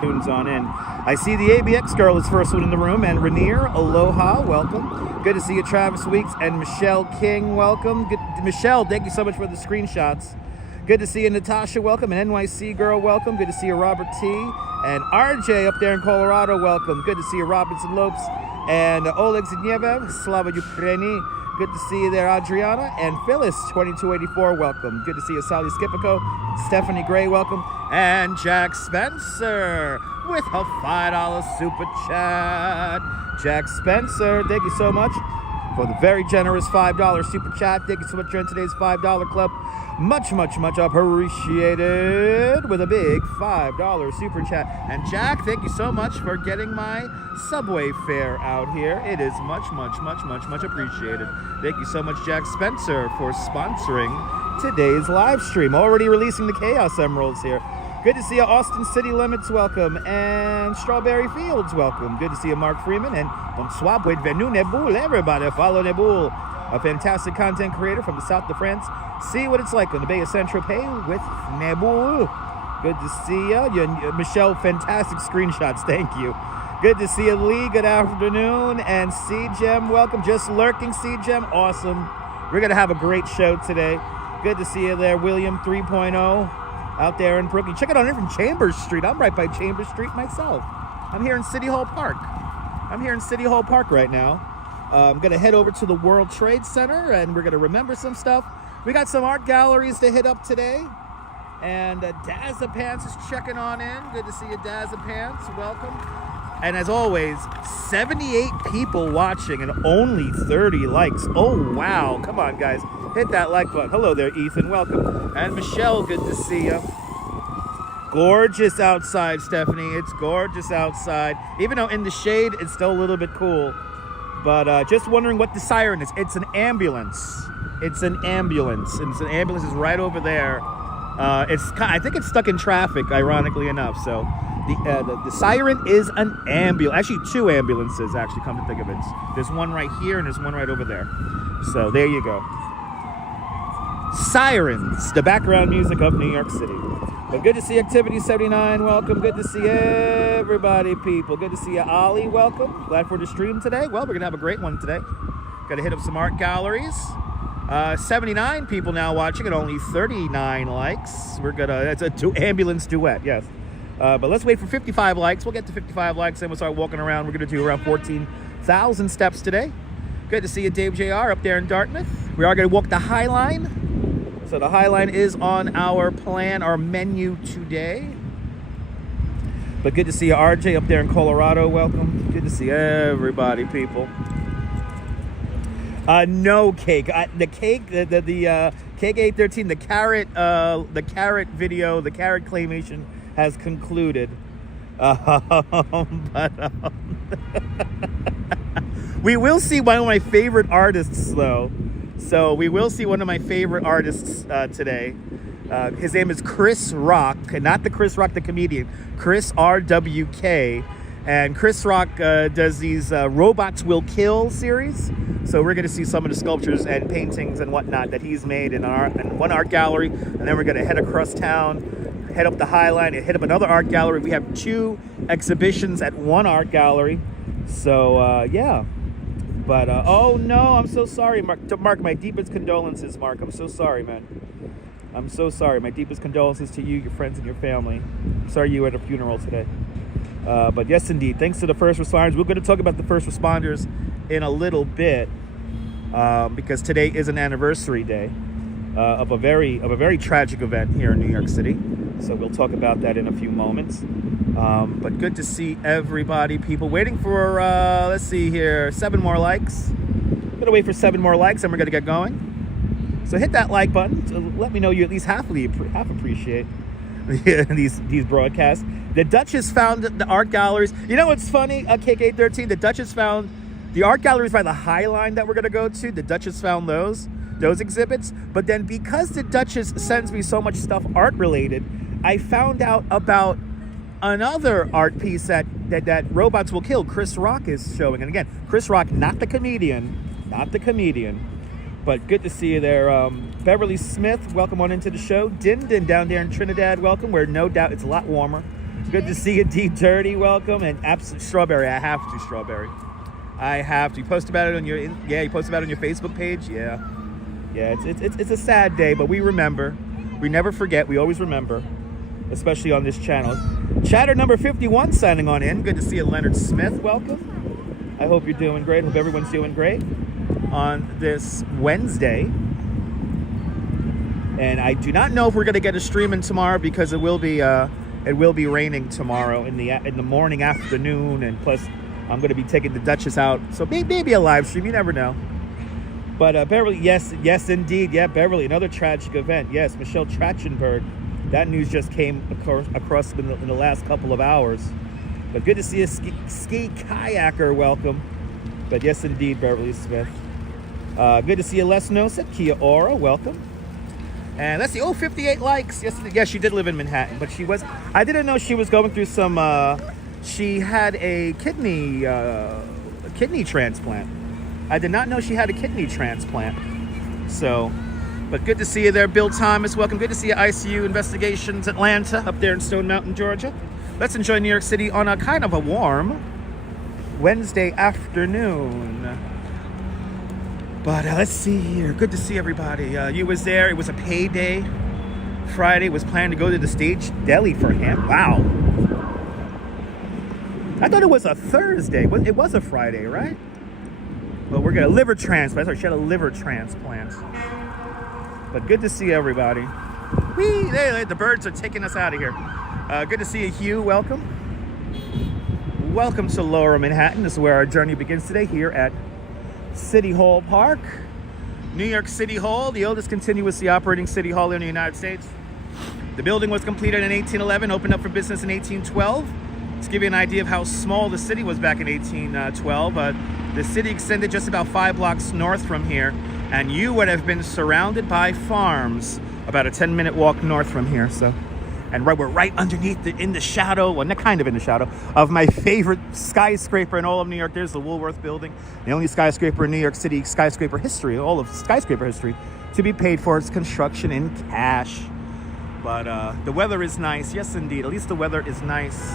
tunes on in. I see the ABX girl is first one in the room, and Rainier, aloha, welcome. Good to see you, Travis Weeks and Michelle King, welcome. Michelle, thank you so much for the screenshots. Good to see you, Natasha, welcome. And NYC girl, welcome. Good to see you, Robert T. And RJ up there in Colorado, welcome. Good to see you, Robinson Lopes. And Oleg Zidnievev, Slava Ukraini. Good to see you there, Adriana. And Phyllis, 2284, welcome. Good to see you, Sally Skipico. Stephanie Gray, welcome. And Jack Spencer with a $5 super chat. Jack Spencer, thank you so much for the very generous $5 super chat. Thank you so much for joining today's $5 club. Much, much, much appreciated with a big $5 super chat. And Jack, thank you so much for getting my subway fare out here. It is much, much, much, much, much appreciated. Thank you so much, Jack Spencer, for sponsoring today's live stream. Already releasing the Chaos Emeralds here. Good to see you, Austin City Limits, welcome. And Strawberry Fields, welcome. Good to see you, Mark Freeman. And bonsoir, bienvenue, Neboul, everybody. Follow Neboul, a fantastic content creator from the south of France. See what it's like on the Bay of Saint-Tropez with Neboul. Good to see you. Michelle, fantastic screenshots. Thank you. Good to see you, Lee. Good afternoon. And C-Gem, welcome. Just lurking, C-Gem. Awesome. We're going to have a great show today. Good to see you there, William 3.0, out there in Brooklyn. Check it out from Chambers Street. I'm right by Chambers Street myself. I'm here in City Hall Park. I'm here in City Hall Park right now. I'm going to head over to the World Trade Center, and we're going to remember some stuff. We got some art galleries to hit up today. And Dazapants is checking on in. Good to see you, Dazapants. Welcome. And as always, 78 people watching and only 30 likes. Oh, wow. Come on, guys. Hit that like button. Hello there, Ethan. Welcome. And Michelle, good to see you. Gorgeous outside, Stephanie. It's gorgeous outside. Even though in the shade, it's still a little bit cool. But just wondering what the siren is. It's an ambulance. It's an ambulance. And it's an ambulance is right over there. I think it's stuck in traffic, ironically enough. So the siren is an ambulance. Actually, two ambulances, actually, come to think of it. There's one right here and there's one right over there. So there you go. Sirens, the background music of New York City. But good to see Activity 79, welcome. Good to see everybody, people. Good to see you, Ollie, welcome. Glad for the stream today. Well, we're going to have a great one today. Got to hit up some art galleries. 79 people now watching and only 39 likes. That's a ambulance duet, yes. But let's wait for 55 likes. We'll get to 55 likes and we'll start walking around. We're going to do around 14,000 steps today. Good to see you, Dave JR, up there in Dartmouth. We are going to walk the High Line. So the High Line is on our plan, our menu today. But good to see you, RJ, up there in Colorado. Welcome. Good to see everybody, people. No cake. The cake, the Cake 813, the carrot video, the carrot claymation has concluded. We will see one of my favorite artists, though. So we will see one of my favorite artists today. His name is Chris Rock, not the Chris Rock, the comedian. Chris RWK. And Chris Rock does these Robots Will Kill series. So we're going to see some of the sculptures and paintings and whatnot that he's made in one art gallery. And then we're going to head across town, head up the High Line, and hit up another art gallery. We have 2 exhibitions at one art gallery. So, yeah. But, oh no, I'm so sorry, Mark, my deepest condolences, Mark. I'm so sorry, man. I'm so sorry. My deepest condolences to you, your friends, and your family. I'm sorry you were at a funeral today. But yes, indeed, thanks to the first responders. We're going to talk about the first responders in a little bit because today is an anniversary day of a very tragic event here in New York City. So we'll talk about that in a few moments. But good to see everybody, people. Waiting for, let's see here, 7 more likes. I'm going to wait for 7 more likes and we're going to get going. So hit that like button to let me know you at least half appreciate these broadcasts. The Duchess found the art galleries. You know what's funny? Cake 813, the Duchess found the art galleries by the High Line that we're going to go to. The Duchess found those exhibits. But then because the Duchess sends me so much stuff art related, I found out about another art piece that Robots Will Kill, Chris Rock is showing. And again, Chris Rock, not the comedian. But good to see you there. Beverly Smith, welcome on into the show. Din down there in Trinidad, welcome. Where no doubt it's a lot warmer. Good to see you, Deep Dirty. Welcome. And absolute Strawberry. I have to, Strawberry. I have to. You post about it on your you post about it on your Facebook page. Yeah. It's a sad day, but we remember. We never forget. We always remember, especially on this channel. Chatter number 51 signing on in. Good to see you, Leonard Smith. Welcome. I hope you're doing great. Hope everyone's doing great on this Wednesday. And I do not know if we're going to get a stream in tomorrow because it will be raining tomorrow in the morning, afternoon, and plus I'm going to be taking the Duchess out, so maybe a live stream. You never know. But Beverly, yes, indeed, yeah, Beverly, another tragic event. Yes, Michelle Trachtenberg. That news just came across in the last couple of hours. But good to see a ski kayaker. Welcome. But yes, indeed, Beverly Smith. Good to see you, Les Nosek. Kia Ora, welcome. And let's see, 58 likes. Yes, she did live in Manhattan, but I didn't know she was going through some, she had a kidney transplant. I did not know she had a kidney transplant. So, but good to see you there, Bill Thomas. Welcome. Good to see you, ICU Investigations Atlanta, up there in Stone Mountain, Georgia. Let's enjoy New York City on a kind of a warm Wednesday afternoon. But let's see here. Good to see everybody. You was there. It was a payday. Friday was planning to go to the Stage Deli for him. Wow. I thought it was a Thursday. It was a Friday, right? Well, we're going to liver transplant. Sorry, she had a liver transplant. But good to see everybody. Whee! The birds are taking us out of here. Good to see you, Hugh. Welcome. Welcome to Lower Manhattan. This is where our journey begins today here at City Hall Park, New York City Hall, the oldest continuously operating city hall in the United States. The building was completed in 1811, opened up for business in 1812. To give you an idea of how small the city was back in 1812, the city extended just about 5 blocks north from here, and you would have been surrounded by farms about a 10-minute walk north from here. So, and we're right underneath, in the shadow, well, not kind of in the shadow, of my favorite skyscraper in all of New York. There's the Woolworth building, the only skyscraper in New York City, skyscraper history, all of skyscraper history, to be paid for its construction in cash. But the weather is nice. Yes, indeed. At least the weather is nice.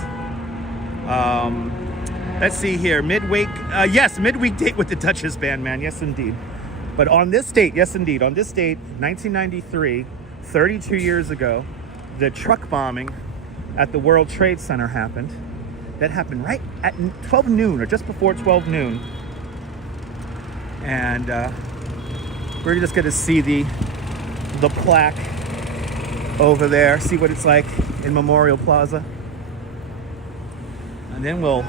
Let's see here. Midweek date with the Duchess Band, man. Yes, indeed. But on this date, yes, indeed, on this date, 1993, 32 years ago, the truck bombing at the World Trade Center happened. That happened right at 12 noon, or just before 12 noon. And we're just going to see the plaque over there, see what it's like in Memorial Plaza. And then we'll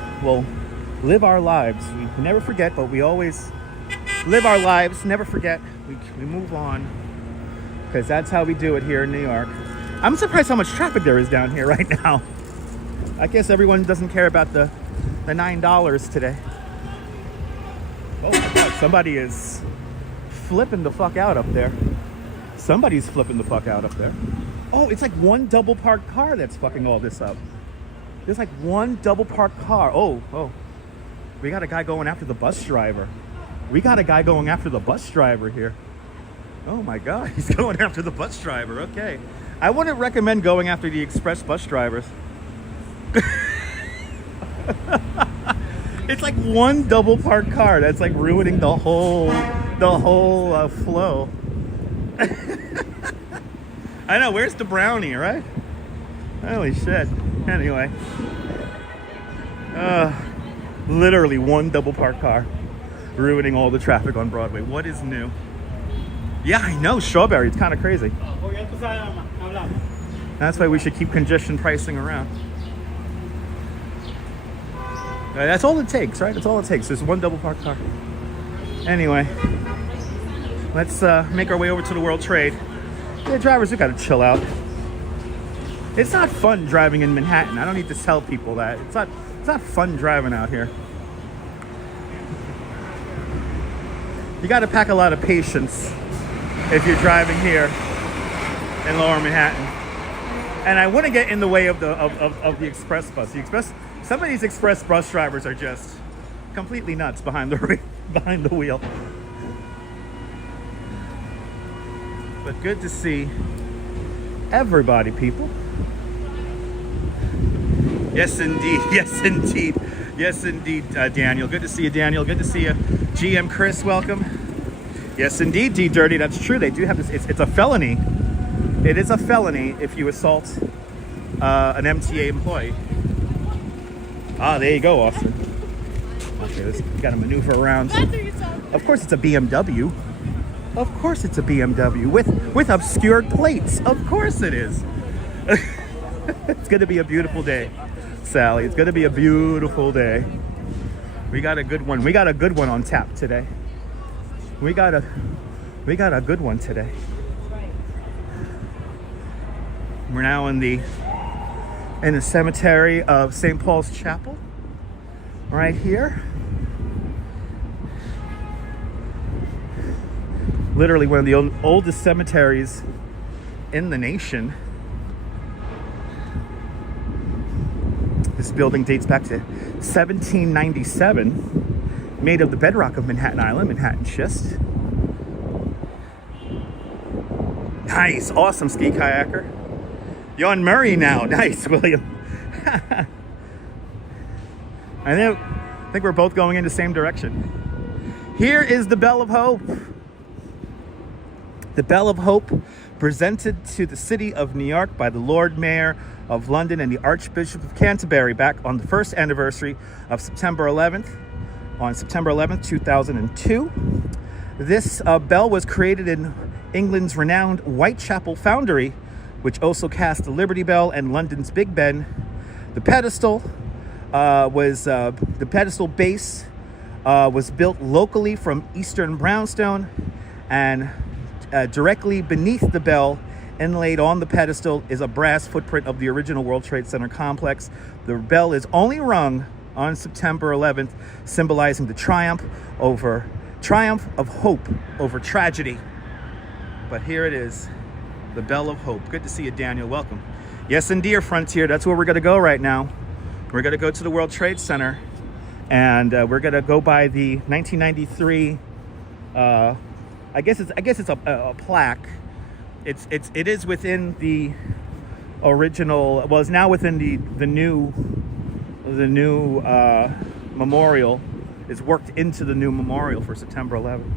live our lives. We never forget, but we always live our lives, never forget. We move on, because that's how we do it here in New York. I'm surprised how much traffic there is down here right now. I guess everyone doesn't care about the $9 today. Oh my God, somebody is flipping the fuck out up there. Somebody's flipping the fuck out up there. Oh, it's like one double parked car that's fucking all this up. There's like one double parked car. Oh. We got a guy going after the bus driver. Here. Oh my God, he's going after the bus driver. Okay. I wouldn't recommend going after the express bus drivers. It's like one double parked car that's like ruining the whole flow. I know, where's the brownie, right? Holy shit. Anyway. Literally one double parked car ruining all the traffic on Broadway. What is new? Yeah, I know, Strawberry. It's kind of crazy. That's why we should keep congestion pricing around. That's all it takes, right? That's all it takes. There's one double parked car. Anyway, let's make our way over to the World Trade. Yeah, drivers, we gotta chill out. It's not fun driving in Manhattan. I don't need to tell people that. It's not fun driving out here. You gotta pack a lot of patience if you're driving here in Lower Manhattan. And I wouldn't get in the way of the express bus. Some of these express bus drivers are just completely nuts behind the wheel. But good to see everybody, people. Yes, indeed. Yes, indeed. Yes, indeed, Daniel. Good to see you, Daniel. Good to see you. GM Chris, welcome. Yes, indeed, D Dirty. That's true. They do have this. It's a felony. It is a felony if you assault an MTA employee. Ah, there you go, Austin. Okay, let's got to maneuver around. Of course, it's a BMW. Of course, it's a BMW with obscured plates. Of course, it is. It's going to be a beautiful day, Sally. It's going to be a beautiful day. We got a good one. We got a good one on tap today. We got a good one today. We're now in the cemetery of St. Paul's Chapel, right here. Literally one of the oldest cemeteries in the nation. This building dates back to 1797, made of the bedrock of Manhattan Island, Manhattan schist. Nice, awesome ski kayaker. You're on Murray now. Nice, William. I think we're both going in the same direction. Here is the Bell of Hope. The Bell of Hope, presented to the city of New York by the Lord Mayor of London and the Archbishop of Canterbury back on the first anniversary of September 11th, on September 11th, 2002. This bell was created in England's renowned Whitechapel Foundry, which also cast the Liberty Bell and London's Big Ben. The pedestal base was built locally from Eastern brownstone, and directly beneath the bell, inlaid on the pedestal, is a brass footprint of the original World Trade Center complex. The bell is only rung on September 11th, symbolizing the triumph of hope over tragedy. But here it is, the Bell of Hope. Good to see you, Daniel. Welcome. Yes, indeed, Frontier. That's where we're going to go right now. We're going to go to the World Trade Center, and we're going to go by the 1993. I guess it's a plaque. It is within the original. Well, it's now within the new memorial. It's worked into the new memorial for September 11th.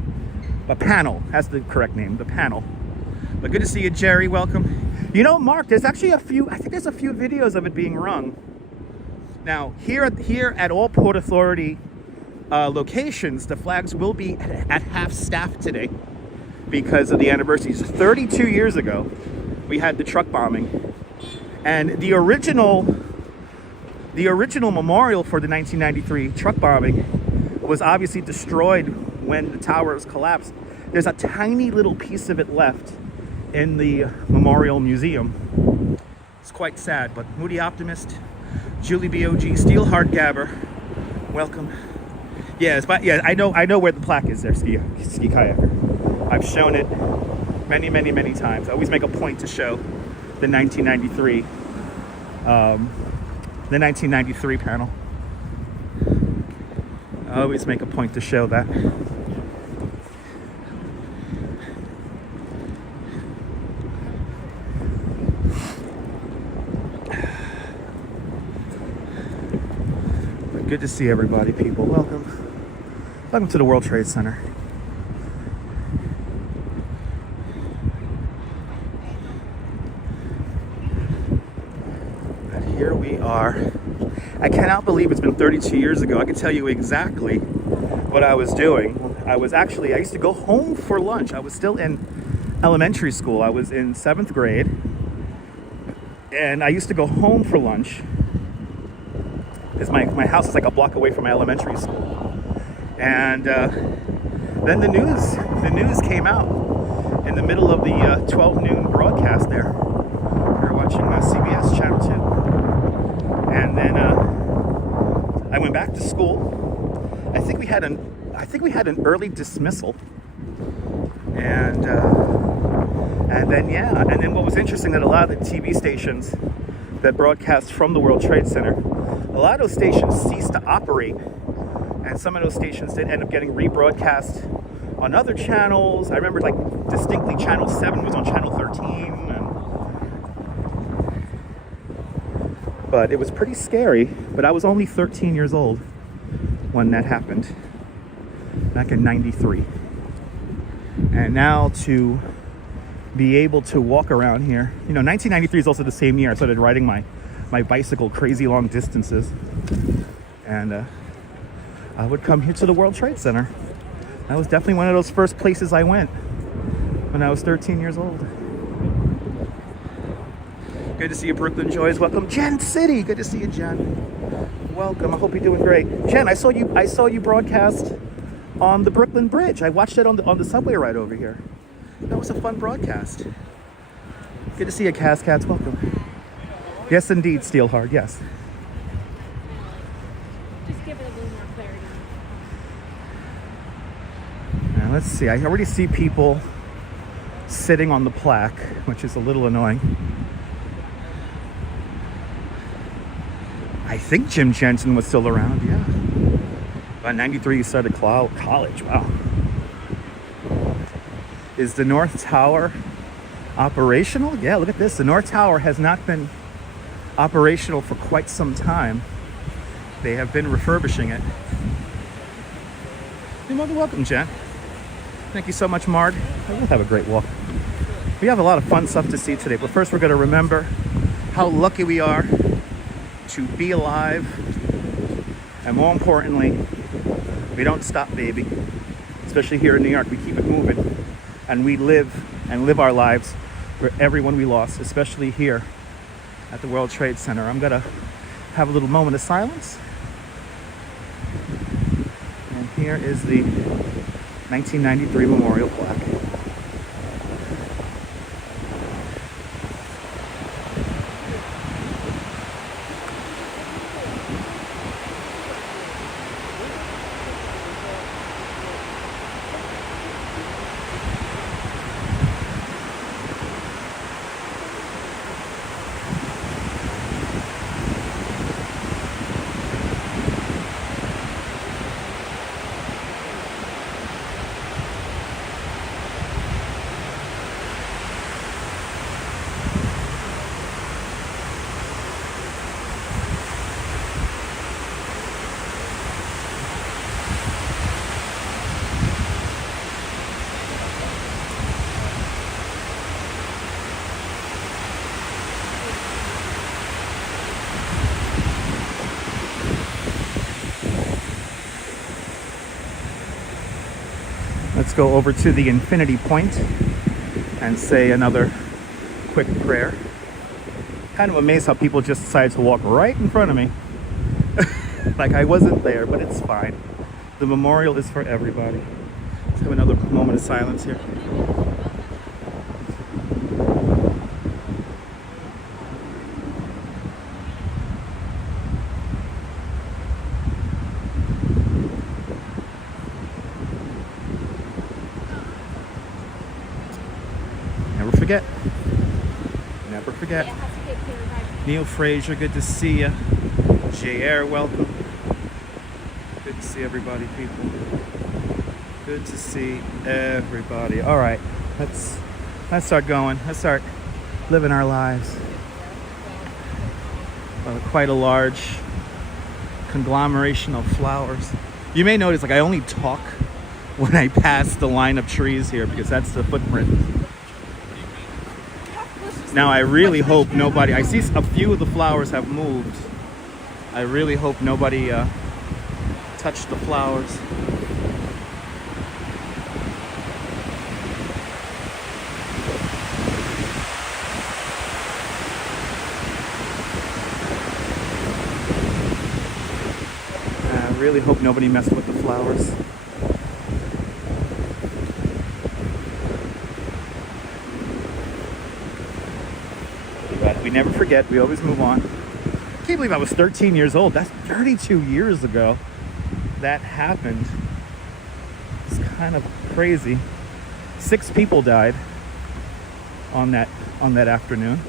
A panel, that's the correct name. The panel. But good to see you, Jerry. Welcome. You know, Mark, there's actually a few videos of it being rung. Now, here at all Port Authority locations, the flags will be at half staff today because of the anniversary. 32 years ago, we had the truck bombing. And the original memorial for the 1993 truck bombing was obviously destroyed when the towers collapsed. There's a tiny little piece of it left in the Memorial Museum. It's quite sad, but Moody Optimist, Julie BOG, Steelheart Gabber, welcome. Yeah, I know where the plaque is there, ski kayaker. I've shown it many times. I always make a point to show the 1993 panel. I always make a point to show that. Good to see everybody, people. Welcome. Welcome to the World Trade Center. And here we are. I cannot believe it's been 32 years ago. I can tell you exactly what I was doing. I used to go home for lunch. I was still in elementary school. I was in 7th grade. And I used to go home for lunch, because my house is like a block away from my elementary school. And then the news came out in the middle of the 12 noon broadcast there. We were watching CBS Channel 2. And then I went back to school. I think we had an early dismissal. And then what was interesting, that a lot of the TV stations that broadcast from the World Trade Center, a lot of those stations ceased to operate, and some of those stations did end up getting rebroadcast on other channels. I remember, like, distinctly Channel 7 was on Channel 13. but it was pretty scary. But I was only 13 years old when that happened, back in '93. And now to be able to walk around here, 1993 is also the same year I started riding my bicycle crazy long distances. And I would come here to the World Trade Center. That was definitely one of those first places I went when I was 13 years old. Good to see you, Brooklyn Joys. Welcome, Jen City. Good to see you, Jen. Welcome. I hope you're doing great. Jen, I saw you broadcast on the Brooklyn Bridge. I watched it on the subway ride over here. That was a fun broadcast. Good to see you, Cats. Welcome. Yes, indeed, Steelhard. Yes. Just give it a little more clarity. Now, let's see. I already see people sitting on the plaque, which is a little annoying. I think Jim Jensen was still around, yeah. By '93, he started college. Wow. Is the North Tower operational? Yeah, look at this. The North Tower has not been operational for quite some time. They have been refurbishing it. You're more than welcome, Jen. Thank you so much, Marg. We'll have a great walk. We have a lot of fun stuff to see today, but first we're going to remember how lucky we are to be alive, and more importantly, we don't stop, baby. Especially here in New York, we keep it moving, and we live our lives for everyone we lost, especially here at the World Trade Center. I'm gonna have a little moment of silence, and here is the 1993 memorial plaque. Let's go over to the infinity point and say another quick prayer. Kind of amazed how people just decided to walk right in front of me. Like I wasn't there, but it's fine. The memorial is for everybody. Let's have another moment of silence here. Never forget. Neil Fraser, good to see you. JR, welcome. Good to see everybody, people. Good to see everybody. All right, let's start going. Let's start living our lives. Quite a large conglomeration of flowers. You may notice, like, I only talk when I pass the line of trees here because that's the footprint. Now, I really hope nobody, I see a few of the flowers have moved. I really hope nobody touched the flowers. I really hope nobody messed with the flowers. We never forget. We always move on. I can't believe I was 13 years old. That's 32 years ago that happened. It's kind of crazy. 6 people died on that afternoon.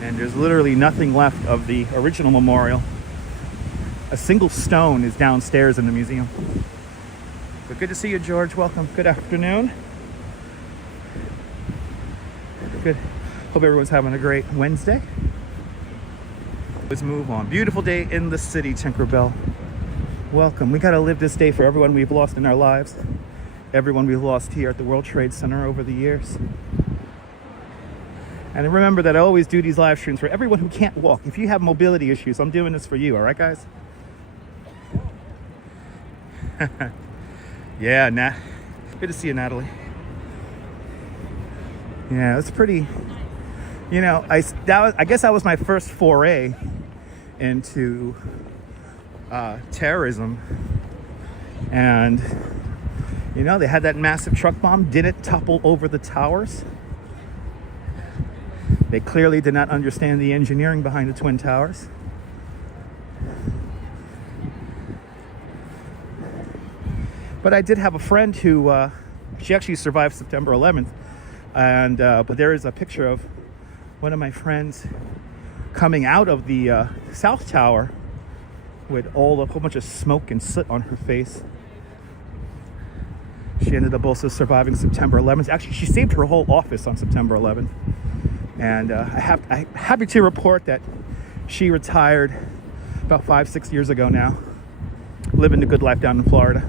And there's literally nothing left of the original memorial. A single stone is downstairs in the museum. But good to see you, George. Welcome. Good afternoon. Good. Hope everyone's having a great Wednesday. Let's move on. Beautiful day in the city, Tinkerbell. Welcome. We gotta live this day for everyone we've lost in our lives. Everyone we've lost here at the World Trade Center over the years. And remember that I always do these live streams for everyone who can't walk. If you have mobility issues, I'm doing this for you, all right, guys? Yeah, good to see you, Natalie. Yeah, it's pretty, you know, I guess that was my first foray into terrorism. And, you know, they had that massive truck bomb, didn't topple over the towers. They clearly did not understand the engineering behind the Twin Towers. But I did have a friend who, she actually survived September 11th. And, but there is a picture of one of my friends coming out of the South Tower with a whole bunch of smoke and soot on her face. She ended up also surviving September 11th. Actually, she saved her whole office on September 11th. And I'm happy to report that she retired about 5-6 years ago now, living the good life down in Florida.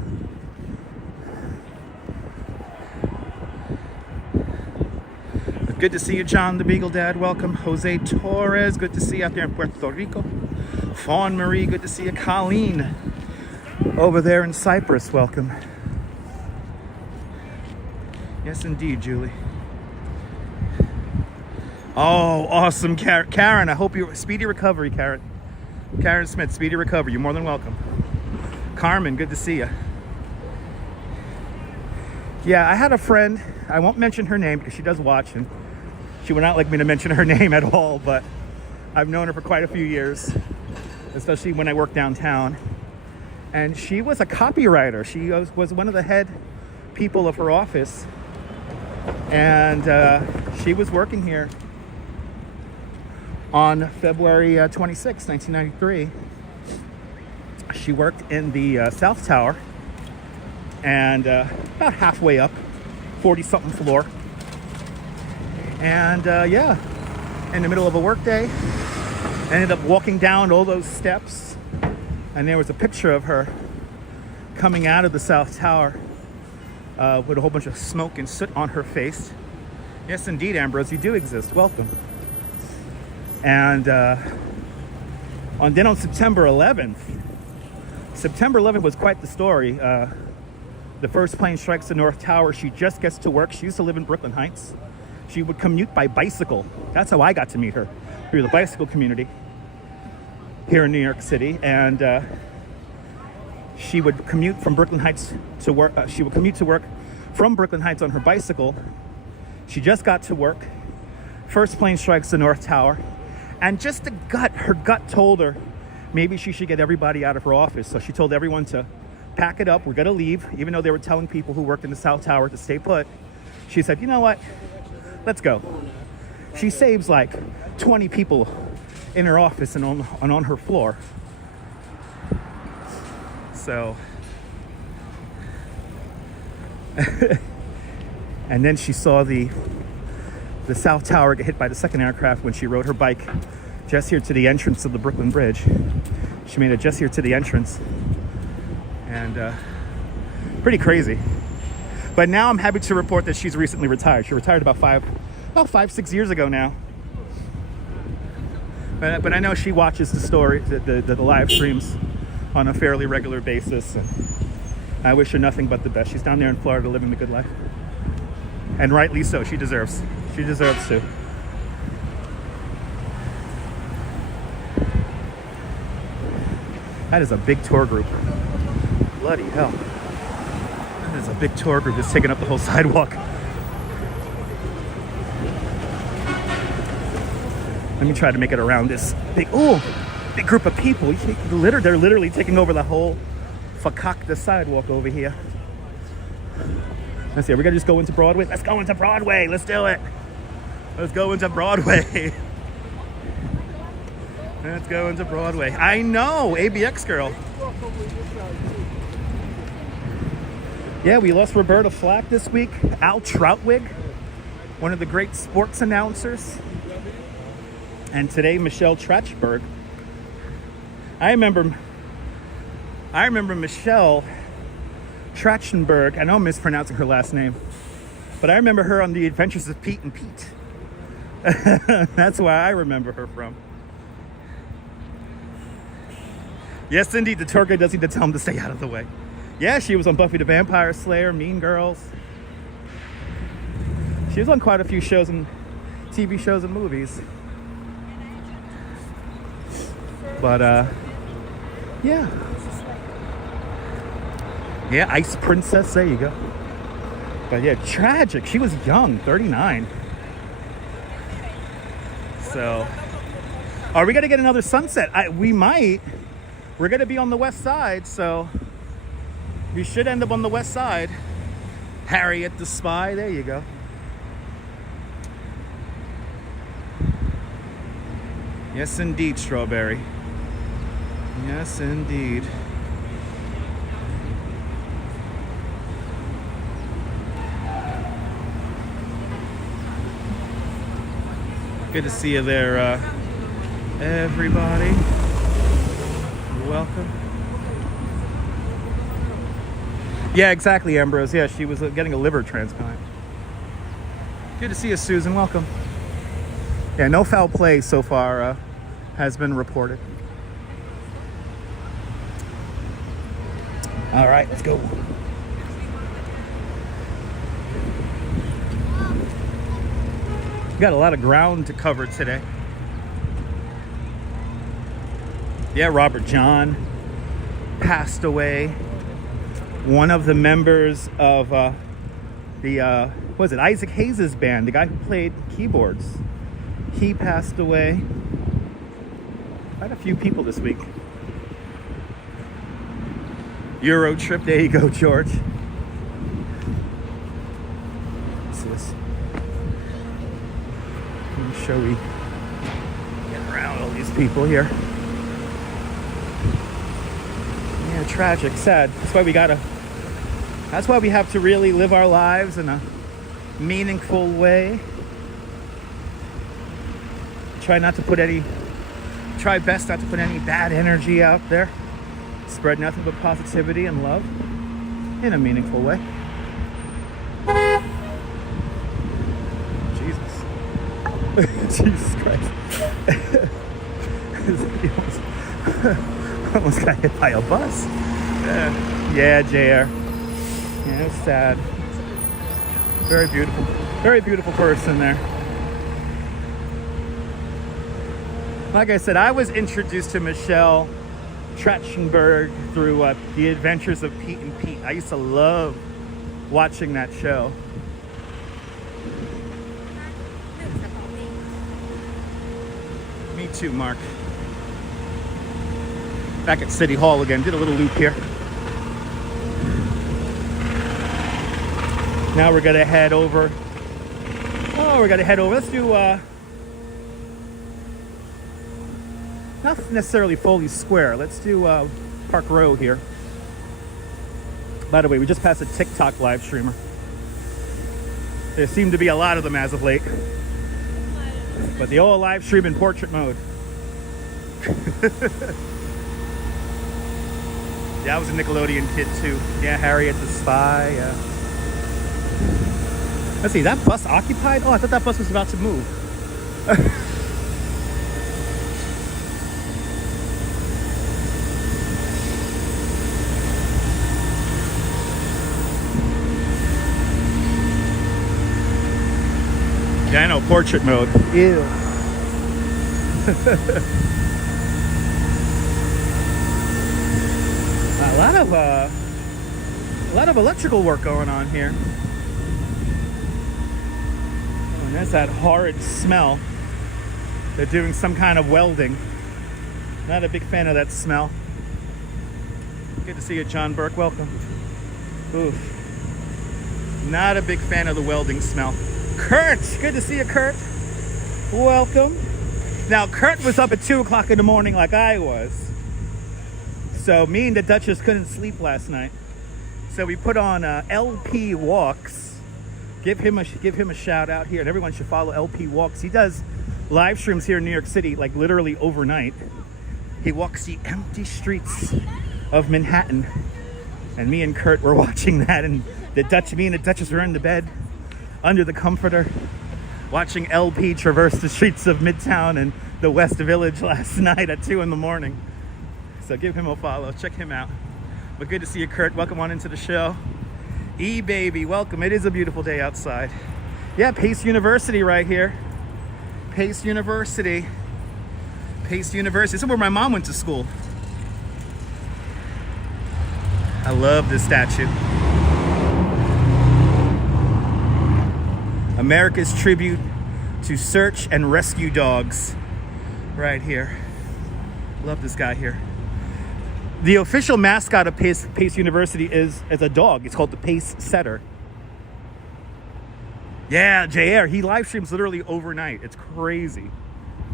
Good to see you, John the Beagle Dad. Welcome. Jose Torres, good to see you out there in Puerto Rico. Fawn Marie, good to see you. Colleen, over there in Cyprus, welcome. Yes, indeed, Julie. Oh, awesome, Karen. I hope you speedy recovery, Karen. Karen Smith, speedy recovery. You're more than welcome. Carmen, good to see you. Yeah, I had a friend. I won't mention her name because she does watch, and she would not like me to mention her name at all. But I've known her for quite a few years, especially when I worked downtown. And she was a copywriter. She was one of the head people of her office, and she was working here on February 26, 1993. She worked in the South Tower and about halfway up, 40-something floor. And yeah, in the middle of a work day, ended up walking down all those steps, and there was a picture of her coming out of the South Tower with a whole bunch of smoke and soot on her face. Yes, indeed, Ambrose, you do exist. Welcome. And then on September 11th was quite the story. The first plane strikes the North Tower. She just gets to work. She used to live in Brooklyn Heights. She would commute by bicycle. That's how I got to meet her, through the bicycle community here in New York City. And she would commute from Brooklyn Heights to work. She would commute to work from Brooklyn Heights on her bicycle. She just got to work. First plane strikes the North Tower. And just her gut told her maybe she should get everybody out of her office. So she told everyone to pack it up. We're going to leave, even though they were telling people who worked in the South Tower to stay put. She said, you know what? Let's go. She saves like 20 people in her office and on her floor. So, and then she saw the South Tower get hit by the second aircraft when she rode her bike just here to the entrance of the Brooklyn Bridge. She made it just here to the entrance. And pretty crazy. But now I'm happy to report that she's recently retired. She retired about 5-6 years ago now. But I know she watches the live streams on a fairly regular basis. And I wish her nothing but the best. She's down there in Florida living the good life. And rightly so. She deserves to. That is a big tour group. Bloody hell. That is a big tour group that's taking up the whole sidewalk. Let me try to make it around this big group of people. They're literally taking over the whole the sidewalk over here. Let's see, are we gonna just go into Broadway? Let's go into Broadway. Let's do it. Let's go into Broadway. Let's go into Broadway. I know, ABX girl. Yeah, we lost Roberta Flack this week. Al Troutwig, one of the great sports announcers. And today, Michelle Trachberg. I remember Michelle Trachtenberg. I know I'm mispronouncing her last name, but I remember her on The Adventures of Pete and Pete. That's where I remember her from. Yes, indeed, the tour guide does need to tell him to stay out of the way. Yeah, she was on Buffy the Vampire Slayer, Mean Girls. She was on quite a few shows and TV shows and movies. But, yeah. Yeah, Ice Princess, there you go. But yeah, tragic. She was young, 39. So, are we gonna get another sunset? We might. We're gonna be on the west side, so we should end up on the west side. Harriet the Spy, there you go. Yes, indeed, Strawberry. Yes, indeed. Good to see you there, everybody. Welcome. Yeah, exactly, Ambrose. Yeah, she was getting a liver transplant. Good to see you, Susan. Welcome. Yeah, no foul play so far has been reported. All right, let's go. Got a lot of ground to cover today. Yeah, Robert John passed away. One of the members of Isaac Hayes' band, the guy who played keyboards, he passed away. Quite a few people this week. Euro trip, there you go, George. What's this? Let me show you. Get around all these people here. Yeah, tragic, sad. That's why we have to really live our lives in a meaningful way. Try best not to put any bad energy out there. Spread nothing but positivity and love in a meaningful way. Jesus Christ. Almost got hit by a bus. Yeah, JR. Yeah, it's sad. Very beautiful. Very beautiful person there. Like I said, I was introduced to Michelle Trachtenberg through The Adventures of Pete and Pete. I used to love watching that show. Me too, Mark. Back at City Hall again. Did a little loop here. Now we're gonna head over. Let's do not necessarily Foley Square. Let's do Park Row here. By the way, we just passed a TikTok live streamer. There seem to be a lot of them as of late. But they all live stream in portrait mode. Yeah, I was a Nickelodeon kid too. Yeah, Harriet the Spy. Yeah. Let's see, that bus occupied? Oh, I thought that bus was about to move. Yeah, I know, portrait mode. Ew. A lot of electrical work going on here. Oh, and there's that horrid smell. They're doing some kind of welding. Not a big fan of that smell. Good to see you, John Burke. Welcome. Oof. Not a big fan of the welding smell. Kurt, good to see you, Kurt. Welcome. Now, Kurt was up at 2 o'clock in the morning like I was. So me and the Duchess couldn't sleep last night. So we put on LP Walks. Give him a shout out here, and everyone should follow LP Walks. He does live streams here in New York City, like literally overnight. He walks the empty streets of Manhattan. And me and Kurt were watching that, and me and the Duchess were in the bed under the comforter watching LP traverse the streets of Midtown and the West Village last night at 2 in the morning. So give him a follow, check him out. But good to see you, Kurt. Welcome on into the show. E-baby, welcome. It is a beautiful day outside. Yeah, Pace University right here. Pace University. Pace University. This is where my mom went to school. I love this statue. America's tribute to search and rescue dogs. Right here. Love this guy here. The official mascot of Pace University is a dog. It's called the Pace Setter. Yeah, JR, he live streams literally overnight. It's crazy.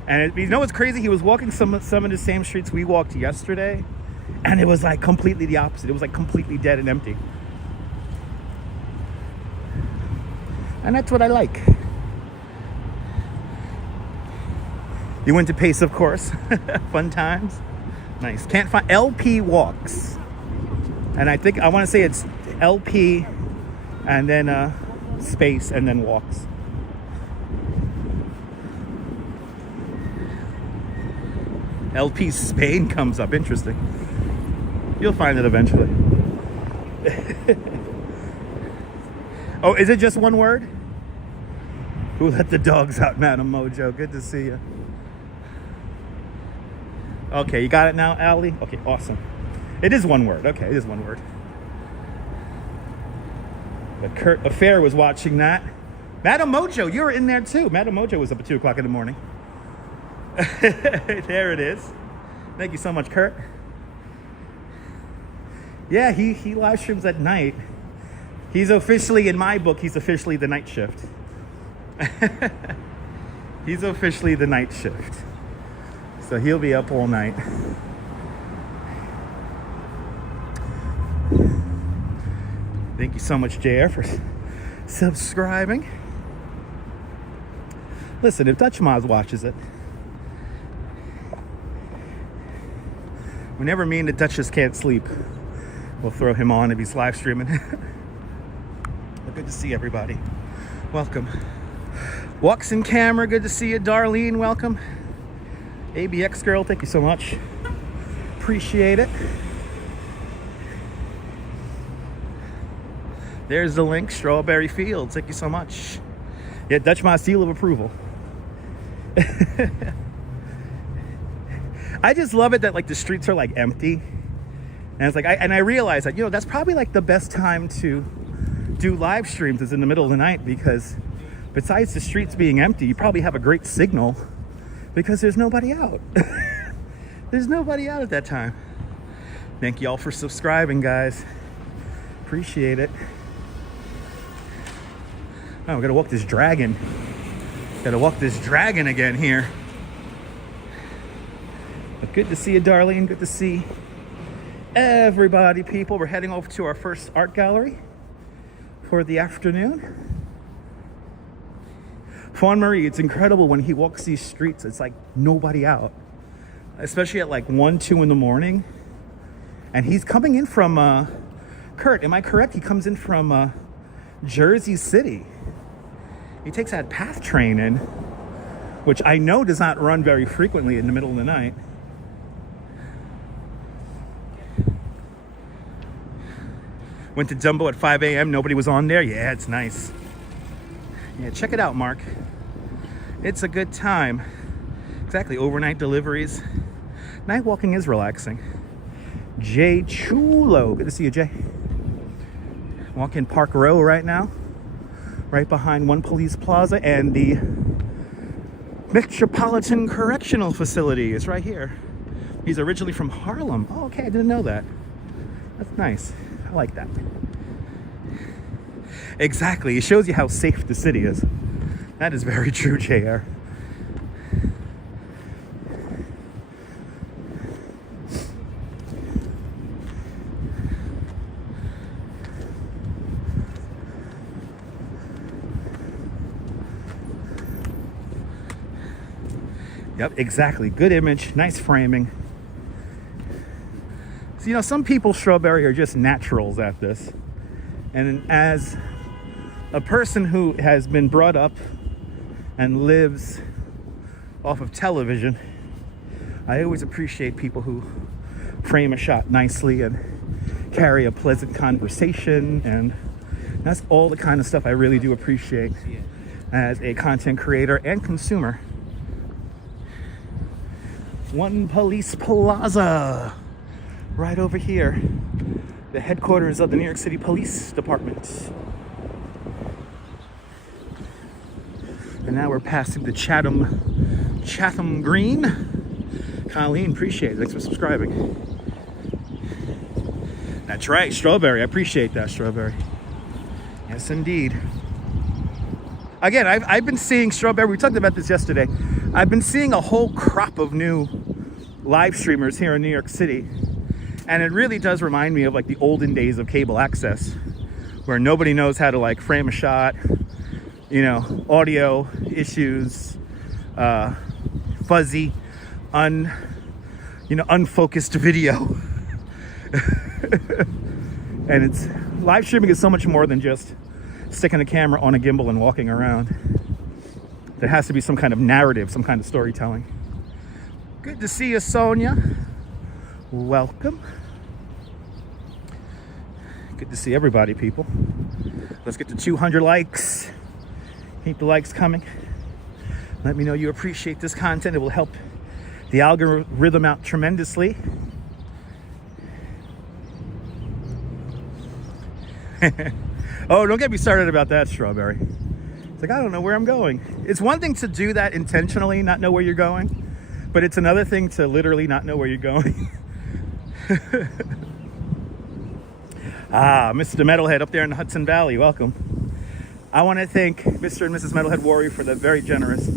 And you know what's crazy? He was walking some of the same streets we walked yesterday, and it was like completely the opposite. It was like completely dead and empty. And that's what I like. You went to Pace, of course. Fun times. Nice. Can't find LP walks. And I want to say it's LP and then space and then walks. LP Spain comes up. Interesting. You'll find it eventually. Oh, is it just one word? Who let the dogs out, Madam Mojo? Good to see you. Okay, you got it now, Allie? Okay, awesome. It is one word. Okay, it is one word. But Kurt Affair was watching that. Madam Mojo, you were in there too. Madam Mojo was up at 2 o'clock in the morning. There it is. Thank you so much, Kurt. Yeah, he live streams at night. He's officially, in my book, he's officially the night shift. He's officially the night shift. So he'll be up all night. Thank you so much, JR, for subscribing. Listen, if Dutch Moz watches it, whenever me and the Duchess can't sleep, we'll throw him on if he's live streaming. But good to see everybody. Welcome. Walks in camera, good to see you. Darlene, welcome. ABX girl, thank you so much. Appreciate it. There's the link, Strawberry Fields. Thank you so much. Yeah, Dutch my seal of approval. I just love it that like the streets are like empty. And it's like, I realize that, that's probably like the best time to do live streams is in the middle of the night, because besides the streets being empty, you probably have a great signal because there's nobody out. There's nobody out at that time. Thank you all for subscribing, guys. Appreciate it. Oh, we gotta walk this dragon. Gotta walk this dragon again here. But good to see you, Darlene. Good to see everybody, people. We're heading over to our first art gallery for the afternoon. Fawn Marie, it's incredible when he walks these streets. It's like nobody out, especially at like 1, 2 in the morning. And he's coming in from, Kurt, am I correct? He comes in from Jersey City. He takes that PATH train in, which I know does not run very frequently in the middle of the night. Went to Dumbo at 5 a.m. Nobody was on there. Yeah, it's nice. Yeah, check it out, Mark. It's a good time. Exactly, overnight deliveries. Night walking is relaxing. Jay Chulo, good to see you, Jay. Walking Park Row right now, right behind One Police Plaza, and the Metropolitan Correctional Facility is right here. He's originally from Harlem. Oh, okay, I didn't know that. That's nice. I like that. Exactly, it shows you how safe the city is. That is very true, JR. Yep, exactly. Good image, nice framing. So, you know, some people, Strawberry, are just naturals at this. And as a person who has been brought up and lives off of television, I always appreciate people who frame a shot nicely and carry a pleasant conversation, and that's all the kind of stuff I really do appreciate as a content creator and consumer. One Police Plaza, right over here, the headquarters of the New York City Police Department. And now we're passing the Chatham Green. Colleen, appreciate it. Thanks for subscribing. That's right, Strawberry. I appreciate that, Strawberry. Yes, indeed. Again, I've been seeing, Strawberry, we talked about this yesterday. I've been seeing a whole crop of new live streamers here in New York City. And it really does remind me of like the olden days of cable access, where nobody knows how to like frame a shot, you know, audio issues, fuzzy, unfocused video. And it's live streaming is so much more than just sticking a camera on a gimbal and walking around. There has to be some kind of narrative, some kind of storytelling. Good to see you, Sonia. Welcome. Good to see everybody, people. Let's get to 200 likes. Keep the likes coming. Let me know you appreciate this content. It will help the algorithm out tremendously. Oh, don't get me started about that, Strawberry. It's like, I don't know where I'm going. It's one thing to do that intentionally, not know where you're going, but it's another thing to literally not know where you're going. Mr. Metalhead up there in the Hudson Valley, welcome. I want to thank Mr. and Mrs. Metalhead Warrior for the very generous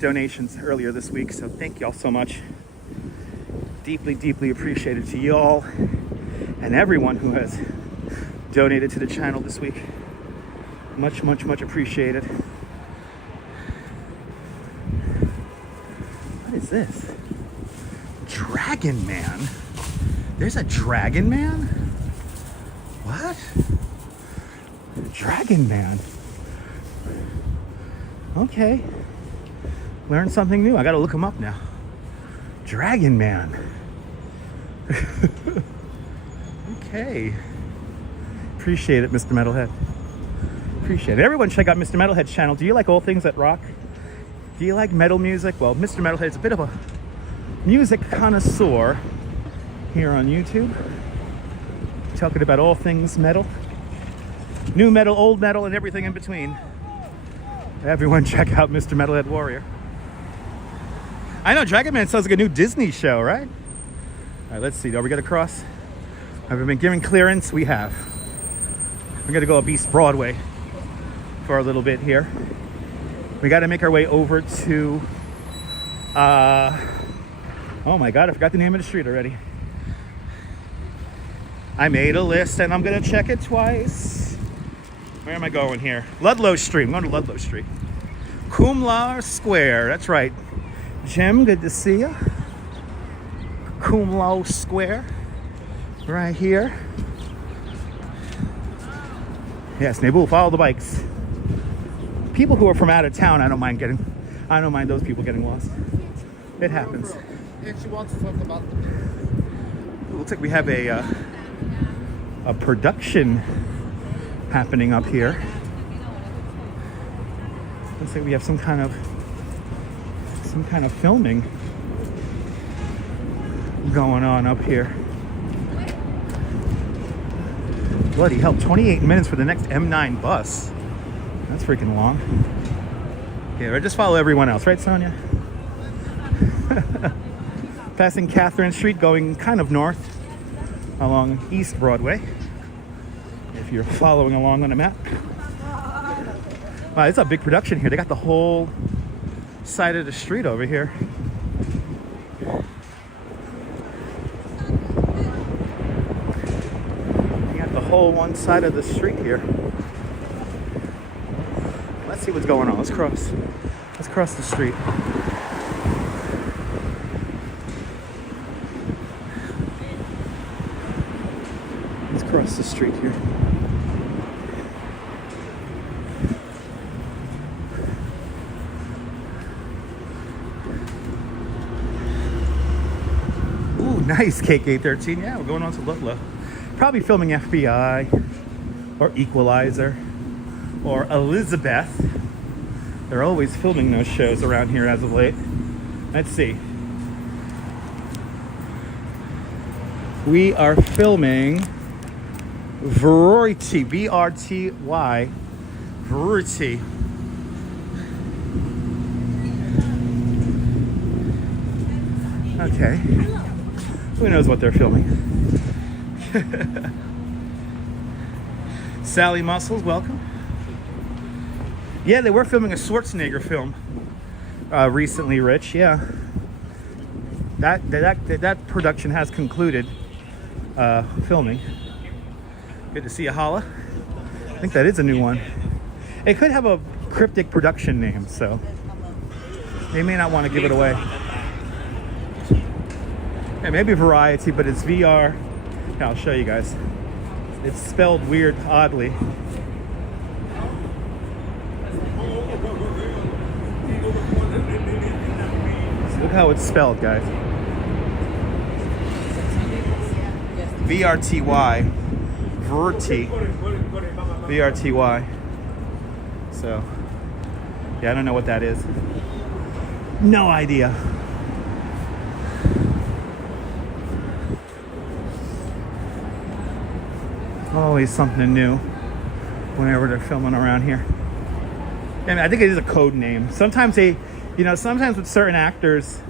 donations earlier this week, so thank y'all so much. Deeply, deeply appreciated to y'all and everyone who has donated to the channel this week. Much, much, much appreciated. What is this? Dragon Man? There's a Dragon Man? What? Dragon Man. Okay. Learned something new. I gotta look him up now. Dragon Man. Okay. Appreciate it, Mr. Metalhead. Appreciate it. Everyone check out Mr. Metalhead's channel. Do you like all things that rock? Do you like metal music? Well, Mr. Metalhead's a bit of a music connoisseur here on YouTube. Talking about all things metal. New metal, old metal, and everything in between. Everyone check out Mr. Metalhead Warrior. I know, Dragon Man sounds like a new Disney show, right? All right, let's see. Are we gonna cross? Have we been given clearance? We have. We're gonna go up East Broadway for a little bit here. We gotta make our way over to, oh my God, I forgot the name of the street already. I made a list and I'm gonna check it twice. Where am I going here? Ludlow Street. I'm going to Ludlow Street. Kumlar Square. That's right. Jim, good to see you. Kumlar Square. Right here. Yes, Naboo, follow the bikes. People who are from out of town, I don't mind those people getting lost. It happens. And she wants to talk about It looks like we have a production happening up here. Looks like we have some kind of filming going on up here. Bloody hell, 28 minutes for the next M9 bus. That's freaking long. Okay, I just follow everyone else, right, Sonia? Passing Catherine Street, going kind of north along East Broadway, if you're following along on the map. Wow, it's a big production here. They got the whole side of the street over here. You got the whole one side of the street here. Let's see what's going on. Let's cross the street. across the street here. Ooh, nice KK-13. Yeah, we're going on to Ludlow. Probably filming FBI or Equalizer or Elizabeth. They're always filming those shows around here as of late. Let's see. We are filming Variety, B-R-T-Y, Variety. Okay. Who knows what they're filming? Sally Muscles, welcome. Yeah, they were filming a Schwarzenegger film recently, Rich. Yeah, that production has concluded filming. Good to see you, Holla. I think that is a new one. It could have a cryptic production name, so they may not want to give it away. Yeah, maybe Variety, but it's VR. Yeah, I'll show you guys. It's spelled weird, oddly. So look how it's spelled, guys. VRTY. Verti. VRTY. So, yeah, I don't know what that is. No idea. Always something new whenever they're filming around here. And I think it is a code name. Sometimes sometimes with certain actors,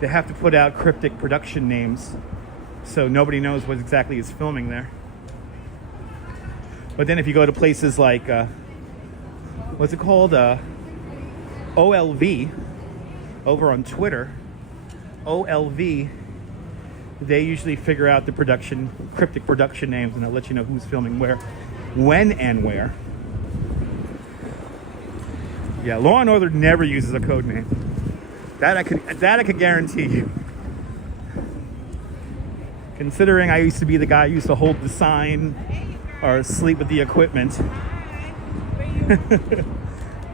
they have to put out cryptic production names so nobody knows what exactly is filming there. But then if you go to places like, what's it called? OLV, over on Twitter, OLV, they usually figure out the cryptic production names, and they'll let you know who's filming where, when, and where. Yeah, Law and Order never uses a code name. That I could guarantee you. Considering I used to be the guy who used to hold the sign or sleep with the equipment,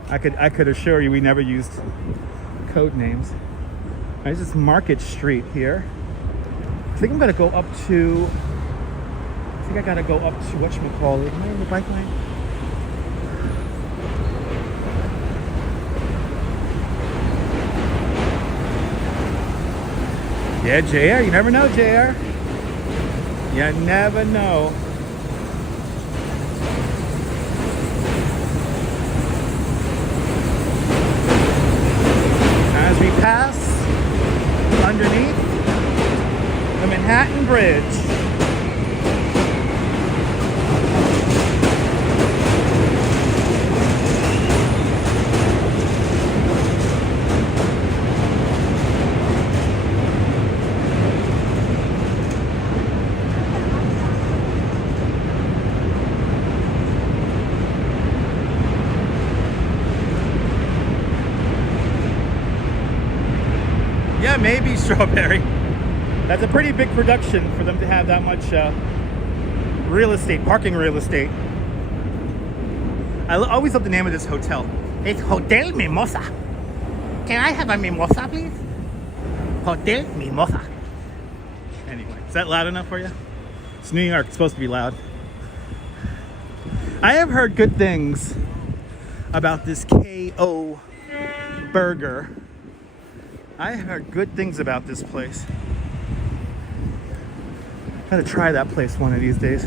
I could assure you we never used code names. This is Market Street here. I think I'm gonna go up to. I think I gotta go up to whatchamacallit. Am I in the bike lane? Yeah, JR. You never know, JR. You never know. As we pass underneath the Manhattan Bridge. Yeah, maybe Strawberry. That's a pretty big production for them to have that much real estate, parking real estate. I always love the name of this hotel. It's Hotel Mimosa. Can I have a mimosa, please? Hotel Mimosa. Anyway, is that loud enough for you? It's New York. It's supposed to be loud. I have heard good things about this KO burger. I have heard good things about this place. Gotta try that place one of these days.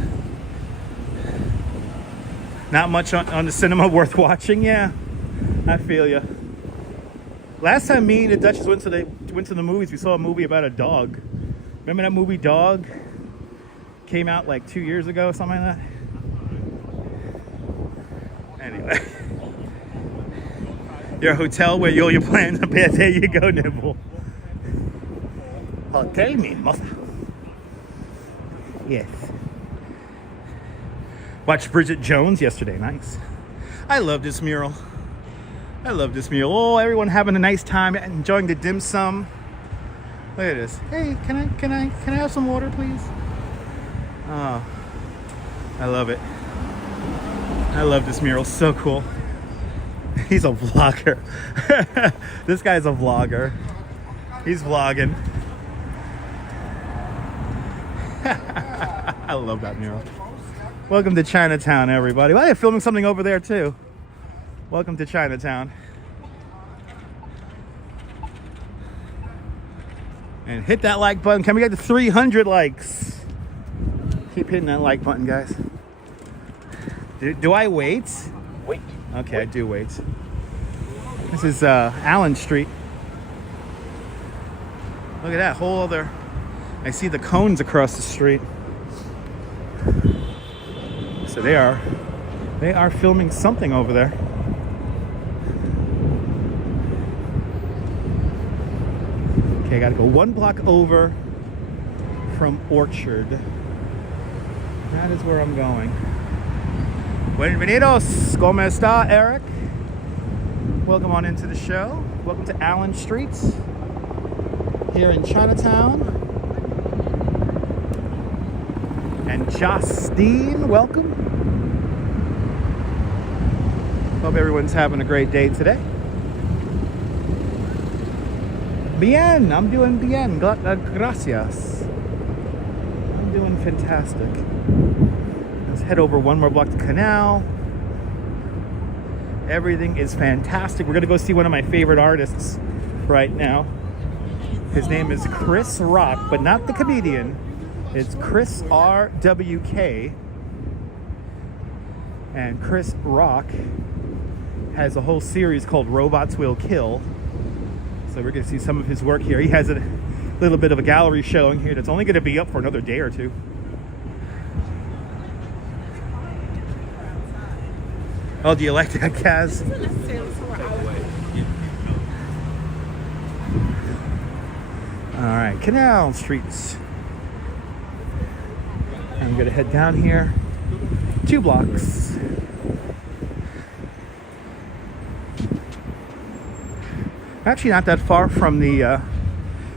Not much on the cinema worth watching. Yeah, I feel ya. Last time me and the Duchess went to the movies, we saw a movie about a dog. Remember that movie Dog? Came out like 2 years ago or something like that. Anyway. Your hotel where you're planning to pay. There you go, Nibble. Hotel Mimosa. Yes. Watched Bridget Jones yesterday. Nice. I love this mural. I love this mural. Oh, everyone having a nice time, enjoying the dim sum. Look at this. Hey, can I have some water, please? Oh, I love it. I love this mural. So cool. He's a vlogger. This guy's a vlogger. He's vlogging. I love that mural. Welcome to Chinatown, everybody. Well, they're filming something over there too. Welcome to Chinatown. And hit that like button. Can we get to 300 likes? Keep hitting that like button, guys. Do I wait? Wait. Okay, I do wait. This is Allen Street. Look at that whole other. I see the cones across the street. So they are filming something over there. Okay, I gotta go 1 block over from Orchard. That is where I'm going. Bienvenidos. ¿Cómo está, Eric? Welcome on into the show. Welcome to Allen Street here in Chinatown. And Justine, welcome. Hope everyone's having a great day today. Bien, I'm doing bien. Gracias. I'm doing fantastic. Let's head over 1 more block to Canal. Everything is fantastic. We're gonna go see one of my favorite artists right now. His name is Chris Rock, but not the comedian. It's Chris RWK. And Chris Rock has a whole series called Robots Will Kill. So we're gonna see some of his work here. He has a little bit of a gallery showing here that's only gonna be up for another day or two. Oh, do you like that, Kaz? All right, Canal Streets. I'm gonna head down here 2 blocks. Actually not that far from the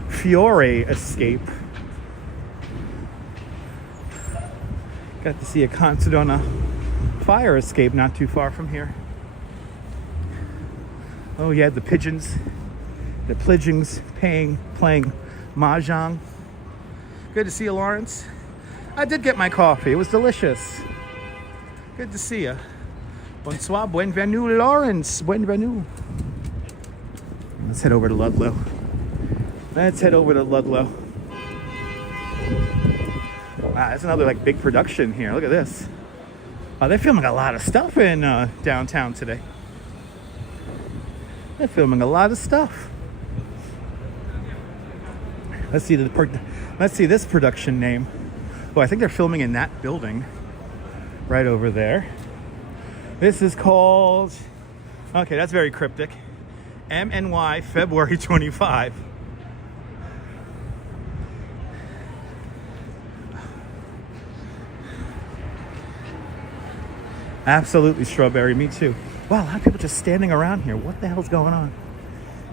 Fiore escape. Got to see a concert on a fire escape not too far from here. Oh yeah, the pigeons playing mahjong. Good to see you, Lawrence. I did get my coffee. It was delicious. Good to see you. Bonsoir, bienvenue, Lawrence. Bienvenue. Let's head over to Ludlow. Wow, that's another like big production here. Look at this. Oh, they're filming a lot of stuff in downtown today. They're filming a lot of stuff. Let's see this production name. Oh, I think they're filming in that building right over there. This is called, okay, that's very cryptic. MNY February 25. Absolutely strawberry, me too. Wow, a lot of people just standing around here. What the hell's going on?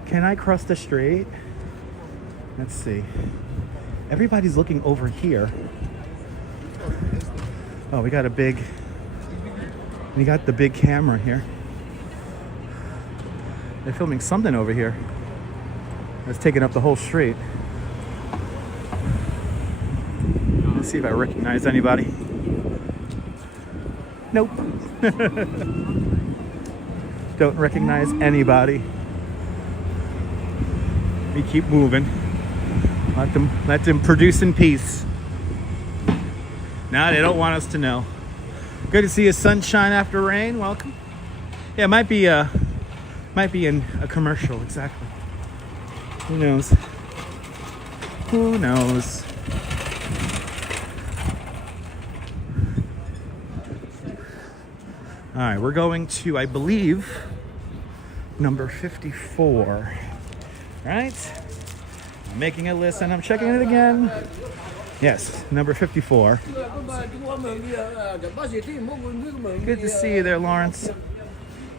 Can I cross the street? Let's see. Everybody's looking over here. Oh, we got the big camera here. They're filming something over here that's taking up the whole street. Let's see if I recognize anybody. Nope. Don't recognize anybody. We keep moving. Let them produce in peace. Now they don't want us to know. Good to see you, sunshine after rain. Welcome. Yeah, it might be in a commercial, exactly. Who knows? Who knows? All right, we're going to, I believe, number 54. Right? I'm making a list and I'm checking it again. Yes, number 54. Good to see you there, Lawrence.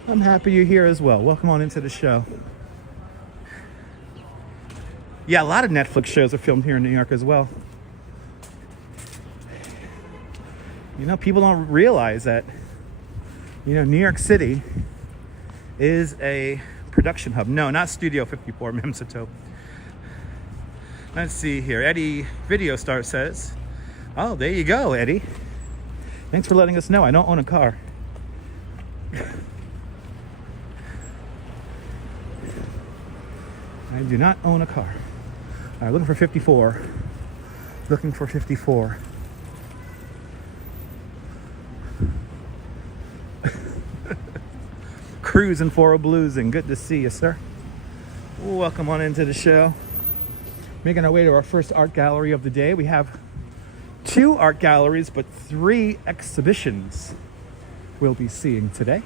I'm happy you're here as well. Welcome on into the show. Yeah, a lot of Netflix shows are filmed here in New York as well. You know, people don't realize that, you know, New York City is a production hub. No, not Studio 54, Memsito. Let's see here. Eddie Video Star says, oh, there you go, Eddie. Thanks for letting us know. I don't own a car. I do not own a car. All right, looking for 54. Looking for 54. Cruising for a bluesing. Good to see you, sir. Welcome on into the show. Making our way to our first art gallery of the day. We have 2 art galleries, but 3 exhibitions we'll be seeing today.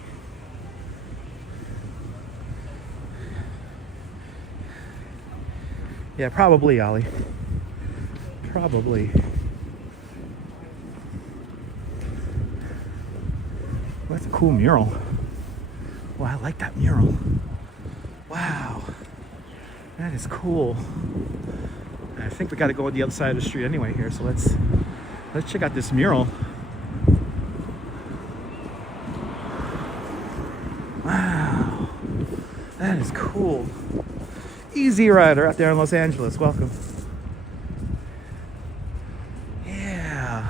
Yeah, probably, Ollie. Probably. Well, that's a cool mural. Well, I like that mural. Wow. That is cool. I think we got to go on the other side of the street anyway here, so let's check out this mural. Wow. That is cool. Easy Rider out there in Los Angeles. Welcome. Yeah.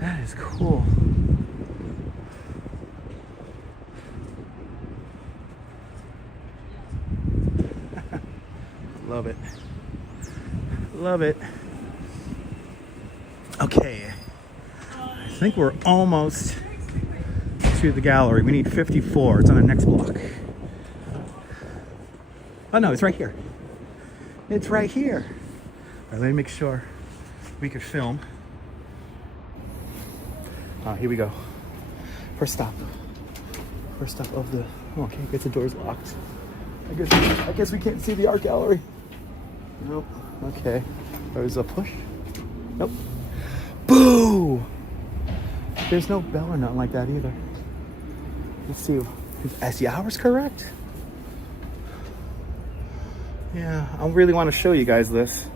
That is cool. Love it. Love it. Okay. I think we're almost to the gallery. We need 54. It's on the next block. Oh no, it's right here. It's right here. All right, let me make sure we could film. Here we go. First stop. First stop of the. Oh, okay, I guess the door's locked. I guess we can't see the art gallery. Nope. Okay. There's a push. Nope. Boo! There's no bell or nothing like that either. Let's see. Is the hours correct? Yeah, I really want to show you guys this.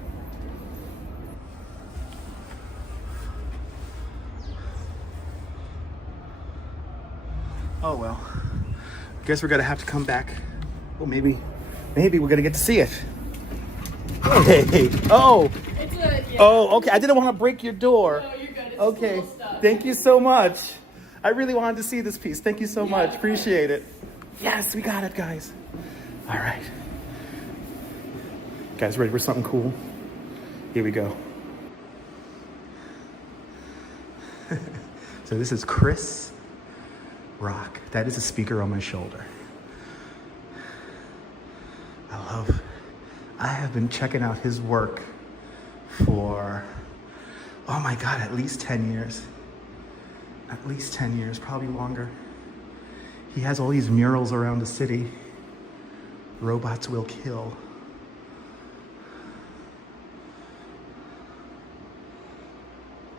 Oh well. Guess we're gonna have to come back. Well, maybe we're gonna get to see it. Hey, oh, It's a, yeah. oh, okay. I didn't want to break your door. No, you're good. It's Okay, cool stuff. thank you so much. I really wanted to see this piece. Thank you so much. Appreciate it. Yes, we got it, guys. All right. Guys, ready for something cool? Here we go. So this is Chris Rock. That is a speaker on my shoulder. I have been checking out his work for, oh my God, at least 10 years. At least 10 years, probably longer. He has all these murals around the city. Robots will kill.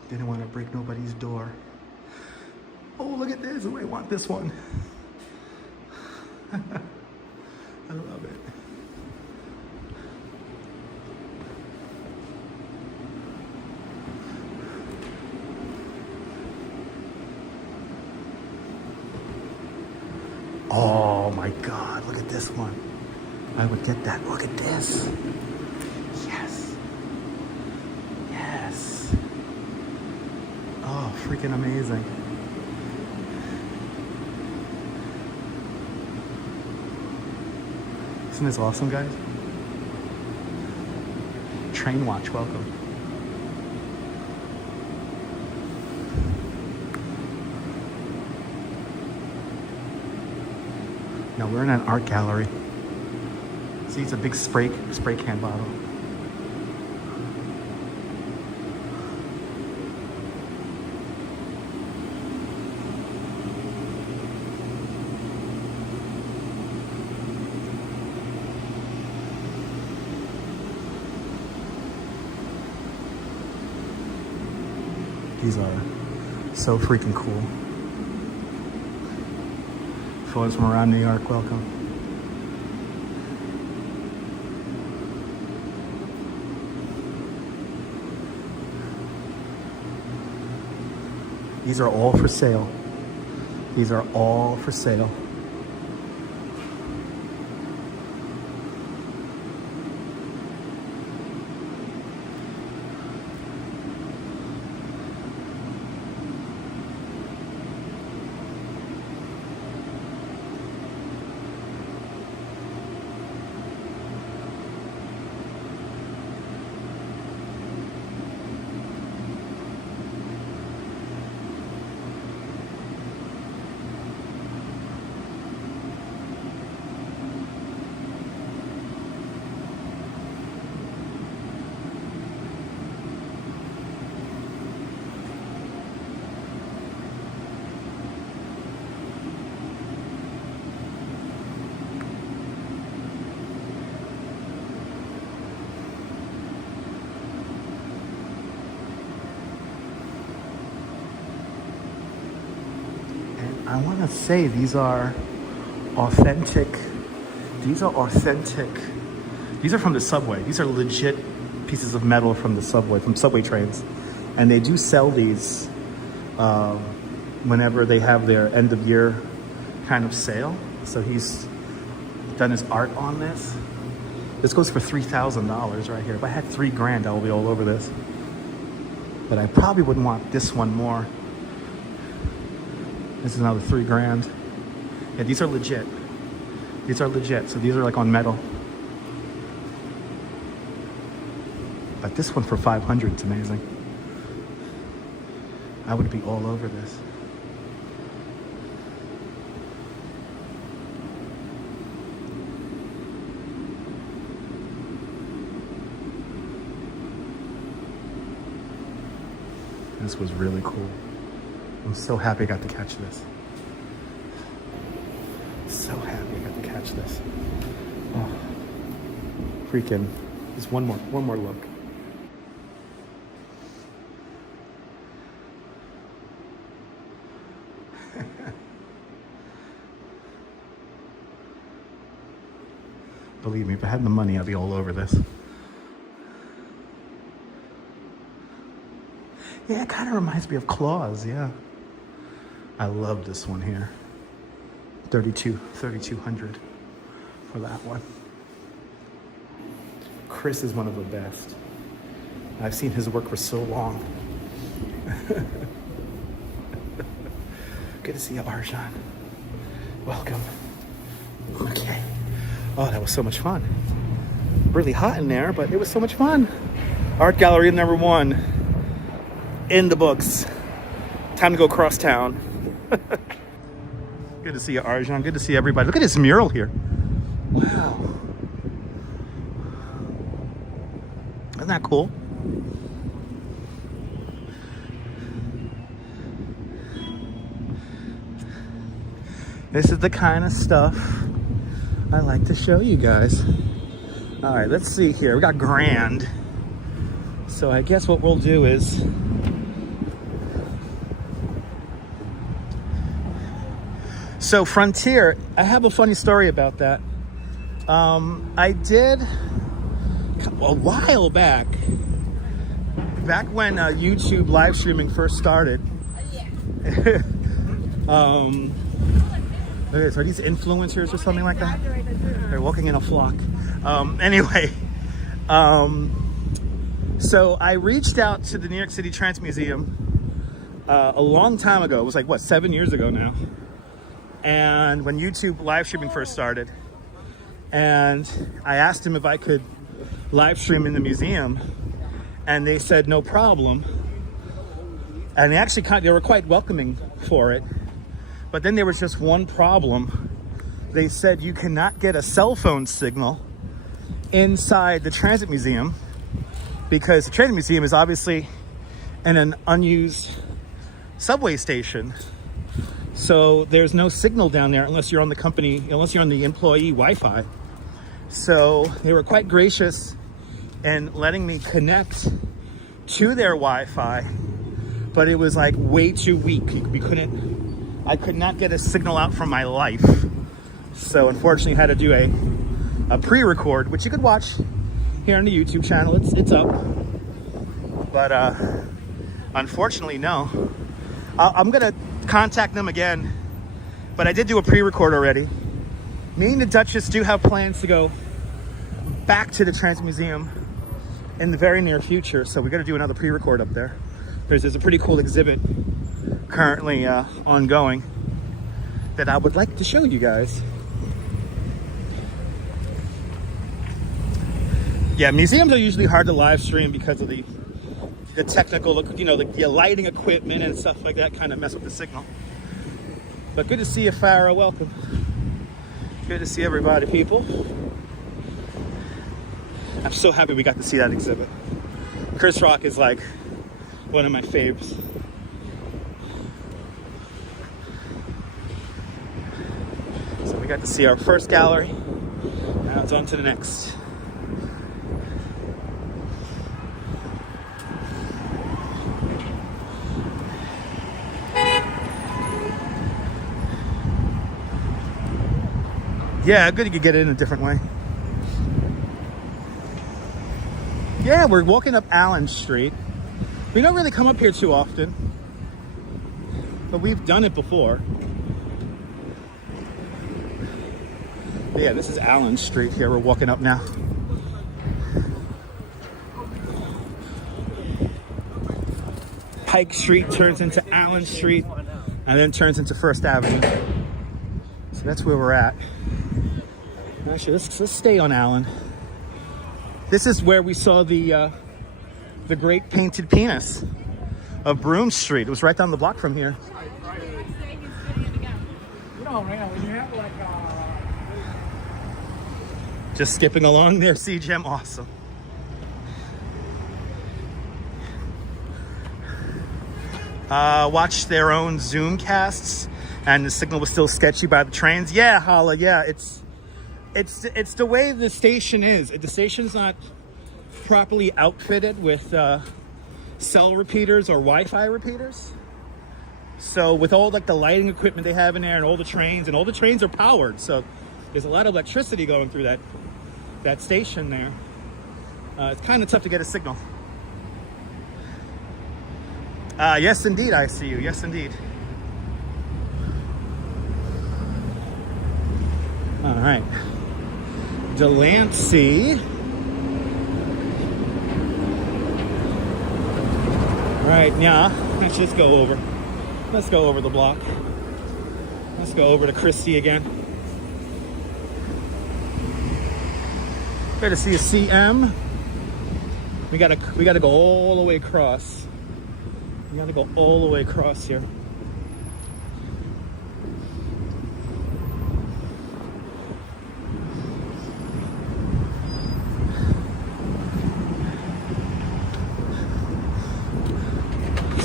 Didn't want to break nobody's door. Oh, look at this. Oh, I want this one. I love it. Oh my God, look at this one. I would get that. Look at this. Yes. Yes. Oh, freaking amazing. Isn't this awesome, guys? Train Watch, welcome. No, we're in an art gallery. See, it's a big spray can bottle. These are so freaking cool. Photos from around New York, welcome. These are all for sale. These are all for sale. I want to say these are authentic. These are authentic. These are from the subway. These are legit pieces of metal from the subway, from subway trains. And they do sell these whenever they have their end of year kind of sale. So he's done his art on this. This goes for $3,000 right here. If I had $3,000, I would be all over this. But I probably wouldn't want this one more. This is another $3,000. Yeah, these are legit. These are legit. So these are like on metal. But this one for $500 is amazing. I would be all over this. This was really cool. I'm so happy I got to catch this. So happy I got to catch this. Oh, freaking, just one more look. Believe me, if I had the money, I'd be all over this. Yeah, it kind of reminds me of claws, yeah. I love this one here. $3,200 for that one. Chris is one of the best. I've seen his work for so long. Good to see you, Arjan. Welcome. Okay. Oh, that was so much fun. Really hot in there, but it was so much fun. Art gallery number 1 in the books. Time to go cross town. Good to see you, Arjan. Good to see everybody. Look at this mural here. Wow. Isn't that cool? This is the kind of stuff I like to show you guys. All right, let's see here. We got grand. So I guess what we'll do is so Frontier, I have a funny story about that. I did a while back when YouTube live streaming first started. Are these influencers or something like that? They're walking in a flock. Anyway, so I reached out to the New York City Trans Museum a long time ago. It was like, what, 7 years ago now? And when YouTube live streaming first started, and I asked them if I could live stream in the museum, and they said no problem. And they were quite welcoming for it. But then there was just one problem. They said you cannot get a cell phone signal inside the Transit Museum because the Transit Museum is obviously in an unused subway station. So there's no signal down there unless you're on the employee Wi-Fi. So they were quite gracious in letting me connect to their Wi-Fi, but it was like way too weak. I could not get a signal out from my life. So unfortunately I had to do a pre-record, which you could watch here on the YouTube channel. It's up. But unfortunately, no. I'm gonna contact them again, but I did do a pre-record already. Me and the Duchess do have plans to go back to the Trans Museum in the very near future, so we're gonna do another pre-record up there. There's a pretty cool exhibit currently ongoing that I would like to show you guys. Yeah, museums are usually hard to live stream because of the technical, you know, the lighting equipment and stuff like that kind of mess with the signal. But good to see you, Farah. Welcome. Good to see everybody, people. I'm so happy we got to see that exhibit. Chris Rock is like one of my faves. So we got to see our first gallery. Now it's on to the next. Yeah, good you could get it in a different way. Yeah, we're walking up Allen Street. We don't really come up here too often, but we've done it before. But yeah, this is Allen Street here. We're walking up now. Pike Street turns into Allen Street and then turns into First Avenue. So that's where we're at. Actually, let's stay on Allen. This is where we saw the great painted penis of Broome Street. It was right down the block from here. Just skipping along there, CGM, awesome. Watch their own Zoom casts, and the signal was still sketchy by the trains. Yeah, Hala, yeah, it's the way the station is. The station's not properly outfitted with cell repeaters or Wi-Fi repeaters. So with all like the lighting equipment they have in there and all the trains are powered, so there's a lot of electricity going through that station there. It's kind of tough to get a signal. Yes, indeed, I see you. Yes, indeed. All right. Delancey. All right, now let's just go over. Let's go over the block. Let's go over to Christie again. Better see a CM. We gotta go all the way across. We gotta go all the way across here.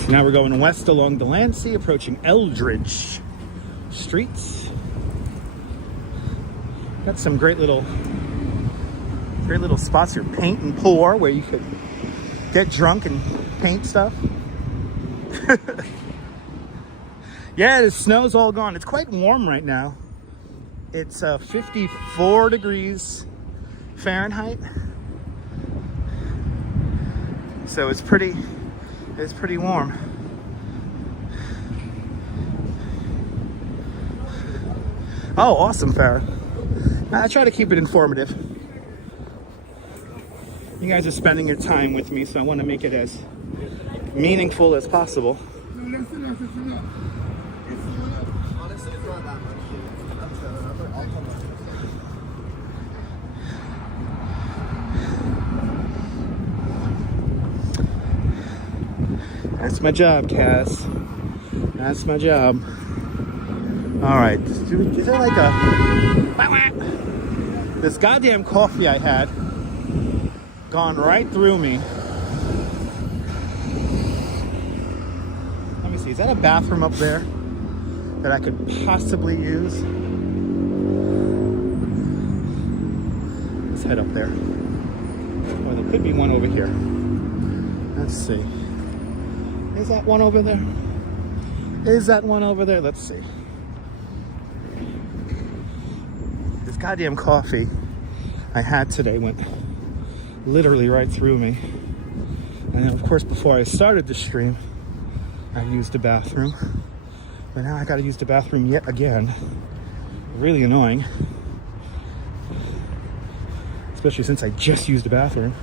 Now we're going west along Delancey, approaching Eldridge Streets. Got some great little spots here. Paint and pour, where you could get drunk and paint stuff. Yeah, the snow's all gone. It's quite warm right now. It's 54 degrees Fahrenheit. So it's pretty warm. Oh, awesome, Farah. I try to keep it informative. You guys are spending your time with me, so I want to make it as meaningful as possible. That's my job, Cass. That's my job. All right. Is there like this goddamn coffee I had gone right through me? Let me see. Is that a bathroom up there that I could possibly use? Let's head up there. Or there could be one over here. Let's see. Is that one over there? Is that one over there? Let's see. This goddamn coffee I had today went literally right through me. And of course, before I started the stream, I used the bathroom, but now I gotta use the bathroom yet again. Really annoying. Especially since I just used the bathroom.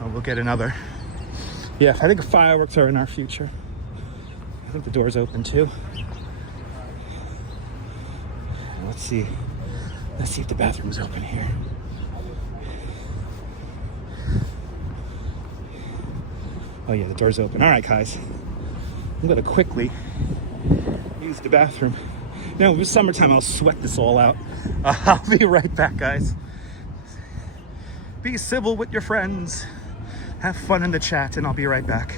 Oh, we'll get another. Yeah, I think fireworks are in our future. I think the door's open too. Let's see. Let's see if the bathroom's open here. Oh yeah, the door's open. All right, guys. I'm gonna quickly use the bathroom. Now, with summertime, I'll sweat this all out. I'll be right back, guys. Be civil with your friends. Have fun in the chat, and I'll be right back.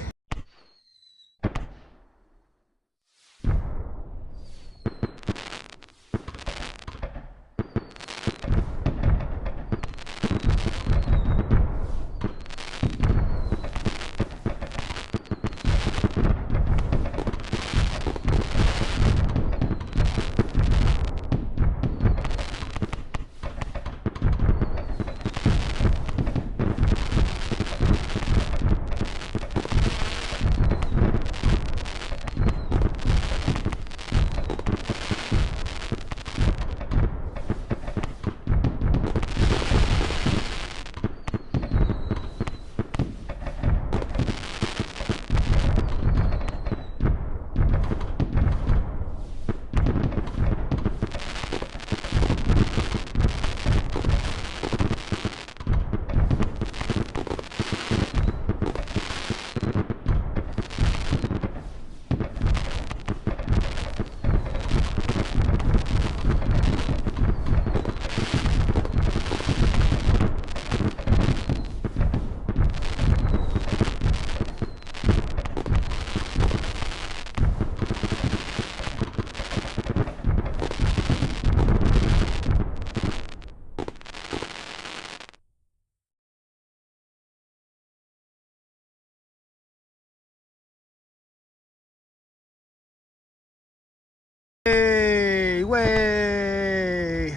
Way.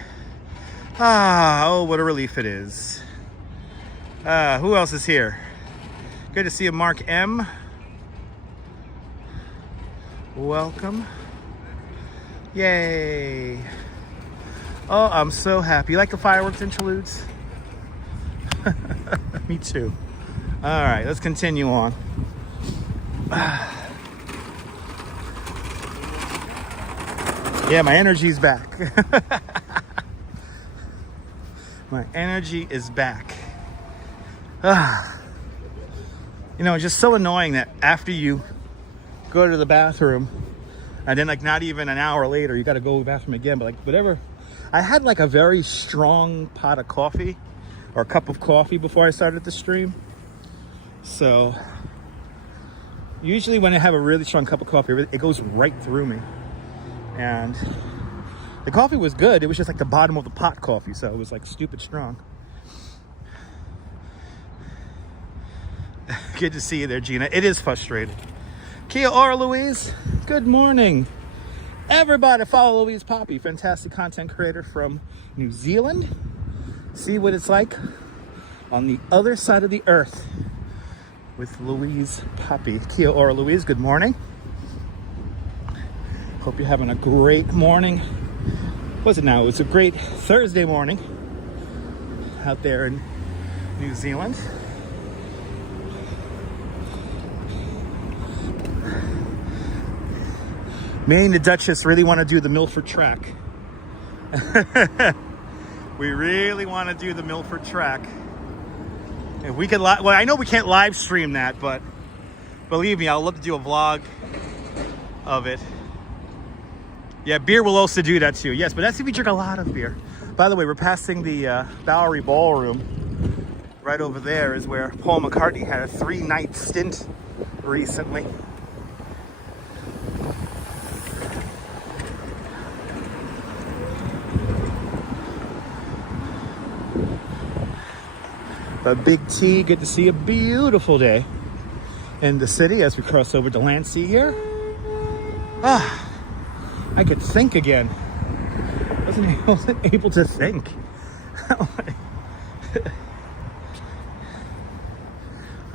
Oh, what a relief it is. Who else is here? Good to see you, Mark M. Welcome. Yay. Oh, I'm so happy. You like the fireworks interludes? Me too. All right, let's continue on. Yeah, my energy's back. My energy is back. You know, it's just so annoying that after you go to the bathroom and then like not even an hour later, you got to go to the bathroom again. But like whatever, I had like a very strong pot of coffee or a cup of coffee before I started the stream. So usually when I have a really strong cup of coffee, it goes right through me. And the coffee was good. It was just like the bottom of the pot coffee. So it was like stupid strong. Good to see you there, Gina. It is frustrating. Kia ora, Louise. Good morning. Everybody follow Louise Poppy, fantastic content creator from New Zealand. See what it's like on the other side of the earth with Louise Poppy. Kia ora, Louise. Good morning. Hope you're having a great morning. What's it now? It's a great Thursday morning out there in New Zealand. Me and the Duchess really want to do the Milford track. We really want to do the Milford track. If we could, well, I know we can't live stream that, but believe me, I'll love to do a vlog of it. Yeah, beer will also do that too. Yes, but that's if we drink a lot of beer. By the way, we're passing the Bowery Ballroom. Right over there is where Paul McCartney had a 3-night stint recently. A Big T, good to see a beautiful day in the city as we cross over to Lancey here. I could think again. Wasn't able to think.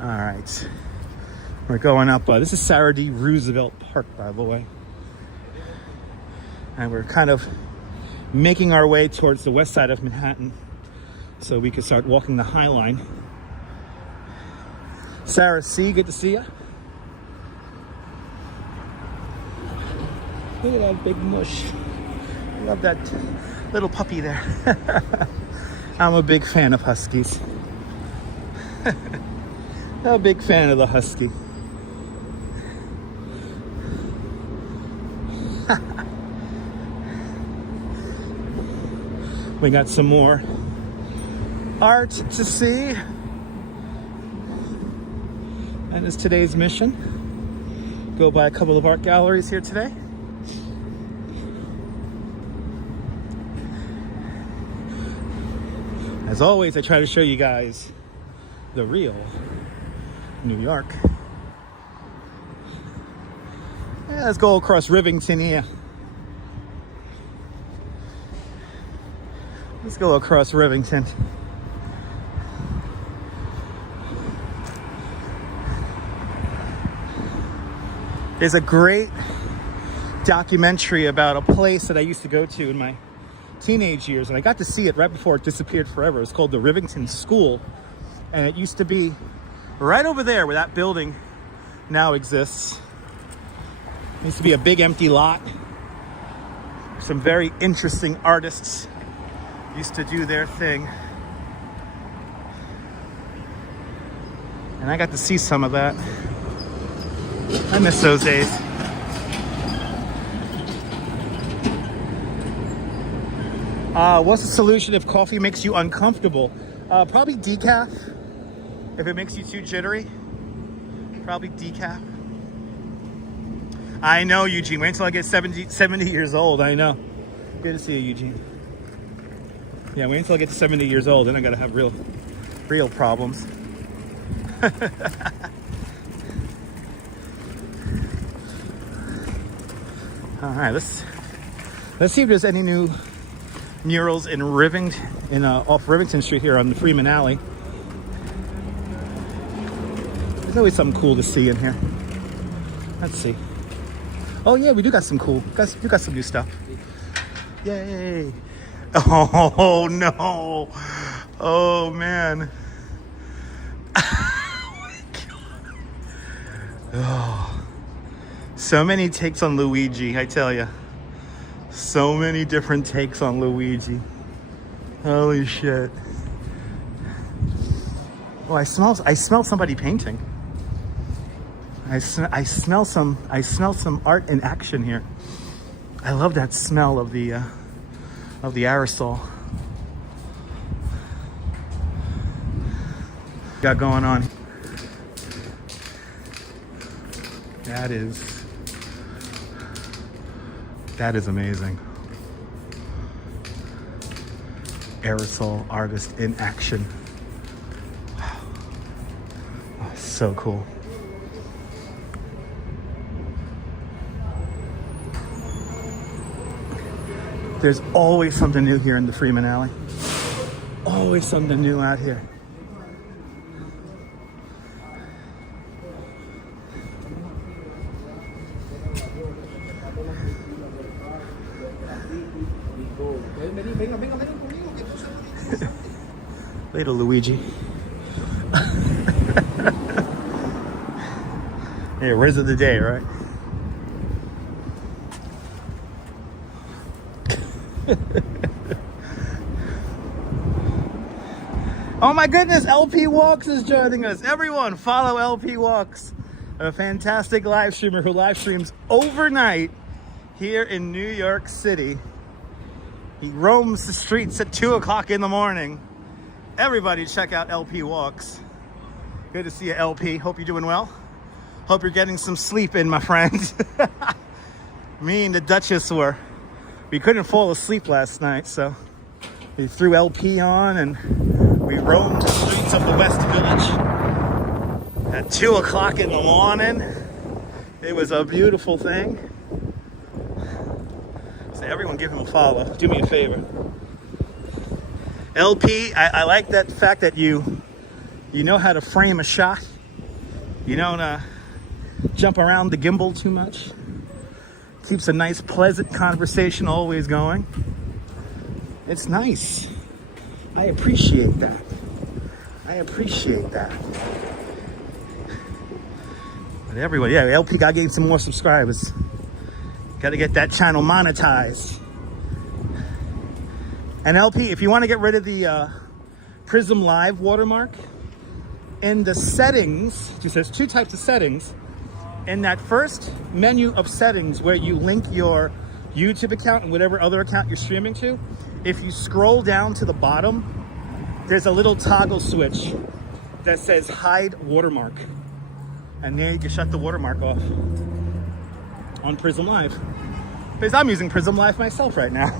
All right. We're going up. This is Sarah D. Roosevelt Park, by the way. And we're kind of making our way towards the west side of Manhattan so we can start walking the High Line. Sarah C., good to see you. Look at that big mush. Love that little puppy there. I'm a big fan of huskies. A big fan of the husky. We got some more art to see. And it's today's mission. Go by a couple of art galleries here today. As always, I try to show you guys the real New York. Yeah, let's go across Rivington here. Let's go across Rivington. There's a great documentary about a place that I used to go to in my teenage years, and I got to see it right before it disappeared forever. It's called the Rivington School, and it used to be right over there where that building now exists. It used to be a big empty lot. Some very interesting artists used to do their thing, and I got to see some of that. I miss those days. What's the solution if coffee makes you uncomfortable? Probably decaf. If it makes you too jittery, probably decaf. I know, Eugene. Wait until I get 70 years old. I know. Good to see you, Eugene. Yeah, wait until I get to 70 years old. Then I gotta have real problems. All right, let's see if there's any new murals in off Rivington Street here on the Freeman Alley. There's always something cool to see in here. Let's see. Oh yeah, we do got some new stuff. Yay! Oh no! Oh man! Oh my god! Oh, so many takes on Luigi, I tell you. So many different takes on Luigi. Holy shit! Oh, I smell somebody painting. I smell some art in action here. I love that smell of the aerosol. Got going on. That is amazing. Aerosol artist in action. Wow. Oh, so cool. There's always something new here in the Freeman Alley. Always something new out here. Later, Luigi. Hey, words of the day, right? Oh my goodness, LP Walks is joining us. Everyone, follow LP Walks, a fantastic live streamer who live streams overnight here in New York City. He roams the streets at 2 o'clock in the morning. Everybody check out LP Walks. Good to see you, LP. Hope you're doing well. Hope you're getting some sleep in, my friend. Me and the Duchess we couldn't fall asleep last night, so we threw LP on and we roamed the streets of the West Village at 2 o'clock in the morning. It was a beautiful thing. So everyone give him a follow. Do me a favor. LP, I like that fact that you know how to frame a shot. You don't jump around the Gimble too much. Keeps a nice, pleasant conversation always going. It's nice. I appreciate that. I appreciate that. But everyone, yeah, LP got getting some more subscribers. Got to get that channel monetized. And LP, if you want to get rid of the Prism Live watermark, in the settings, just there's two types of settings. In that first menu of settings where you link your YouTube account and whatever other account you're streaming to, if you scroll down to the bottom, there's a little toggle switch that says hide watermark. And there you can shut the watermark off on Prism Live. Because I'm using Prism Live myself right now.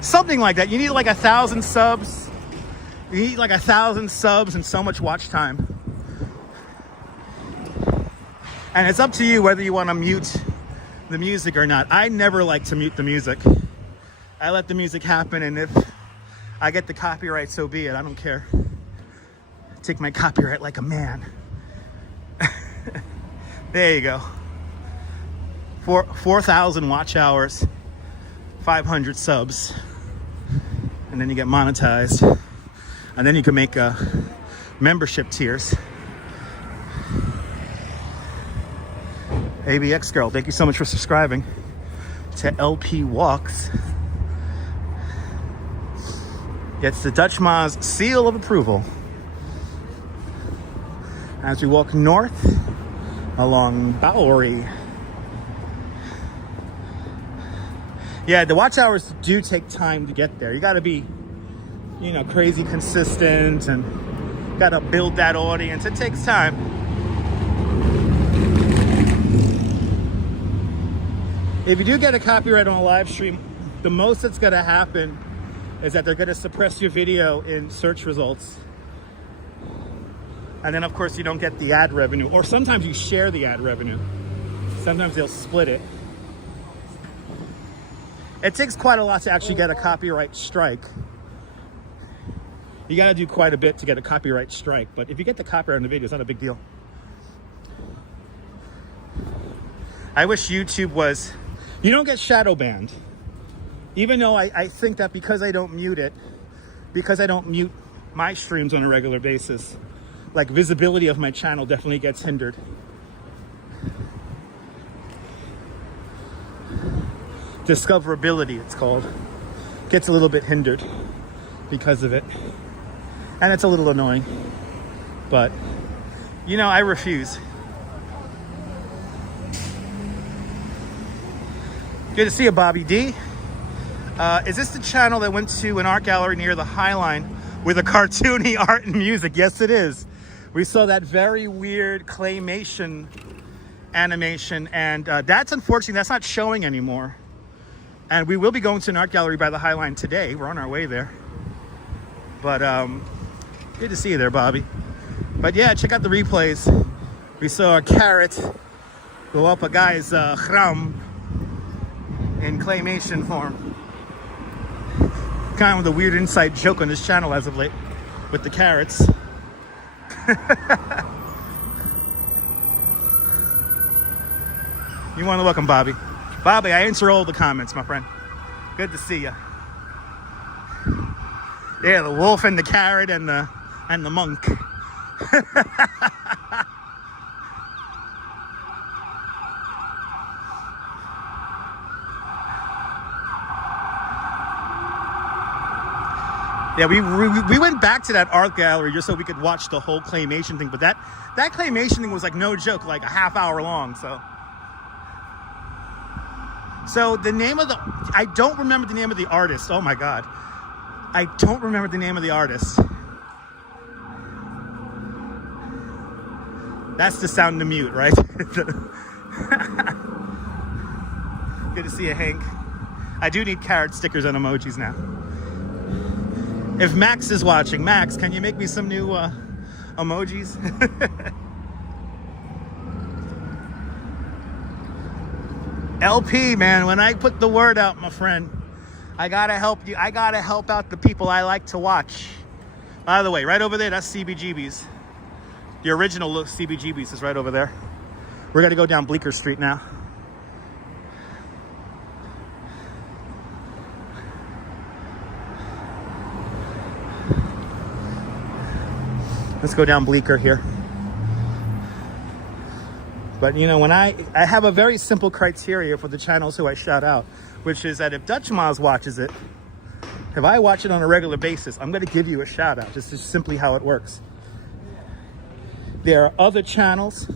Something like that. You need like 1,000 subs. You need like 1,000 subs and so much watch time. And it's up to you whether you want to mute the music or not. I never like to mute the music. I let the music happen, and if I get the copyright, so be it. I don't care. Take my copyright like a man. There you go. 4,000 watch hours, 500 subs, and then you get monetized, and then you can make membership tiers. ABX Girl, thank you so much for subscribing to LP Walks. Gets the Dutch Ma's seal of approval as we walk north along Bowery. Yeah, the watch hours do take time to get there. You got to be, you know, crazy consistent, and got to build that audience. It takes time. If you do get a copyright on a live stream, the most that's going to happen is that they're going to suppress your video in search results. And then, of course, you don't get the ad revenue. Or sometimes you share the ad revenue. Sometimes they'll split it. It takes quite a lot to actually get a copyright strike. You got to do quite a bit to get a copyright strike. But if you get the copyright on the video, it's not a big deal. I wish YouTube was... You don't get shadow banned. Even though I think that because I don't mute it, because I don't mute my streams on a regular basis, like visibility of my channel definitely gets hindered. Discoverability, it's called. Gets a little bit hindered because of it. And it's a little annoying. But, you know, I refuse. Good to see you, Bobby D. Is this the channel that went to an art gallery near the High Line with a cartoony art and music? Yes, it is. We saw that very weird claymation animation, and that's unfortunately, that's not showing anymore. And we will be going to an art gallery by the High Line today. We're on our way there. But good to see you there, Bobby. But yeah, check out the replays. We saw a carrot go up a guy's gram in claymation form. Kind of a weird inside joke on this channel as of late with the carrots. You want to welcome Bobby. Bobby, I answer all the comments, my friend. Good to see you. Yeah, the wolf and the carrot and the monk. Yeah, we went back to that art gallery just so we could watch the whole claymation thing. But that claymation thing was like no joke, like a half hour long. So the name of I don't remember the name of the artist. Oh my God. I don't remember the name of the artist. That's the sound to mute, right? Good to see you, Hank. I do need carrot stickers and emojis now. If Max is watching, Max, can you make me some new emojis? LP, man, when I put the word out, my friend, I gotta help you. I gotta help out the people I like to watch. By the way, right over there, that's CBGB's. The original look CBGB's is right over there. We're gonna go down Bleecker Street now. Let's go down Bleecker here. But you know, when I have a very simple criteria for the channels who I shout out, which is that if Dutch Miles watches it, if I watch it on a regular basis, I'm going to give you a shout out. Just simply how it works. There are other channels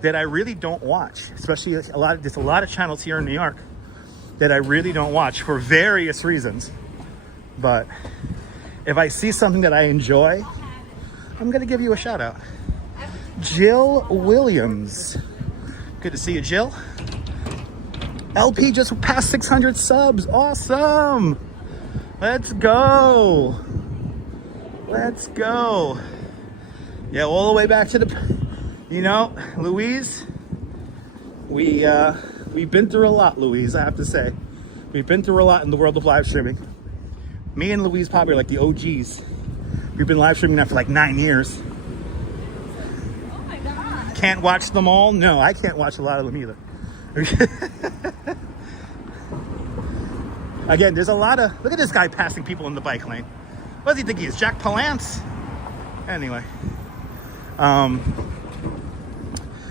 that I really don't watch, especially there's a lot of channels here in New York that I really don't watch for various reasons. But if I see something that I enjoy, I'm going to give you a shout out. Jill Williams. Good to see you, Jill. LP just passed 600 subs. Awesome. Let's go. Let's go. Yeah, all the way back to the, you know, Louise, we've been through a lot, Louise, I have to say. We've been through a lot in the world of live streaming. Me and Louise probably are like the OGs. We've been live streaming now for like 9 years. Can't watch them all? No, I can't watch a lot of them either. Again, there's a lot of... Look at this guy passing people in the bike lane. What does he think he is? Jack Palance? Anyway. No,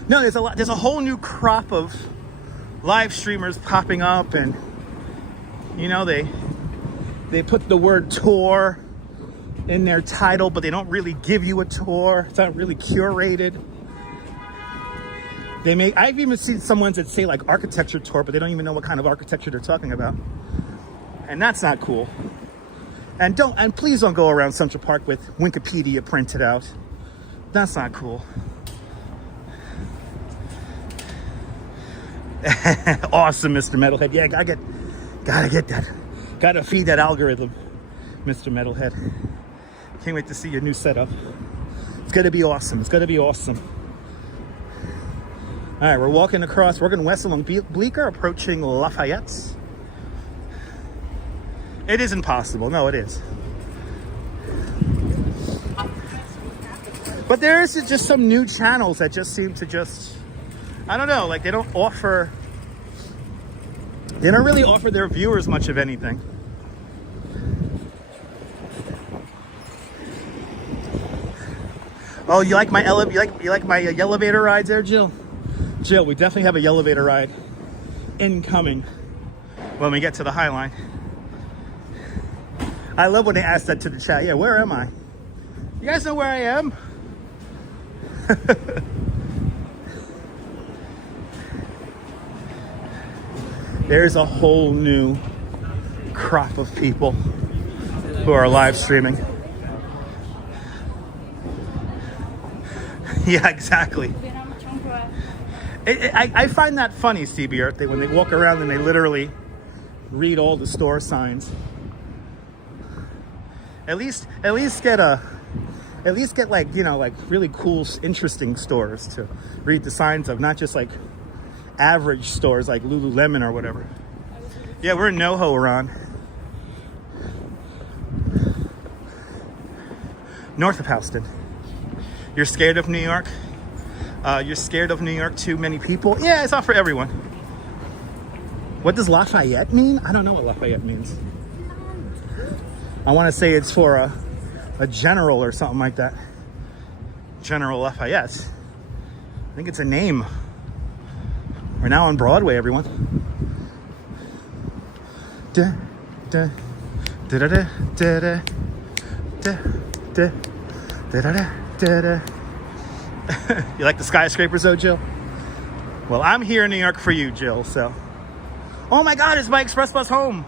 there's a whole new crop of live streamers popping up, and you know, they put the word tour in their title, but they don't really give you a tour. It's not really curated. I've even seen some ones that say like architecture tour, but they don't even know what kind of architecture they're talking about. And that's not cool. And please don't go around Central Park with Wikipedia printed out. That's not cool. Awesome, Mr. Metalhead. Yeah, gotta get that. Gotta feed that algorithm, Mr. Metalhead. Can't wait to see your new setup. It's gonna be awesome. It's gonna be awesome. All right, we're walking west along Bleecker, approaching Lafayette. It is impossible. No, it is. But there is just some new channels that just seem to I don't know, like they don't really offer their viewers much of anything. Oh, you like my elevator rides there, Jill? Jill, we definitely have a elevator ride incoming when we get to the High Line. I love when they ask that to the chat. Yeah, where am I? You guys know where I am? There's a whole new crop of people who are live streaming. Yeah, exactly. I find that funny, CB Earth, when they walk around and they literally read all the store signs. At least get like, you know, like really cool, interesting stores to read the signs of, not just like average stores like Lululemon or whatever. Yeah, we're in NoHo, Ron. North of Houston. You're scared of New York? You're scared of New York, too many people? Yeah, it's not for everyone. What does Lafayette mean? I don't know what Lafayette means. I want to say it's for a general or something like that. General Lafayette. I think it's a name. We're now on Broadway, everyone. Da, da, da, da, da, da, da, da, da, da, da, da. You like the skyscrapers though, Jill? Well, I'm here in New York for you, Jill, so. Oh my God, it's my express bus home.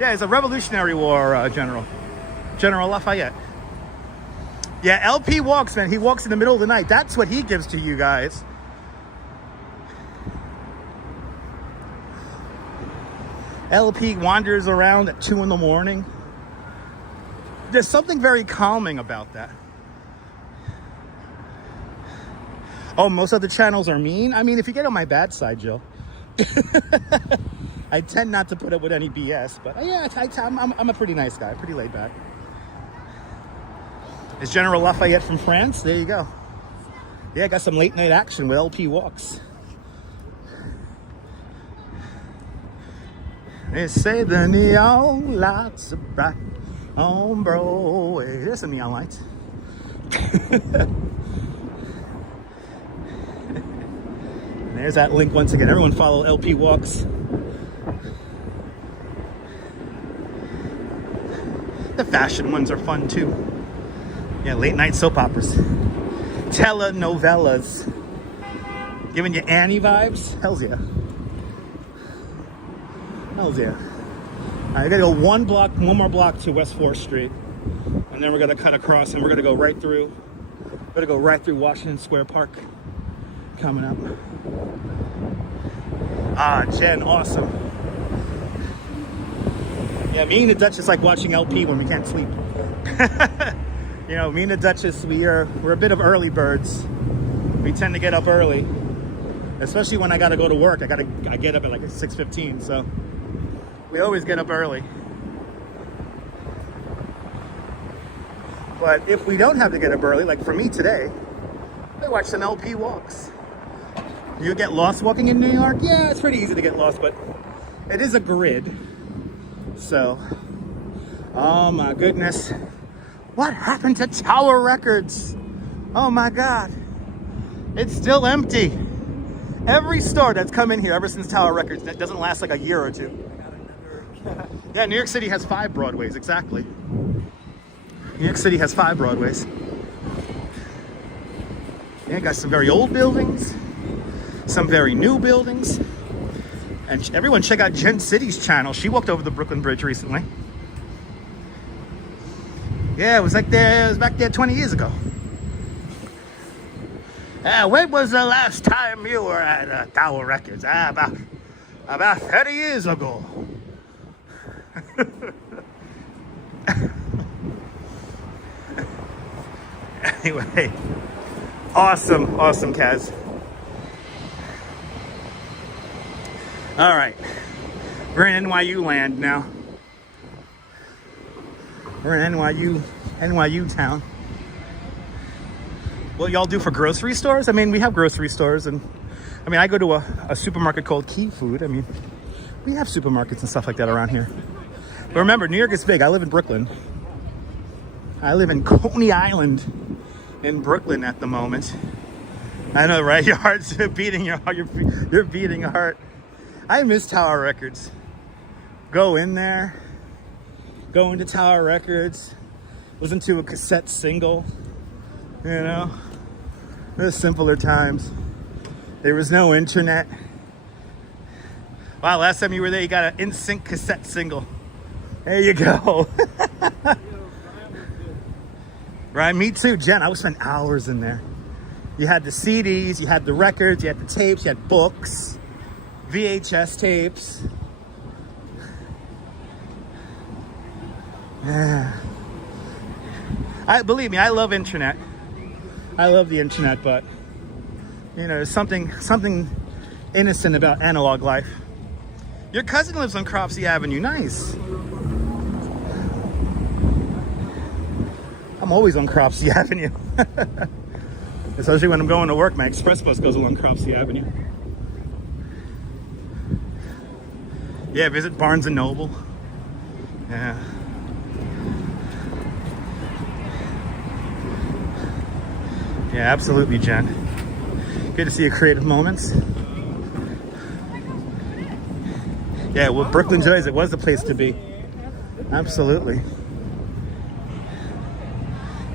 Yeah, he's a Revolutionary War general. General Lafayette. Yeah, LP walks, man. He walks in the middle of the night. That's what he gives to you guys. LP wanders around at 2 in the morning. There's something very calming about that. Oh, most other channels are mean? I mean, if you get on my bad side, Jill. I tend not to put up with any BS, but yeah, I'm a pretty nice guy, pretty laid back. It's General Lafayette from France. There you go. Yeah, got some late night action with LP walks. They say the neon lights are bright on Broadway. There's some neon lights. There's that link once again. Everyone follow LP walks. The fashion ones are fun too. Yeah, late night soap operas. Telenovelas. Giving you Annie vibes? Hells yeah. Hells yeah. All right, I gotta go one more block to West 4th Street. And then we're gonna cut across and we're gonna go right through. We're gonna go right through Washington Square Park. Coming up. Ah, Jen, awesome. Yeah, me and the Duchess like watching LP when we can't sleep. You know, me and the Duchess, we're a bit of early birds. We tend to get up early, especially when I gotta go to work. I get up at like 6:15, so we always get up early. But if we don't have to get up early, like for me today, I watch some LP walks. You get lost walking in New York? Yeah, it's pretty easy to get lost, but it is a grid. So, oh my goodness. What happened to Tower Records? Oh my God. It's still empty. Every store that's come in here ever since Tower Records, that doesn't last like a year or two. Yeah, New York City has 5 Broadways, exactly. New York City has 5 Broadways. Yeah, got some very old buildings, some very new buildings. And everyone check out Jen City's channel. She walked over the Brooklyn Bridge recently. Yeah, it was back there 20 years ago. When was the last time you were at Tower Records? About 30 years ago. Anyway, awesome, Kaz. All right, we're in NYU land now. We're in NYU town. What y'all do for grocery stores? I mean, we have grocery stores, and I mean, I go to a supermarket called Key Food. I mean, we have supermarkets and stuff like that around here. But remember, New York is big. I live in Brooklyn. I live in Coney Island in Brooklyn at the moment. I know, right? Your heart's beating. You're beating your heart. I miss Tower Records. Go in there. Go into Tower Records. Listen to a cassette single. You know? It was simpler times. There was no internet. Wow, last time you were there, you got an NSYNC cassette single. There you go. Right, me too, Jen. I would spend hours in there. You had the CDs, you had the records, you had the tapes, you had books, VHS tapes. Yeah. Believe me, I love internet. I love the internet, but you know, there's something innocent about analog life. Your cousin lives on Cropsey Avenue. Nice. I'm always on Cropsey Avenue. Especially when I'm going to work. My express bus goes along Cropsey Avenue. Yeah, visit Barnes & Noble. Yeah. Yeah, absolutely, Jen. Good to see your creative moments. Yeah, well, Brooklyn Joys, it was the place to be. Absolutely.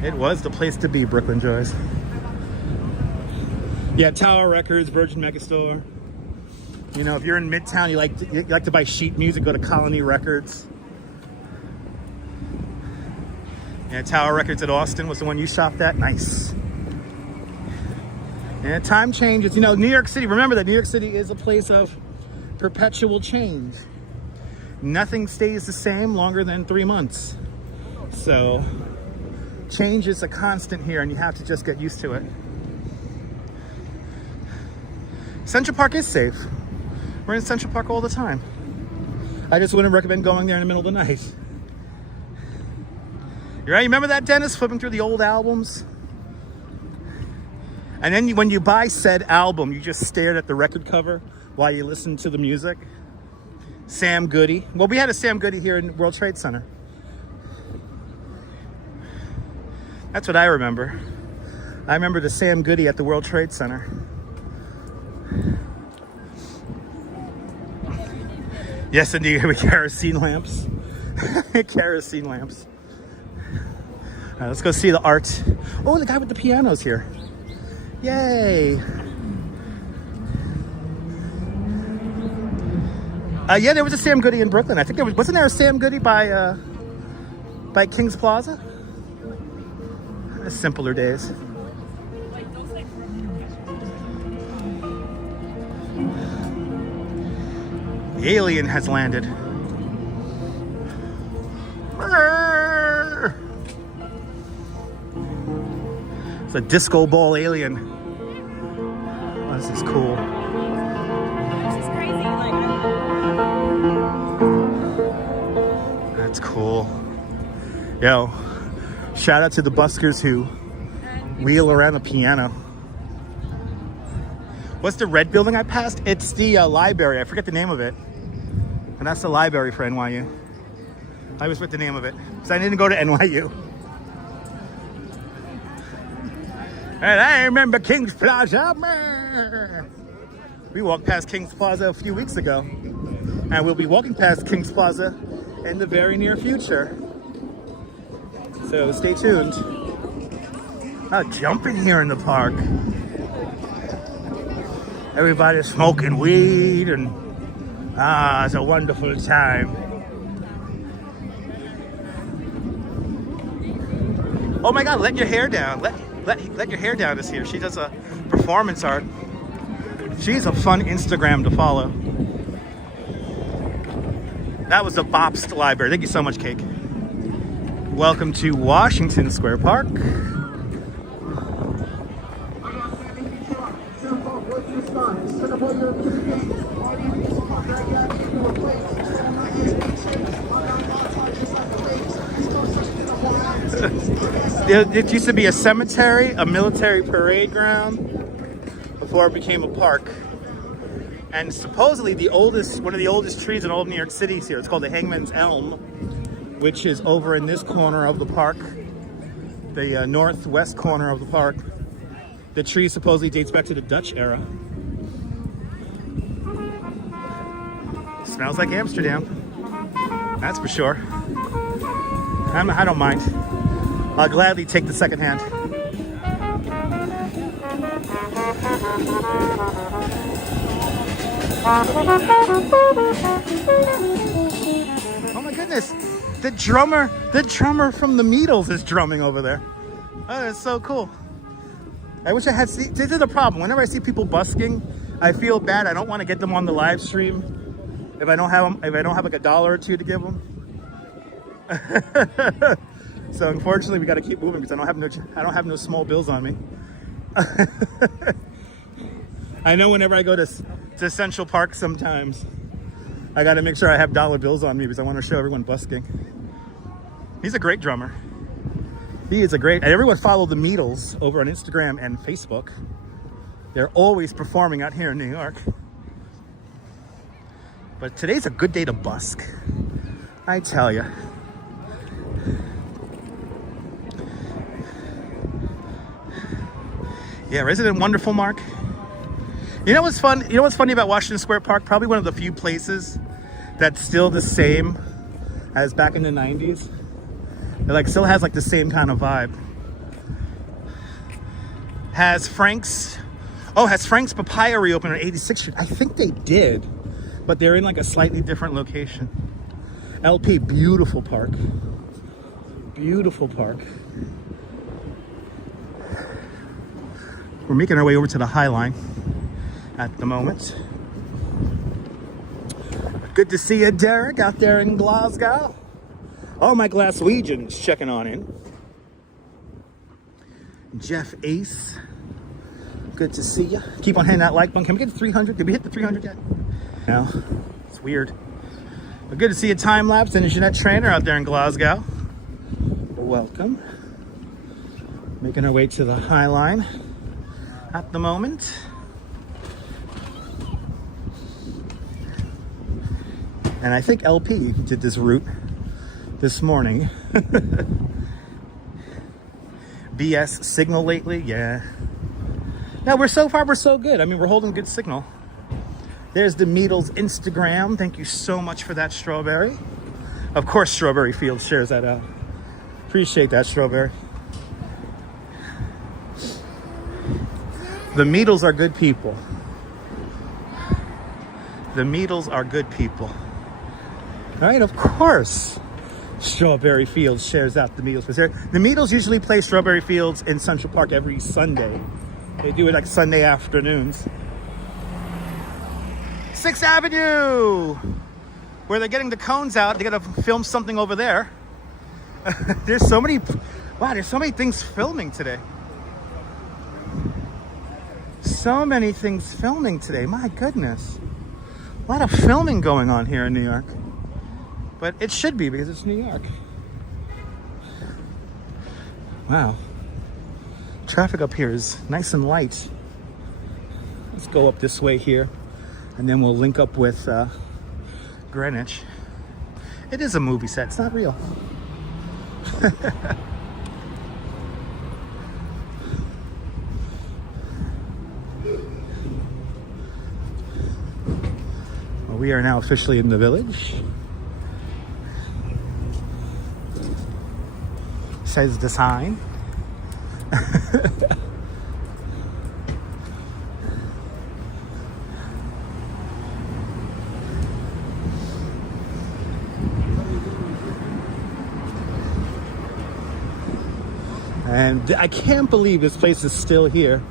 It was the place to be, Brooklyn Joys. Yeah, Tower Records, Virgin Megastore. You know, if you're in Midtown, you like to buy sheet music, go to Colony Records. Yeah, Tower Records at Austin was the one you shopped at. Nice. Yeah, time changes. You know, New York City, remember that New York City is a place of perpetual change. Nothing stays the same longer than 3 months. So, change is a constant here, and you have to just get used to it. Central Park is safe. We're in Central Park all the time. I just wouldn't recommend going there in the middle of the night. You right? Remember that, Dennis? Flipping through the old albums? And then when you buy said album, you just stared at the record cover while you listened to the music. Sam Goody. Well, we had a Sam Goody here in World Trade Center. That's what I remember. I remember the Sam Goody at the World Trade Center. Yes, indeed, with kerosene lamps. Kerosene lamps. All right, let's go see the art. Oh, the guy with the piano's here. Yay. Yeah, there was a Sam Goody in Brooklyn. I think wasn't there a Sam Goody by King's Plaza? Simpler days. The alien has landed. It's a disco ball alien. Oh, this is cool. This is crazy. That's cool. Yo, shout out to the buskers who wheel around a piano. What's the red building I passed? It's the library. I forget the name of it. And that's the library for NYU. I always forget the name of it because I didn't go to NYU. And I remember King's Plaza. We walked past King's Plaza a few weeks ago. And we'll be walking past King's Plaza in the very near future. So stay tuned. Oh, jumping here in the park. Everybody's smoking weed and it's a wonderful time. Oh my God, Let Your Hair Down. Let Your Hair Down is here. She does a performance art. She's a fun Instagram to follow. That was the Bops Library. Thank you so much, Cake. Welcome to Washington Square Park. It used to be a cemetery, a military parade ground, before it became a park. And supposedly one of the oldest trees in all of New York City is here. It's called the Hangman's Elm, which is over in this corner of the park, the northwest corner of the park. The tree supposedly dates back to the Dutch era. Smells like Amsterdam, that's for sure. I don't mind. I'll gladly take the second hand. Oh my goodness, the drummer from the Beatles is drumming over there. Oh, that's so cool. I wish I had this is the problem. Whenever I see people busking, I feel bad. I don't want to get them on the live stream if I don't have like $1 or $2 to give them. So unfortunately, we got to keep moving because I don't have no small bills on me. I know whenever I go to Central Park, sometimes I got to make sure I have dollar bills on me because I want to show everyone busking. He's a great drummer. He is a great, and everyone follow the Beatles over on Instagram and Facebook. They're always performing out here in New York. But today's a good day to busk, I tell you. Yeah, isn't it wonderful, Mark? You know what's fun? You know what's funny about Washington Square Park? Probably one of the few places that's still the same as back in the 90s. It like still has like the same kind of vibe. Has Frank's Papaya reopened on 86th Street? I think they did, but they're in like a slightly different location. LP, beautiful park. Beautiful park. We're making our way over to the High Line at the moment. Good to see you, Derek, out there in Glasgow. Oh, my Glaswegian's checking on in. Jeff Ace, good to see you. Keep on hitting that like button. Can we get to 300? Did we hit the 300 yet? No, it's weird. But good to see you, Time Lapse and Jeanette Trainer out there in Glasgow. welcome. Making our way to the High Line at the moment. And I think LP did this route this morning. BS signal lately, yeah. No, we're so good. I mean, we're holding good signal. There's the Meadles Instagram. Thank you so much for that, Strawberry. Of course, Strawberry Fields shares that out. Appreciate that, Strawberry. The Meadles are good people. The Meadles are good people. All right, of course. Strawberry Fields shares out the Meadles. The Meadles usually play Strawberry Fields in Central Park every Sunday. They do it like Sunday afternoons. 6th Avenue, where they're getting the cones out. They gotta film something over there. There's so many things filming today. So many things filming today. My goodness. A lot of filming going on here in New York. But it should be because it's New York. Wow. Traffic up here is nice and light. Let's go up this way here. And then we'll link up with Greenwich. It is a movie set. It's not real. Well, we are now officially in the Village. Says the sign. And I can't believe this place is still here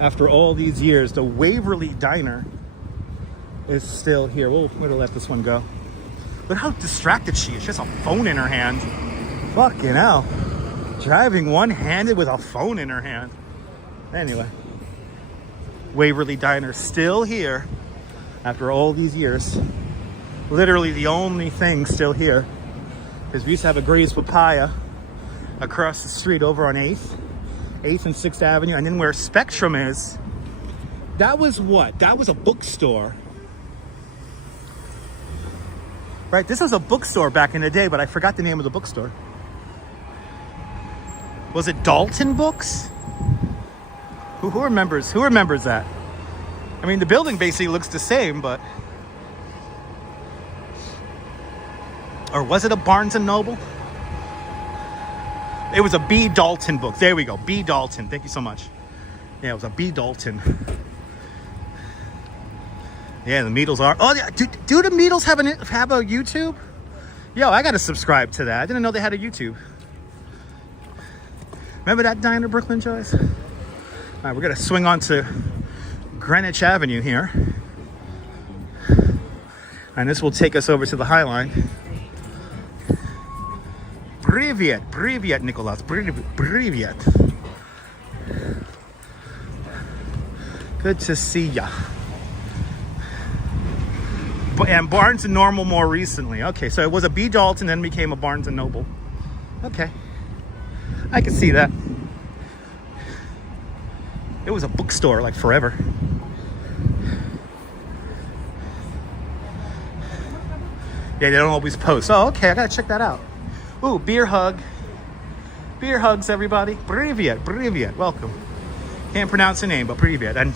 after all these years. The Waverly Diner is still here. We're gonna let this one go. Look how distracted she is. She has a phone in her hand. Fucking hell. Driving one-handed with a phone in her hand. Anyway. Waverly Diner still here after all these years. Literally the only thing still here is we used to have a Gray's Papaya across the street over on 8th and 6th Avenue. And then where Spectrum is, that was what? That was a bookstore. Right, this was a bookstore back in the day, but I forgot the name of the bookstore. Was it Dalton Books? Who remembers that? I mean, the building basically looks the same, but... Or was it a Barnes & Noble? It was a B. Dalton book. There we go. B. Dalton. Thank you so much. Yeah, it was a B. Dalton. Yeah, the Meadles are... Oh, yeah. Do the Meadles have a YouTube? Yo, I got to subscribe to that. I didn't know they had a YouTube. Remember that diner, Brooklyn Joyce? All right, we're going to swing on to Greenwich Avenue here. And this will take us over to the High Line. Привет, Nicholas. Привет. Good to see ya. And Barnes & Noble more recently. Okay, so it was a B. Dalton, then became a Barnes & Noble. Okay. I can see that. It was a bookstore like forever. Yeah, they don't always post. Oh, okay, I gotta check that out. Ooh, beer hug. Beer hugs, everybody. Привет. Welcome. Can't pronounce the name, but привет. And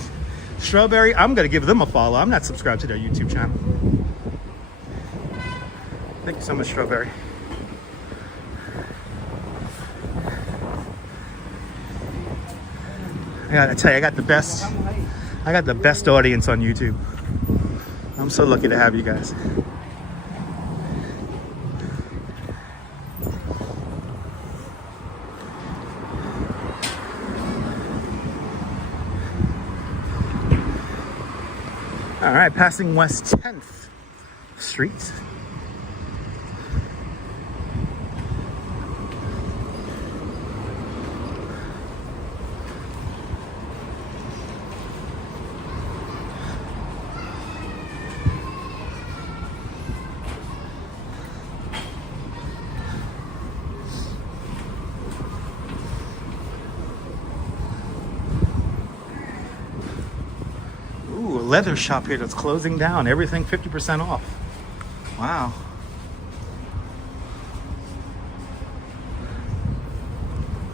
Strawberry, I'm gonna give them a follow. I'm not subscribed to their YouTube channel. Thank you so much, Strawberry. I gotta tell you, I got the best audience on YouTube. I'm so lucky to have you guys. All right, passing West 10th Street. Ooh, a leather shop here that's closing down. Everything 50% off. Wow.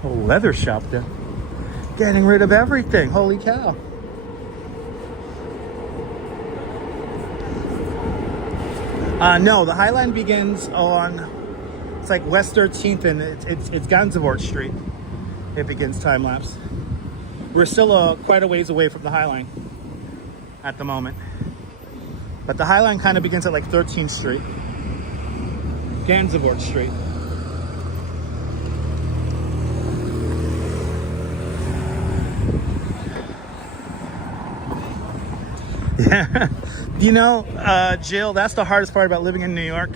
A leather shop there. Getting rid of everything. Holy cow. No, the High Line begins on, it's like West 13th and it's Gansevoort Street. It begins time lapse. We're still quite a ways away from the High Line at the moment. But the High Line kind of begins at like 13th Street. Gansevoort Street. Yeah. You know, Jill, that's the hardest part about living in New York.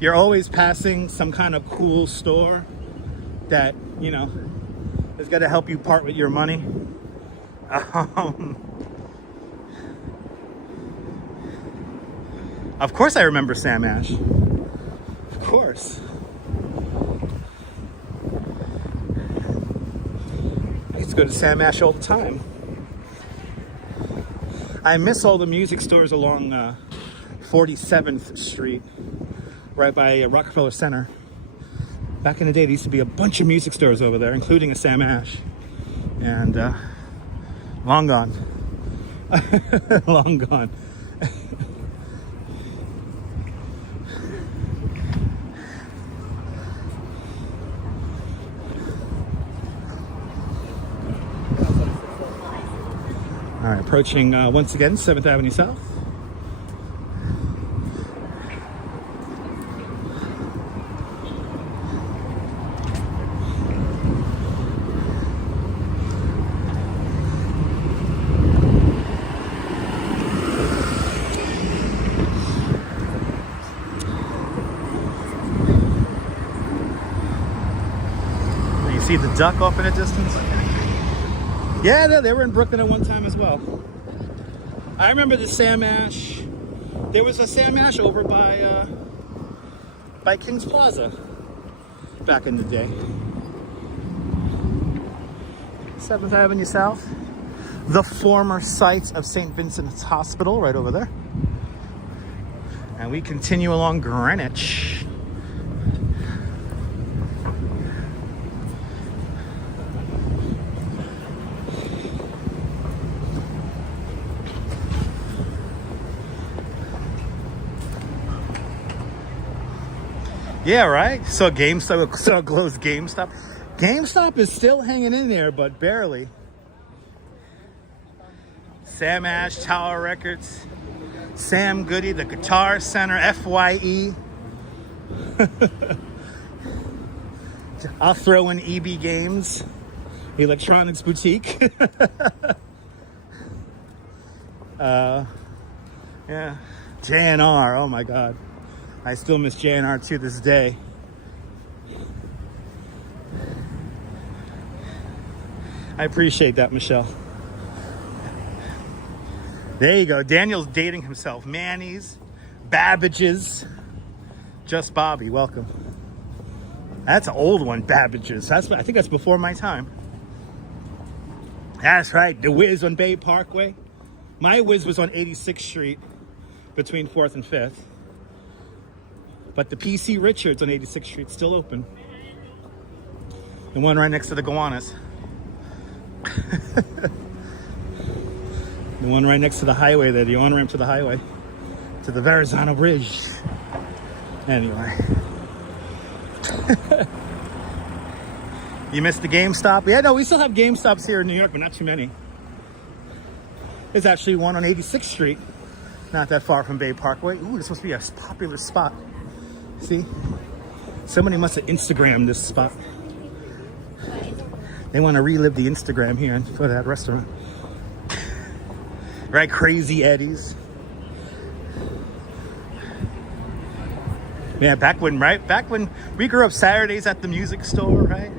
You're always passing some kind of cool store that, you know, is going to help you part with your money. Of course I remember Sam Ash. Of course. I used to go to Sam Ash all the time. I miss all the music stores along 47th Street, right by Rockefeller Center. Back in the day, there used to be a bunch of music stores over there, including a Sam Ash. And long gone. Long gone. All right, approaching once again 7th Avenue South. You see the duck off in the distance? Yeah, they were in Brooklyn at one time as well. I remember the Sam Ash. There was a Sam Ash over by King's Plaza back in the day. 7th Avenue South. The former site of St. Vincent's Hospital right over there. And we continue along Greenwich. Yeah, right? So GameStop, so close GameStop. GameStop is still hanging in there, but barely. Sam Ash, Tower Records, Sam Goody, the Guitar Center, FYE. I'll throw in EB Games, Electronics Boutique. Yeah, JNR, oh my God. I still miss JNR to this day. I appreciate that, Michelle. There you go. Daniel's dating himself. Manny's, Babbage's, Just Bobby. Welcome. That's an old one, Babbage's. I think that's before my time. That's right. The Wiz on Bay Parkway. My Wiz was on 86th Street between 4th and 5th. But the PC Richards on 86th Street still open. The one right next to the Gowanus. The one right next to the highway there, the on-ramp to the highway. To the Verizon Bridge. Anyway. You missed the GameStop? Yeah, no, we still have GameStops here in New York, but not too many. There's actually one on 86th Street. Not that far from Bay Parkway. Ooh, this must be a popular spot. See? Somebody must have Instagrammed this spot. They want to relive the Instagram here and go to that restaurant. Right? Crazy Eddie's. Yeah, back when we grew up Saturdays at the music store, right?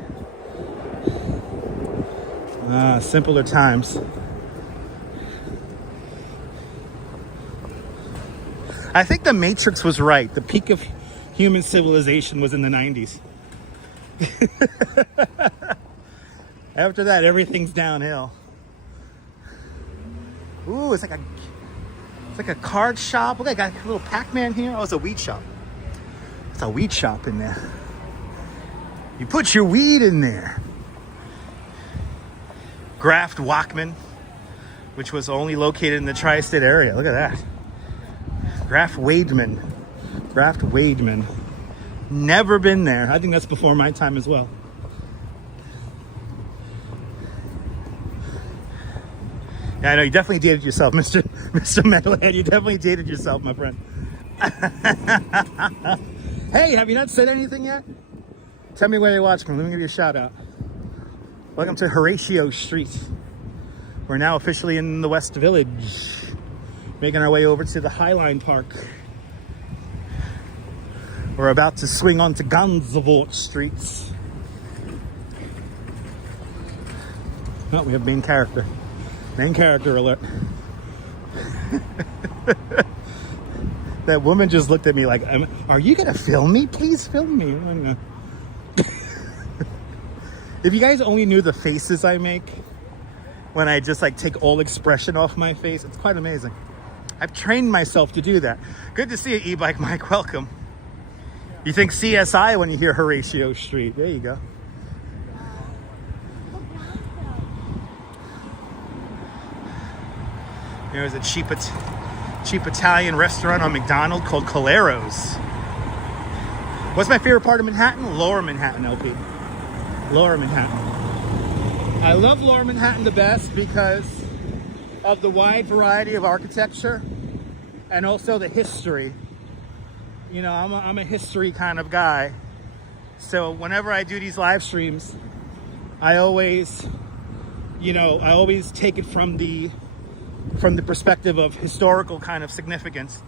Simpler times. I think the Matrix was right. The peak of human civilization was in the 90s. After that, everything's downhill. Ooh, it's like a card shop. Look, I got a little Pac-Man here. Oh, it's a weed shop. It's a weed shop in there. You put your weed in there. Graft Walkman, which was only located in the tri-state area. Look at that. Graft Wademan. Never been there. I think that's before my time as well. Yeah, I know, you definitely dated yourself, Mr. Metalhead. You definitely dated yourself, my friend. Hey, have you not said anything yet? Tell me where you watch from. Let me give you a shout out. Welcome to Horatio Street. We're now officially in the West Village, making our way over to the Highline Park. We're about to swing onto Gansevoort streets. Oh, we have main character. Main character alert. That woman just looked at me like, are you gonna film me? Please film me. I don't know. If you guys only knew the faces I make when I just like take all expression off my face, it's quite amazing. I've trained myself to do that. Good to see you, E-Bike Mike. Welcome. You think CSI when you hear Horatio Street. There you go. There's a cheap Italian restaurant on McDonald called Colero's. What's my favorite part of Manhattan? Lower Manhattan, LP. Lower Manhattan. I love Lower Manhattan the best because of the wide variety of architecture and also the history. You know, I'm a history kind of guy. So whenever I do these live streams, I always take it from the perspective of historical kind of significance.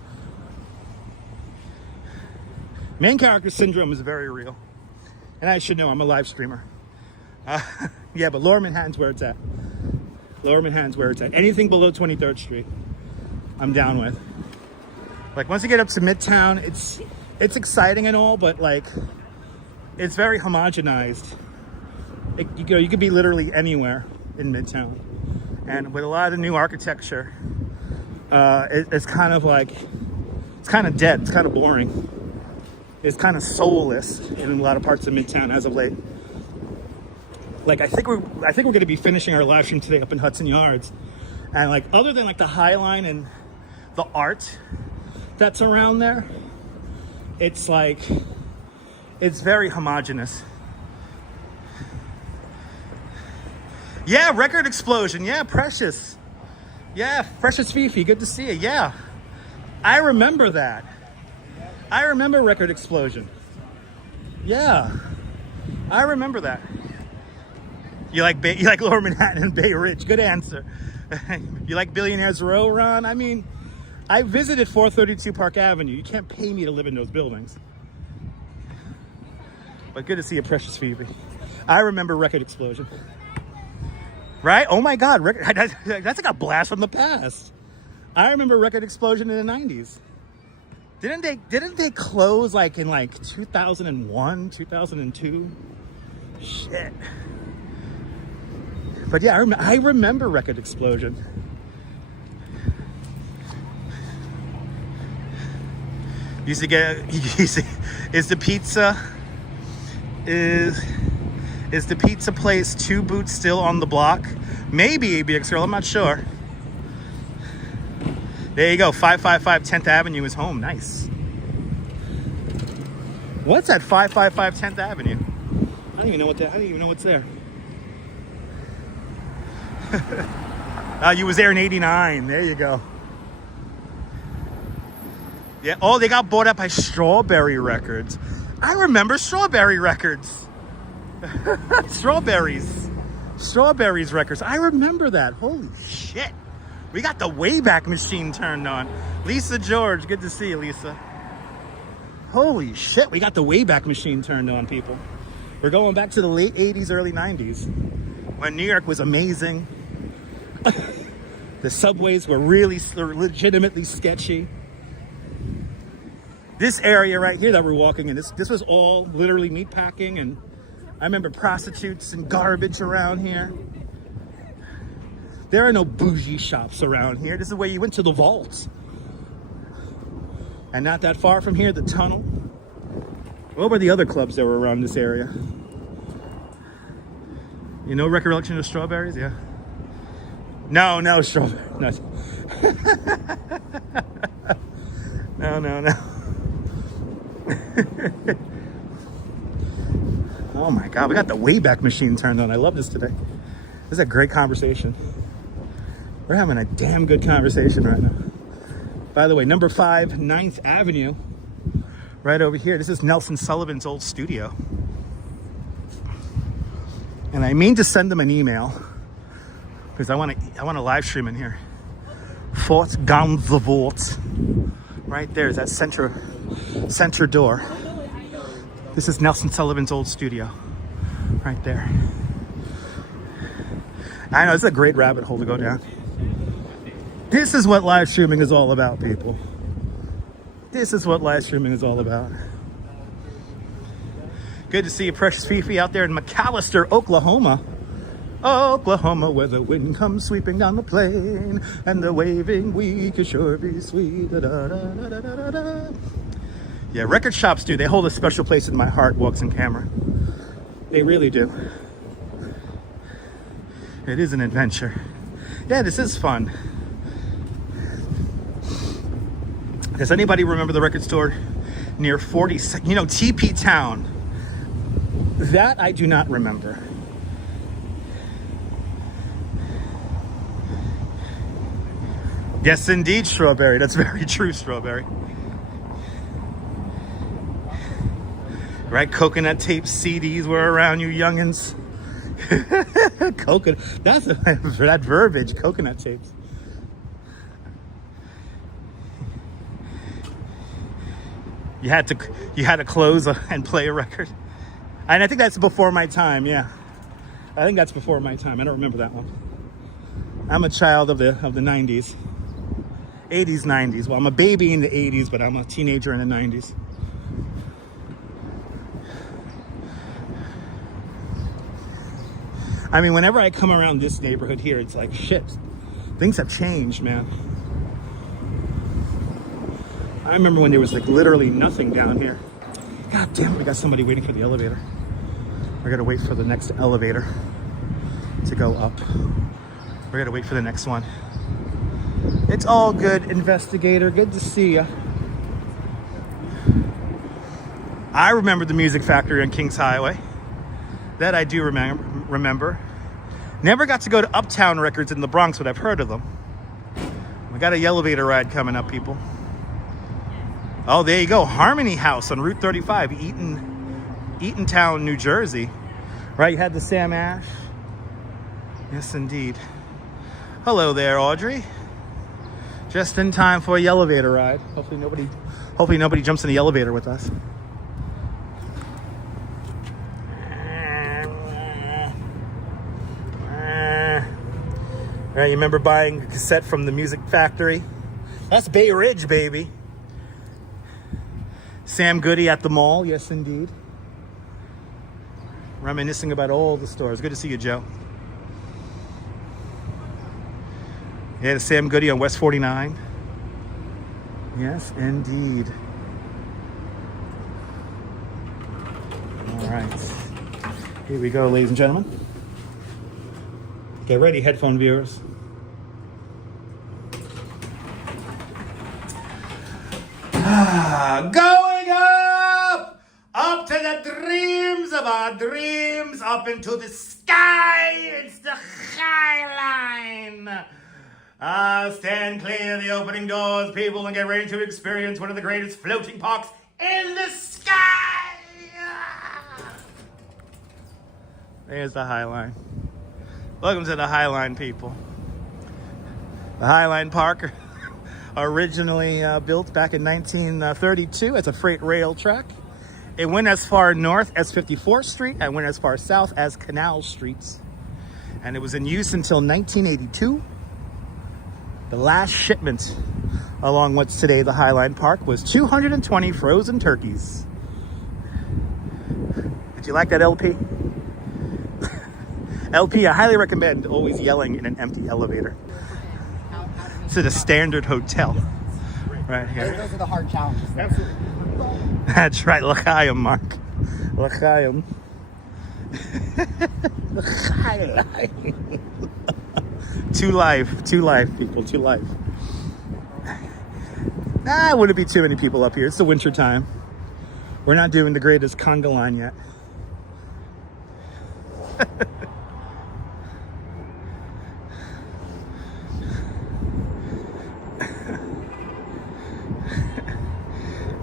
Main character syndrome is very real. And I should know, I'm a live streamer. Yeah, but Lower Manhattan's where it's at. Lower Manhattan's where it's at. Anything below 23rd Street, I'm down with. Like, once you get up to Midtown, it's exciting and all, but like, it's very homogenized. You could be literally anywhere in Midtown. And with a lot of the new architecture, it's kind of like, it's kind of dead, it's kind of boring. It's kind of soulless in a lot of parts of Midtown as of late. Like, I think we're going to be finishing our live stream today up in Hudson Yards. And like, other than like the High Line and the art that's around there, it's like, it's very homogenous. Yeah, Record Explosion. Yeah, Precious. Yeah, Precious Fifi. Good to see you. Yeah, I remember that. I remember Record Explosion. Yeah, I remember that. You like Lower Manhattan and Bay Ridge. Good answer. You like Billionaires Row, Ron? I mean, I visited 432 Park Avenue. You can't pay me to live in those buildings. But good to see you, Precious Phoebe. I remember Record Explosion. Right? Oh my God, that's like a blast from the past. I remember Record Explosion in the 90s. Didn't they close like in like 2001, 2002? Shit. But yeah, I remember Record Explosion. Is the pizza place Two Boots still on the block? Maybe, ABX Girl, I'm not sure. There you go, 555 10th Avenue is home. Nice. What's at 555 10th Avenue? I don't even know what's there. You was there in 89. There you go. Yeah. Oh, they got bought up by Strawberry Records. I remember Strawberry Records. Strawberries Records. I remember that. Holy shit. We got the Wayback Machine turned on. Lisa George, good to see you, Lisa. Holy shit, we got the Wayback Machine turned on, people. We're going back to the late 80s, early 90s, when New York was amazing. The subways were really legitimately sketchy. This area right here that we're walking in, this was all literally meatpacking, and I remember prostitutes and garbage around here. There are no bougie shops around here. This is where you went to the vault. And not that far from here, the tunnel. What were the other clubs that were around this area? You know recollection of Strawberries? Yeah. No, Strawberry. No. No. Oh my God, we got the Wayback Machine turned on. I love this today. This is a great conversation. We're having a damn good conversation right now. By the way, number 5, 9th Avenue, right over here. This is Nelson Sullivan's old studio. And I mean to send them an email because I want to live stream in here. Fort Gimble, right there is that center door. This is Nelson Sullivan's old studio, right there. I know, it's a great rabbit hole to go down. This is what live streaming is all about, people. This is what live streaming is all about. Good to see you, Precious Fifi, out there in McAlester, Oklahoma. Oklahoma, where the wind comes sweeping down the plain, and the waving wheat could sure be sweet. Da, da, da, da, da, da. Yeah, record shops do. They hold a special place in my heart, Walks in Camera. They really do. It is an adventure. Yeah, this is fun. Does anybody remember the record store near 40, you know, TP Town? That I do not remember. Yes, indeed, Strawberry. That's very true, Strawberry. Right, coconut tape CDs were around, you youngins. Coconut, that's that verbiage, coconut tapes. You had to close and play a record. And I think that's before my time, yeah. I think that's before my time. I don't remember that one. I'm a child of the 90s. 80s, 90s. Well, I'm a baby in the 80s, but I'm a teenager in the 90s. I mean, whenever I come around this neighborhood here, it's like, shit, things have changed, man. I remember when there was like literally nothing down here. God damn, we got somebody waiting for the elevator. We're gonna wait for the next elevator to go up. We're gonna wait for the next one. It's all good, investigator. Good to see ya. I remember the Music Factory on Kings Highway. That I do remember. Never got to go to Uptown Records in the Bronx, but I've heard of them. We got a elevator ride coming up, people. Oh, there you go. Harmony House on Route 35, Eatontown, New Jersey. Right, you had the Sam Ash. Yes, indeed. Hello there, Audrey. Just in time for a elevator ride. Hopefully nobody jumps in the elevator with us. Right, you remember buying a cassette from the Music Factory? That's Bay Ridge, baby. Sam Goody at the mall, yes indeed. Reminiscing about all the stores. Good to see you, Joe. Yeah, the Sam Goody on West 49. Yes, indeed. All right. Here we go, ladies and gentlemen. Get ready, headphone viewers. Going up to the dreams of our dreams, up into the sky. It's the High Line. Stand clear of the opening doors, people, and get ready to experience one of the greatest floating parks in the sky. There's the High Line. Welcome to the High Line, people. The High Line Park, originally built back in 1932 as a freight rail track. It went as far north as 54th Street and went as far south as Canal Street. And it was in use until 1982. The last shipment along what's today the High Line Park was 220 frozen turkeys. Did you like that LP? LP, I highly recommend always yelling in an empty elevator. To the Standard Hotel. Right here. Those are the hard challenges. Absolutely. That's right. L'chaim, Mark. L'chaim. Two life, people. Two life. Wouldn't be too many people up here. It's the winter time. We're not doing the greatest conga line yet.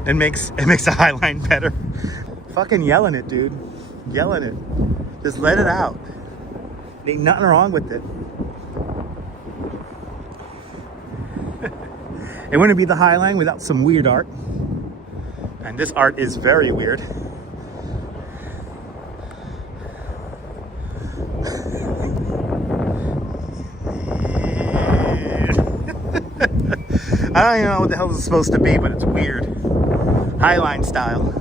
It makes a high line better. Fucking yelling it, dude. Yelling it. Just let it out. Ain't nothing wrong with it. It wouldn't be the High Line without some weird art. And this art is very weird. I don't even know what the hell this is supposed to be, but it's weird. High Line style.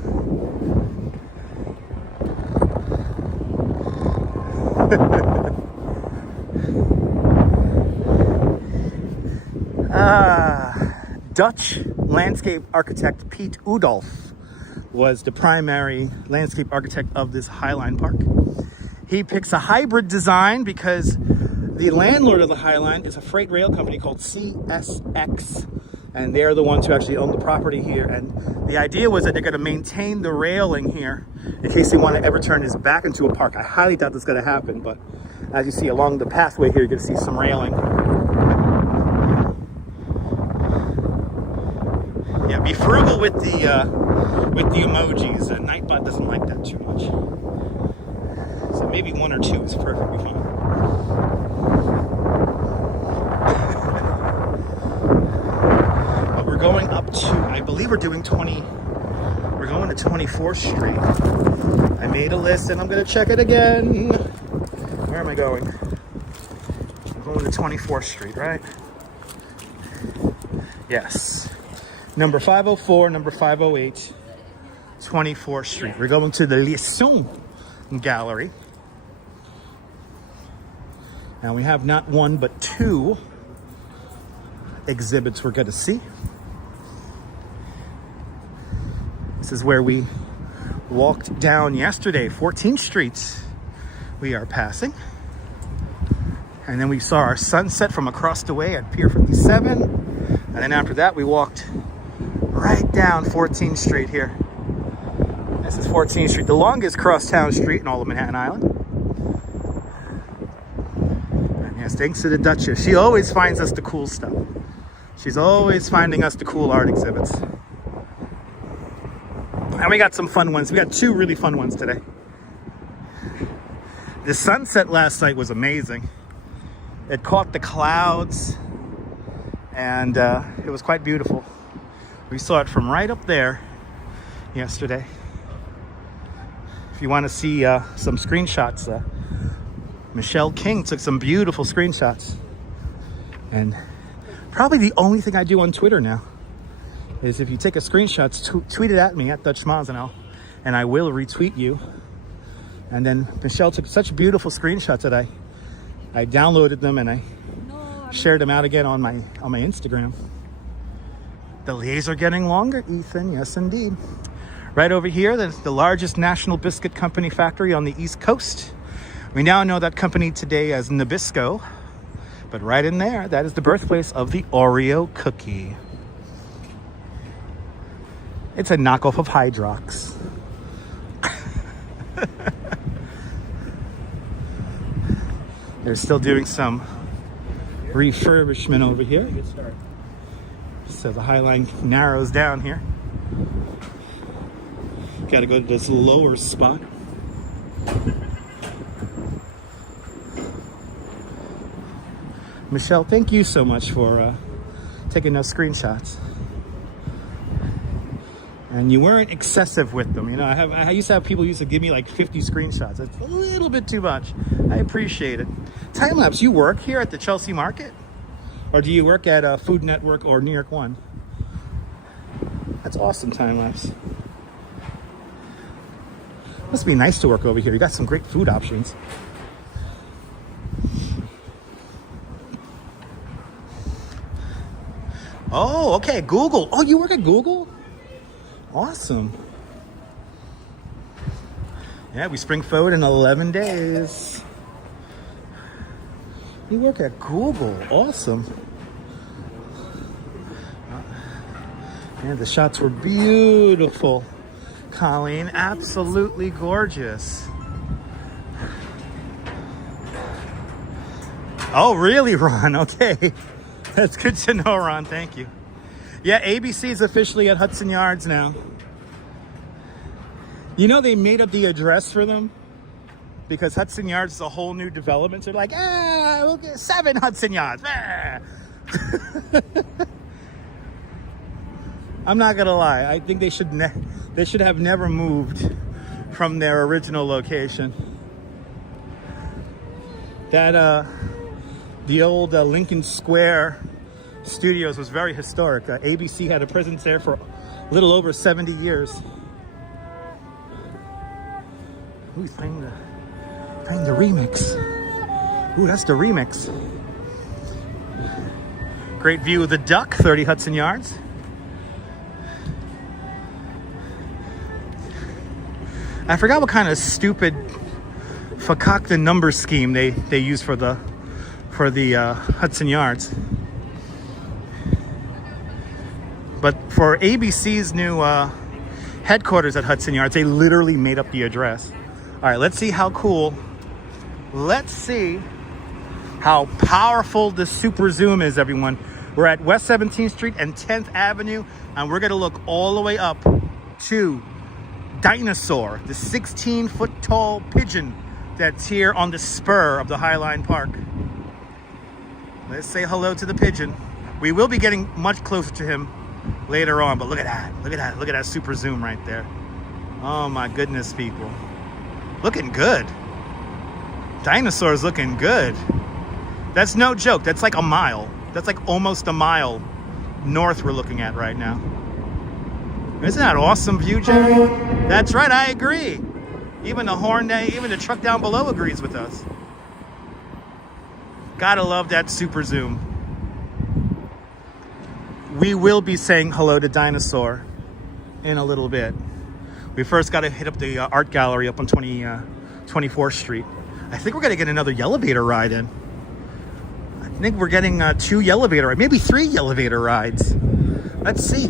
Dutch landscape architect Piet Oudolf was the primary landscape architect of this Highline Park. He picks a hybrid design because the landlord of the Highline is a freight rail company called CSX, and they're the ones who actually own the property here. And the idea was that they're going to maintain the railing here in case they want to ever turn this back into a park. I highly doubt that's going to happen, but as you see along the pathway here, you're going to see some railing. Yeah, be frugal with the emojis. Nightbot doesn't like that too much. So maybe one or two is perfectly fine. But we're going up to, I believe we're doing we're going to 24th Street. I made a list and I'm going to check it again. Where am I going? I'm going to 24th Street, right? Yes. Number 504, number 508, 24th Street. We're going to the Liaison Gallery. Now we have not one, but two exhibits we're going to see. This is where we walked down yesterday, 14th Street. We are passing. And then we saw our sunset from across the way at Pier 57. And then after that, we walked right down 14th Street here. This is 14th Street, the longest crosstown street in all of Manhattan Island. And yes, thanks to the Duchess. She always finds us the cool stuff. She's always finding us the cool art exhibits. And we got some fun ones. We got two really fun ones today. The sunset last night was amazing. It caught the clouds and it was quite beautiful. We saw it from right up there yesterday. If you want to see some screenshots, Michelle King took some beautiful screenshots. And probably the only thing I do on Twitter now is if you take a screenshot, tweet it at me at Dutch Smiles and I will retweet you. And then Michelle took such beautiful screenshots that I downloaded them and I shared them out again on my Instagram. The days are getting longer, Ethan. Yes, indeed. Right over here, the largest national biscuit company factory on the East Coast. We now know that company today as Nabisco. But right in there, that is the birthplace of the Oreo cookie. It's a knockoff of Hydrox. They're still doing some refurbishment over here. So the High Line narrows down here. Got to go to this lower spot. Michelle, thank you so much for taking those screenshots. And you weren't excessive with them. You know, I used to have people used to give me like 50 screenshots. It's a little bit too much. I appreciate it. Time lapse, you work here at the Chelsea Market? Or do you work at Food Network or New York One? That's awesome, time lapse. Must be nice to work over here. You got some great food options. Oh, okay, Google. Oh, you work at Google? Awesome. Yeah, we spring forward in 11 days. You work at Google. Awesome. Yeah, the shots were beautiful. Colleen, absolutely gorgeous. Oh, really, Ron? Okay. That's good to know, Ron. Thank you. Yeah, ABC is officially at Hudson Yards now. You know, they made up the address for them because Hudson Yards is a whole new development. So they're like, we'll get 7 Hudson Yards. I'm not gonna lie. I think they should have never moved from their original location. That the old Lincoln Square Studios was very historic. ABC had a presence there for a little over 70 years. Ooh, he's playing the remix. Ooh, that's the remix. Great view of the Duck, 30 Hudson Yards. I forgot what kind of stupid fakakta number scheme they use for the Hudson Yards. But for ABC's new headquarters at Hudson Yards, they literally made up the address. All right, let's see how cool. Let's see how powerful the super zoom is, everyone. We're at West 17th Street and 10th Avenue, and we're gonna look all the way up to Dinosaur, the 16-foot tall pigeon that's here on the spur of the Highline Park. Let's say hello to the pigeon. We will be getting much closer to him later on, but look at that. Look at that. Look at that super zoom right there. Oh my goodness, people. Looking good. Dinosaur's looking good. That's no joke. That's like a mile. That's like almost a mile north we're looking at right now. Isn't that an awesome view, Jerry? That's right, I agree. Even the truck down below agrees with us. Gotta love that super zoom. We will be saying hello to Dinosaur in a little bit. We first got to hit up the art gallery up on 24th Street. I think we're going to get another elevator ride in. I think we're getting 2 elevator rides, maybe 3 elevator rides. Let's see.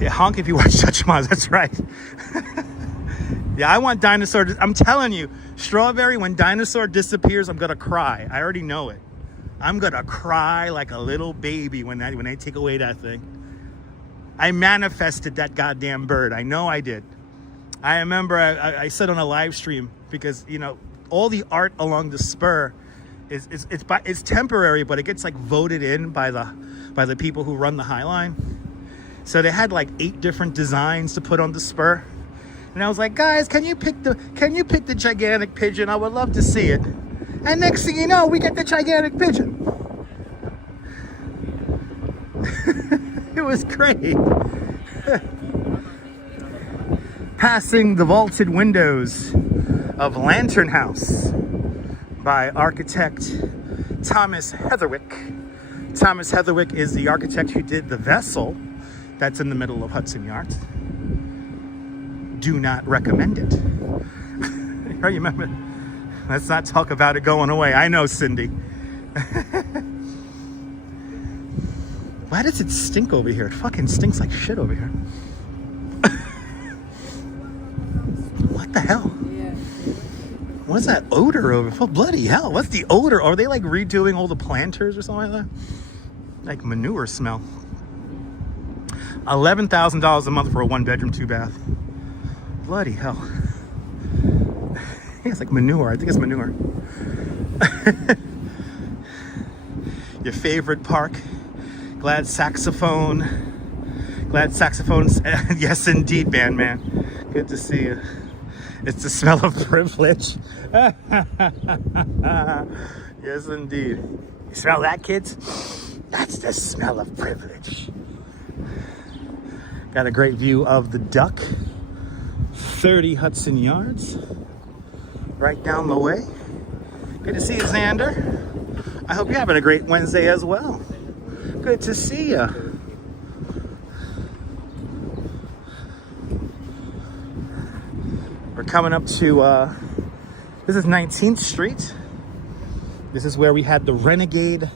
Yeah, honk if you watch Touch Mods, that's right. Yeah, I want Dinosaur. I'm telling you, Strawberry, when Dinosaur disappears, I'm going to cry. I already know it. I'm going to cry like a little baby when they take away that thing. I manifested that goddamn bird. I know I did. I remember I said on a live stream, because, you know, all the art along the spur it's temporary, but it gets like voted in by the people who run the Highline. So they had like 8 different designs to put on the spur. And I was like, guys, can you pick the gigantic pigeon? I would love to see it. And next thing you know, we get the gigantic pigeon. It was great. Passing the vaulted windows of Lantern House by architect Thomas Heatherwick. Thomas Heatherwick is the architect who did the vessel that's in the middle of Hudson Yards. Do not recommend it. You remember? Let's not talk about it going away. I know, Cindy. Why does it stink over here? It fucking stinks like shit over here. What the hell? What's that odor over? Oh, bloody hell. What's the odor? Are they like redoing all the planters or something like that? Like manure smell. $11,000 a month for a 1-bedroom, 2-bath. Bloody hell. It's like manure. I think it's manure. Your favorite park. Glad saxophone. Yes, indeed, man. Good to see you. It's the smell of privilege. Yes, indeed. You smell that, kids? That's the smell of privilege. Got a great view of the Duck. 30 Hudson Yards. Right down the way. Good to see you, Xander. I hope you're having a great Wednesday as well. Good to see you. We're coming up to, this is 19th Street. This is where we had the Renegade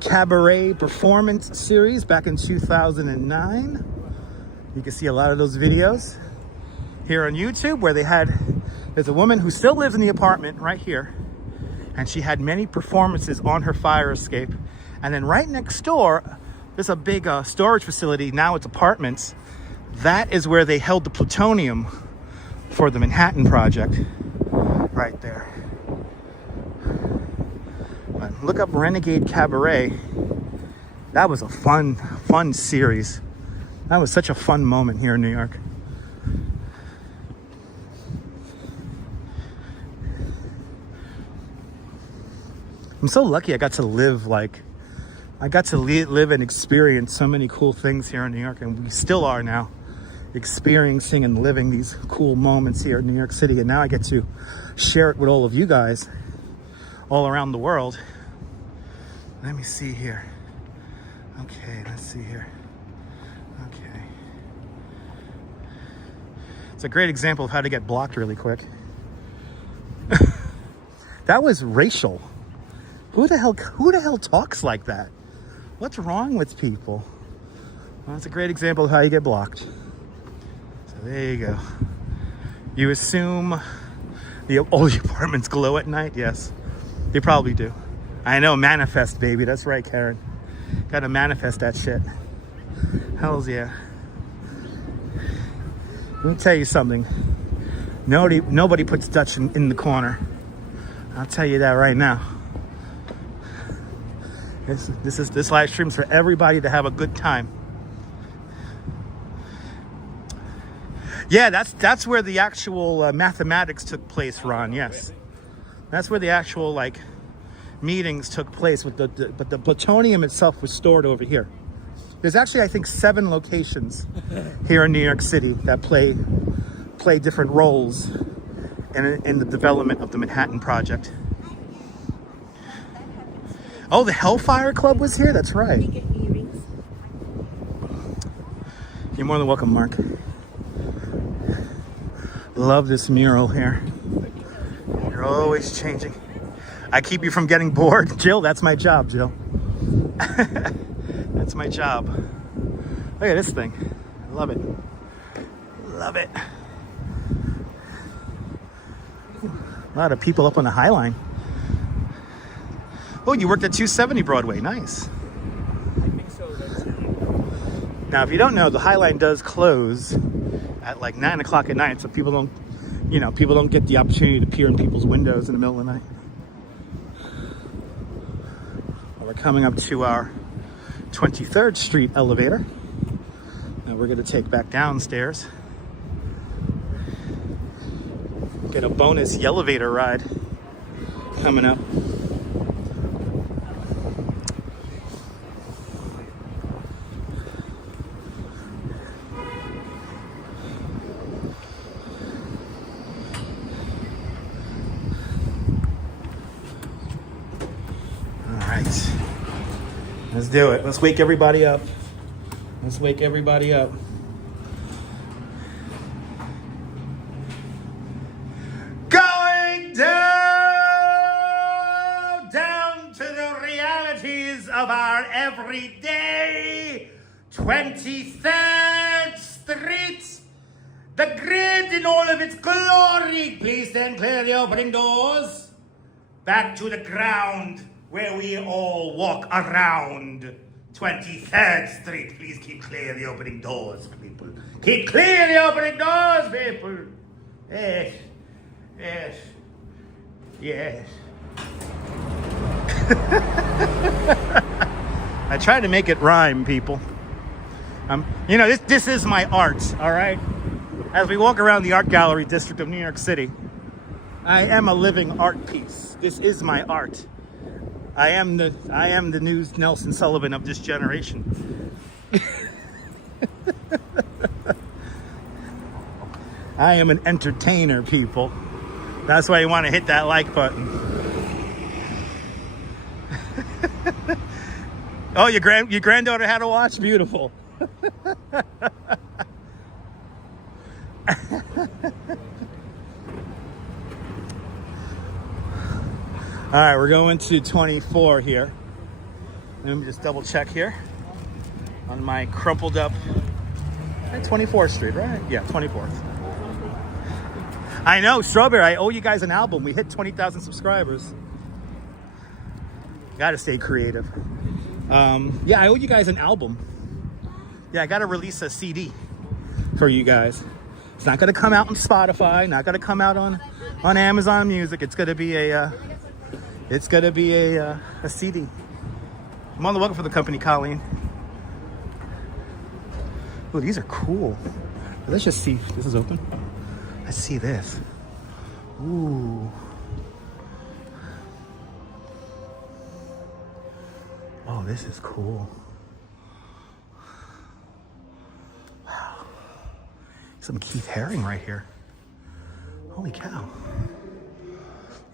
Cabaret Performance Series back in 2009. You can see a lot of those videos here on YouTube where there's a woman who still lives in the apartment right here. And she had many performances on her fire escape. And then right next door, there's a big storage facility. Now it's apartments. That is where they held the plutonium for the Manhattan Project. Right there. But look up Renegade Cabaret. That was a fun series. That was such a fun moment here in New York. I'm so lucky I got to live and experience so many cool things here in New York, and we still are now experiencing and living these cool moments here in New York City, and now I get to share it with all of you guys all around the world. Let me see here. Okay, let's see here. Okay. It's a great example of how to get blocked really quick. That was racial. Who the hell talks like that? What's wrong with people? Well, that's a great example of how you get blocked. So there you go. You assume all the apartments glow at night? Yes, they probably do. I know, manifest, baby. That's right, Karen. Gotta manifest that shit. Hells yeah. Let me tell you something. Nobody puts Dutch in the corner. I'll tell you that right now. This live stream's for everybody to have a good time. Yeah, that's where the actual mathematics took place, Ron. Yes, that's where the actual meetings took place. But the plutonium itself was stored over here. There's actually, I think, 7 locations here in New York City that play different roles in the development of the Manhattan Project. Oh, the Hellfire Club was here? That's right. You're more than welcome, Mark. Love this mural here. You're always changing. I keep you from getting bored. Jill, that's my job, Jill. That's my job. Look at this thing. Love it. Love it. A lot of people up on the High Line. Oh, you worked at 270 Broadway. Nice. I think so. Now, if you don't know, the High Line does close at 9 o'clock at night, so people don't get the opportunity to peer in people's windows in the middle of the night. Well, we're coming up to our 23rd Street elevator. Now we're going to take back downstairs. Get a bonus elevator ride coming up. Let's do it. Let's wake everybody up. Let's wake everybody up. Going down to the realities of our everyday 23rd Street. The grid in all of its glory. Please then clear the opening doors. Back to the ground, where we all walk around 23rd Street. Please keep clear the opening doors, people. Keep clear the opening doors, people. Yes, yes, yes. I try to make it rhyme, people. This is my art, all right? As we walk around the art gallery district of New York City, I am a living art piece. This is my art. I am the new Nelson Sullivan of this generation. I am an entertainer, people. That's why you want to hit that like button. Oh, your granddaughter had a watch? Beautiful. All right, we're going to 24 here. Let me just double check here on my crumpled up 24th Street, right? Yeah, 24th. I know, Strawberry, I owe you guys an album. We hit 20,000 subscribers. Gotta stay creative. Yeah, I owe you guys an album. Yeah, I gotta release a CD for you guys. It's not gonna come out on Spotify, not gonna come out on Amazon Music. It's gonna be a CD. I'm on the lookout for the company, Colleen. Oh, these are cool. Let's just see if this is open. Let's see this. Ooh. Oh, this is cool. Wow. Some Keith Haring right here. Holy cow.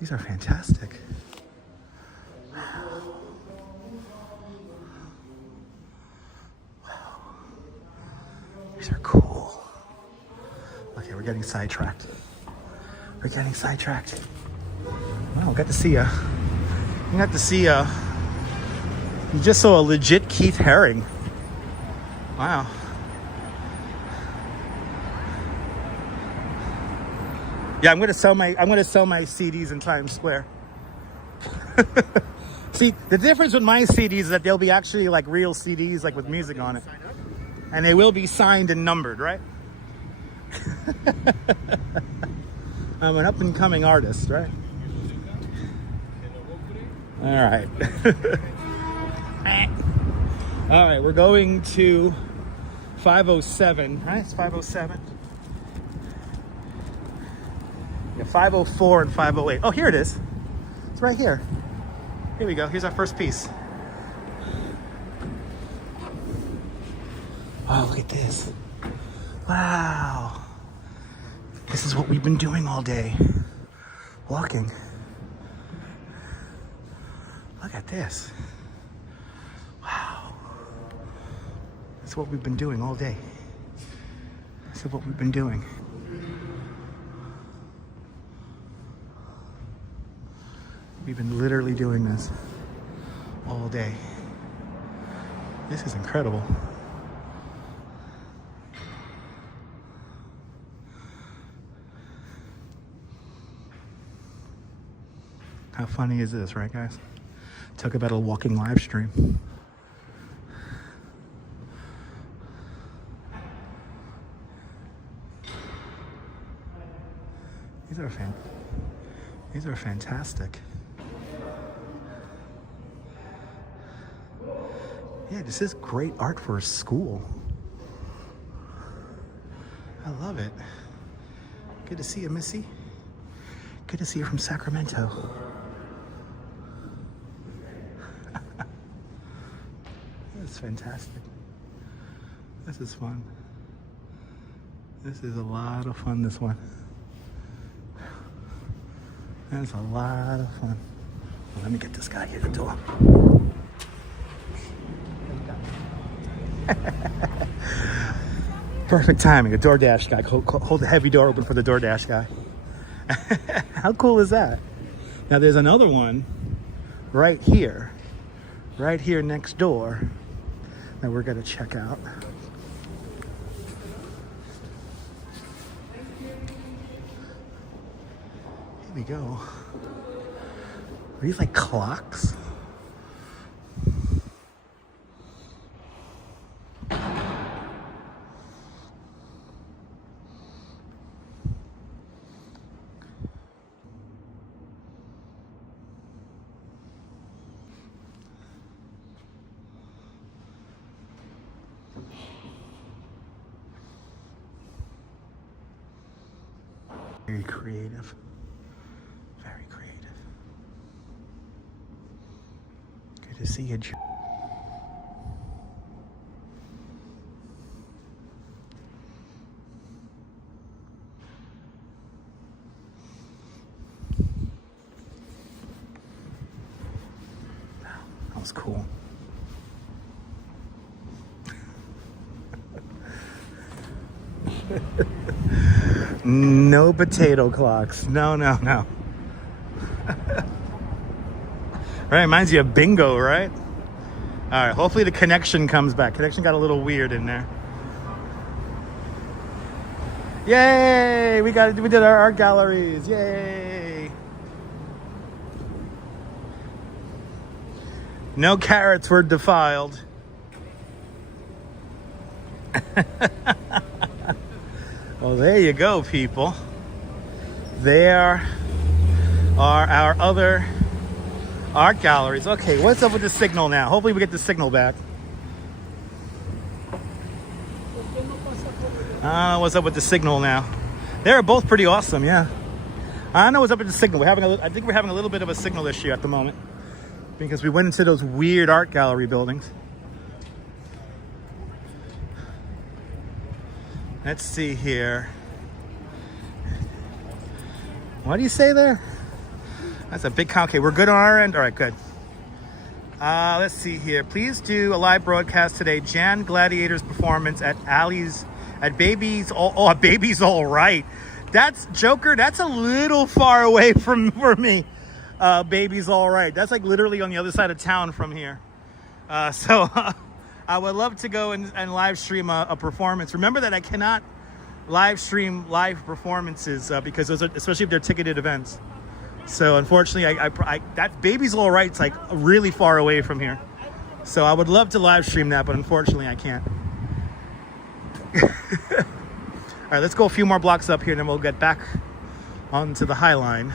These are fantastic. These are cool. Okay, we're getting sidetracked. We're getting sidetracked. Wow, we got to see you just saw a legit Keith Haring. Wow. Yeah, I'm gonna sell my CDs in Times Square. See, the difference with my CDs is that they'll be actually like real CDs, like with music on it. And they will be signed and numbered, right? I'm an up-and-coming artist, right? All right. All right, we're going to 507, right? It's 507. Yeah, 504 and 508. Oh, here it is. It's right here. Here we go. Here's our first piece. Oh, look at this. Wow. This is what we've been doing all day. Walking. Look at this. Wow. That's what we've been doing all day. This is what we've been doing. We've been literally doing this all day. This is incredible. How funny is this, right, guys? Talk about a walking live stream. These are fantastic. Yeah, this is great art for a school. I love it. Good to see you, Missy. Good to see you from Sacramento. That's fantastic. This is fun. This is a lot of fun, this one. That's a lot of fun. Well, let me get this guy here at the door. Perfect timing. A DoorDash guy. Hold the heavy door open for the DoorDash guy. How cool is that? Now there's another one right here next door that we're gonna check out. Here we go. Are these like clocks? Very creative. Very creative. Good to see you, Joe. That was cool. No potato clocks. No, no, no. Right, reminds you of bingo, right? All right, hopefully the connection comes back. Connection got a little weird in there. Yay! We did our art galleries. Yay! No carrots were defiled. Well, there you go, people. There are our other art galleries. Okay, what's up with the signal now? Hopefully we get the signal back. What's up with the signal now? They're both pretty awesome, yeah. I don't know what's up with the signal. I think we're having a little bit of a signal issue at the moment because we went into those weird art gallery buildings. Let's see here. What do you say there? That's a big count. Okay, we're good on our end. All right, good. Let's see here. Please do a live broadcast today. Jan Gladiator's performance at Baby's All Right. That's Joker. That's a little far away for me. Baby's All Right. That's like literally on the other side of town from here. So I would love to go and live stream a performance. Remember that I cannot live stream live performances because those are, especially if they're ticketed events. So unfortunately, that Baby's All Right's like really far away from here. So I would love to live stream that, but unfortunately I can't. All right, let's go a few more blocks up here and then we'll get back onto the High Line.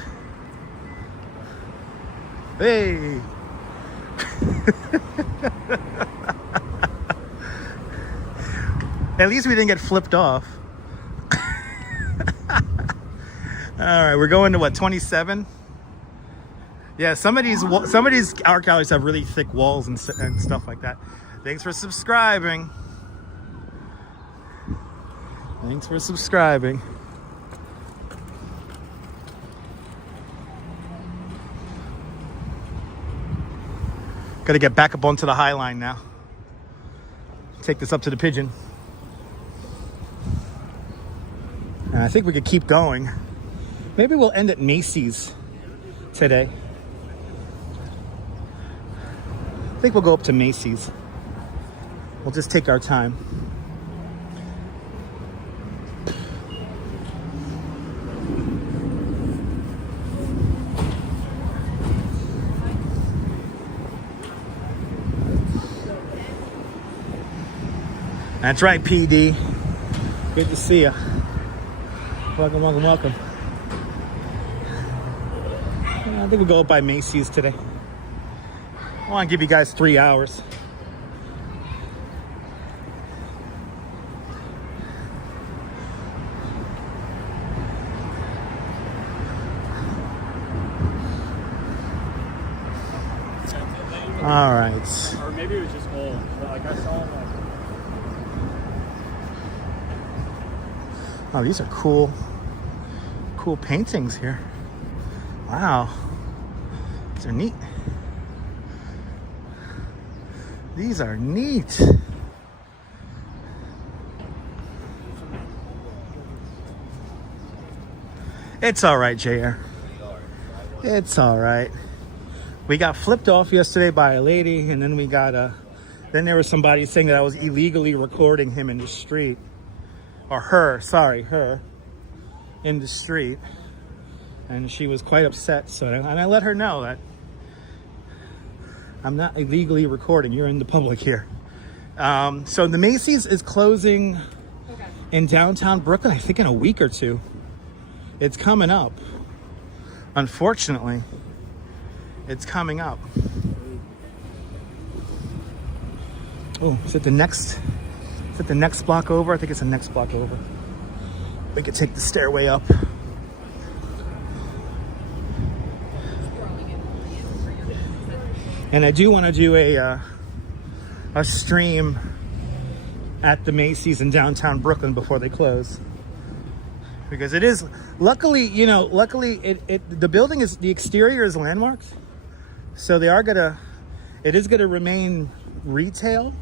Hey! At least we didn't get flipped off. All right, we're going to what, 27? Yeah, some of these art galleries have really thick walls and stuff like that. Thanks for subscribing. Thanks for subscribing. Got to get back up onto the High Line now. Take this up to the Pigeon. And I think we could keep going. Maybe we'll end at Macy's today. I think we'll go up to Macy's. We'll just take our time. That's right, PD. Good to see you. Welcome, welcome, welcome. I think we'll go up by Macy's today. I want to give you guys 3 hours. All right. Or maybe it was just old. Like I saw like. Oh, these are cool paintings here. Wow. These are neat. These are neat. It's all right, JR. It's all right. We got flipped off yesterday by a lady, and then we got then there was somebody saying that I was illegally recording him in the street. Or her, sorry, her, in the street. And she was quite upset, so and I let her know that I'm not illegally recording. You're in the public here. So the Macy's is closing in downtown Brooklyn, I think in a week or two. It's coming up. Unfortunately, it's coming up. Oh, is it the next block over? I think it's the next block over. We could take the stairway up. And I do want to do a stream at the Macy's in downtown Brooklyn before they close. Because it is, luckily, the building is, the exterior is landmarks. So it is gonna remain retail,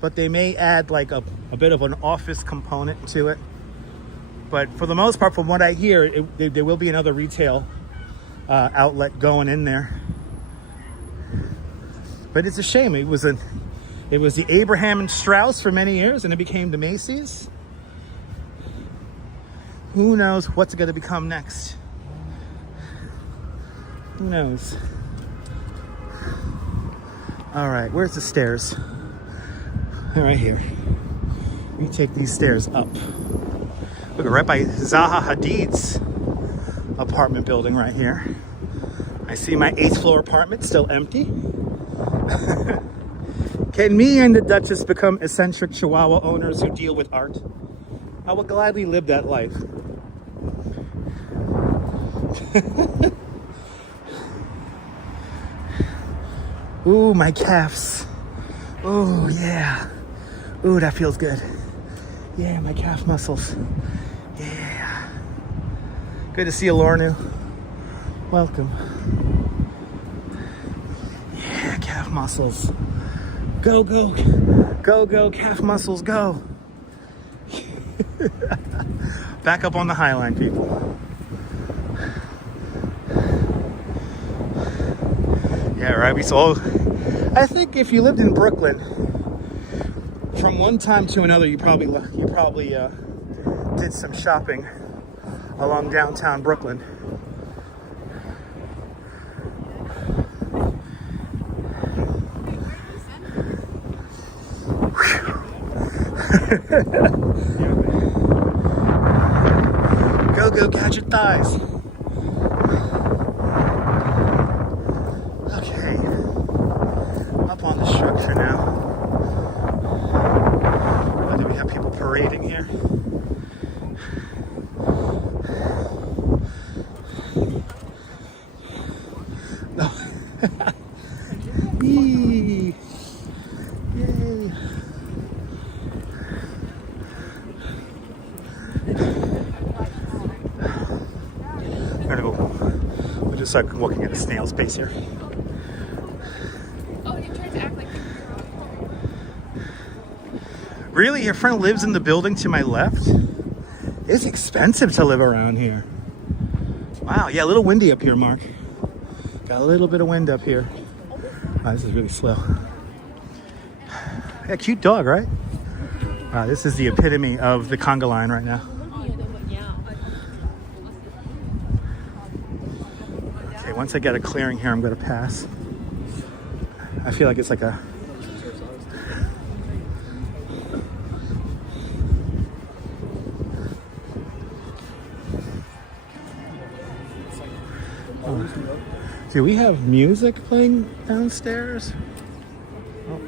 but they may add like a bit of an office component to it. But for the most part, from what I hear, there will be another retail outlet going in there. But it's a shame. It was the Abraham and Strauss for many years, and it became the Macy's. Who knows what's going to become next? Who knows? All right, where's the stairs? Right here. We take these stairs up. Look, right by Zaha Hadid's apartment building right here. I see my 8th floor apartment still empty. Can me and the Duchess become eccentric Chihuahua owners who deal with art? I will gladly live that life. Ooh, my calves. Oh, yeah. Ooh, that feels good. Yeah, my calf muscles. Yeah. Good to see you, Lornu. Welcome. Yeah, calf muscles. Go, go. Go, go, calf muscles, go. Back up on the High Line, people. Yeah, right. I think if you lived in Brooklyn, from one time to another, you probably did some shopping along downtown Brooklyn. Go, go, catch your thighs. Okay, up on the structure now. Oh, do we have people parading here? No. Yay. Yay. We're gonna go. We'll just start walking at a snail's pace here. Oh, you tried to act like Really? Your friend lives in the building to my left? It's expensive to live around here. Wow, yeah, a little windy up here, Mark. Got a little bit of wind up here. Wow, this is really slow. Yeah, cute dog, right? Wow, this is the epitome of the conga line right now. Okay, once I get a clearing here, I'm gonna pass. I feel like it's like a... Do we have music playing downstairs? Oh.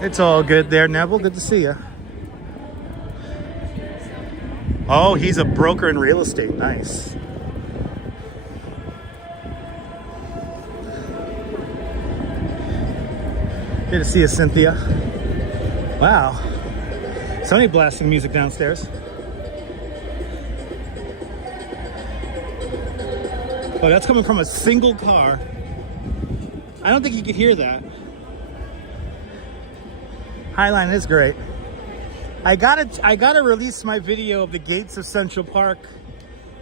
It's all good there, Neville. Good to see you. Oh, he's a broker in real estate. Nice. Good to see you, Cynthia. Wow. Somebody blasting music downstairs. Oh, that's coming from a single car. I don't think you could hear that. Highline is great. I gotta release my video of the gates of Central Park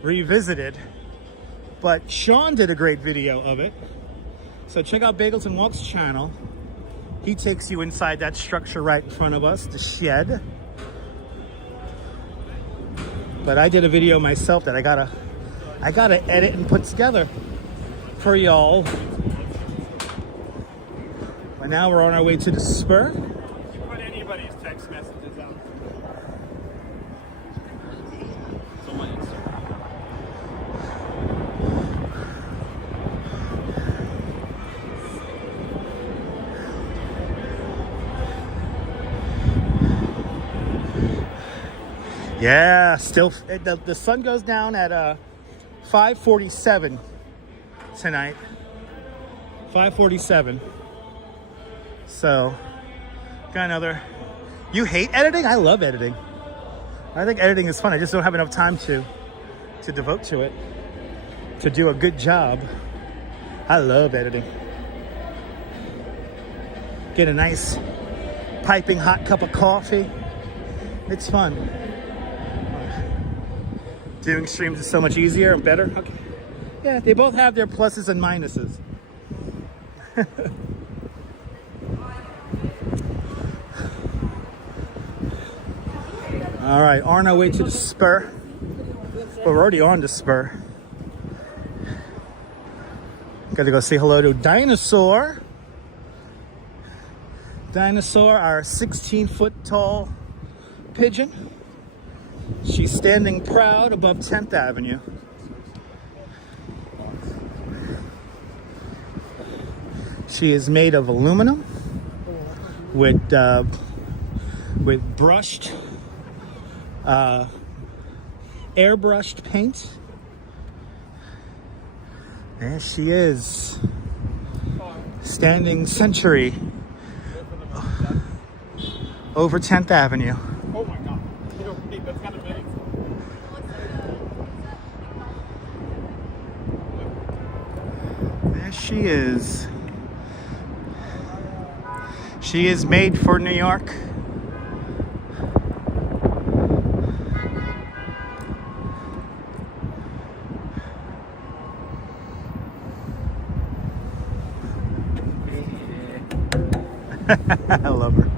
revisited, but Sean did a great video of it. So check out Bagels and Walks channel. He takes you inside that structure right in front of us, the shed. But I did a video myself that I gotta edit and put together for y'all. But now we're on our way to the Spur. You put anybody's text messages out. Yeah, still the sun goes down at 5:47 tonight. 5:47. So, got another. You hate editing? I love editing. I think editing is fun. I just don't have enough time to devote to it, to do a good job. I love editing. Get a nice piping hot cup of coffee. It's fun. Doing streams is so much easier and better. Okay. Yeah, they both have their pluses and minuses. All right, on our way to the Spur. Well, we're already on the Spur. Got to go say hello to Dinosaur. Dinosaur, our 16-foot tall pigeon. She's standing proud above 10th Avenue. She is made of aluminum with brushed, airbrushed paint. There she is, standing sentry over 10th Avenue. Oh my God. That's kind of big. There she is. She is made for New York. I love her.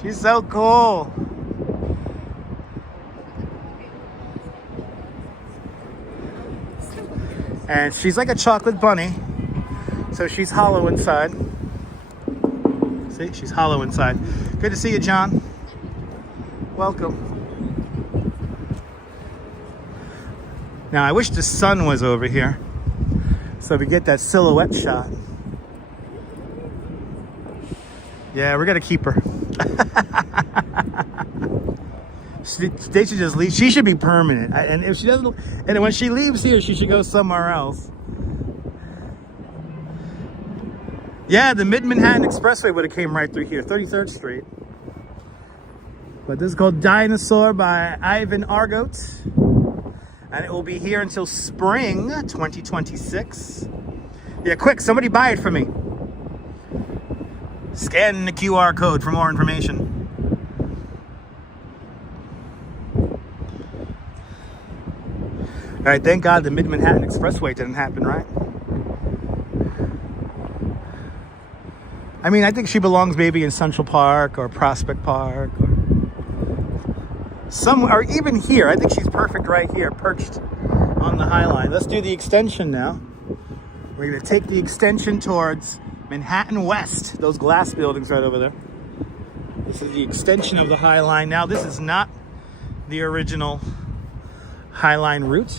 She's so cool. And she's like a chocolate bunny. So she's hollow inside. See, she's hollow inside. Good to see you, John. Welcome. Now, I wish the sun was over here so we get that silhouette shot. Yeah, we're gonna keep her. They should just leave. She should be permanent. And if she doesn't, and when she leaves here, she should go somewhere else. Yeah, the Mid-Manhattan Expressway would have came right through here, 33rd Street. But this is called Dinosaur by Ivan Argote. And it will be here until spring 2026. Yeah, quick, somebody buy it for me. Scan the QR code for more information. All right, thank God the Mid-Manhattan Expressway didn't happen, right? I mean, I think she belongs maybe in Central Park or Prospect Park or somewhere, or even here. I think she's perfect right here, perched on the High Line. Let's do the extension now. We're gonna take the extension towards Manhattan West, those glass buildings right over there. This is the extension of the High Line. Now, this is not the original High Line route.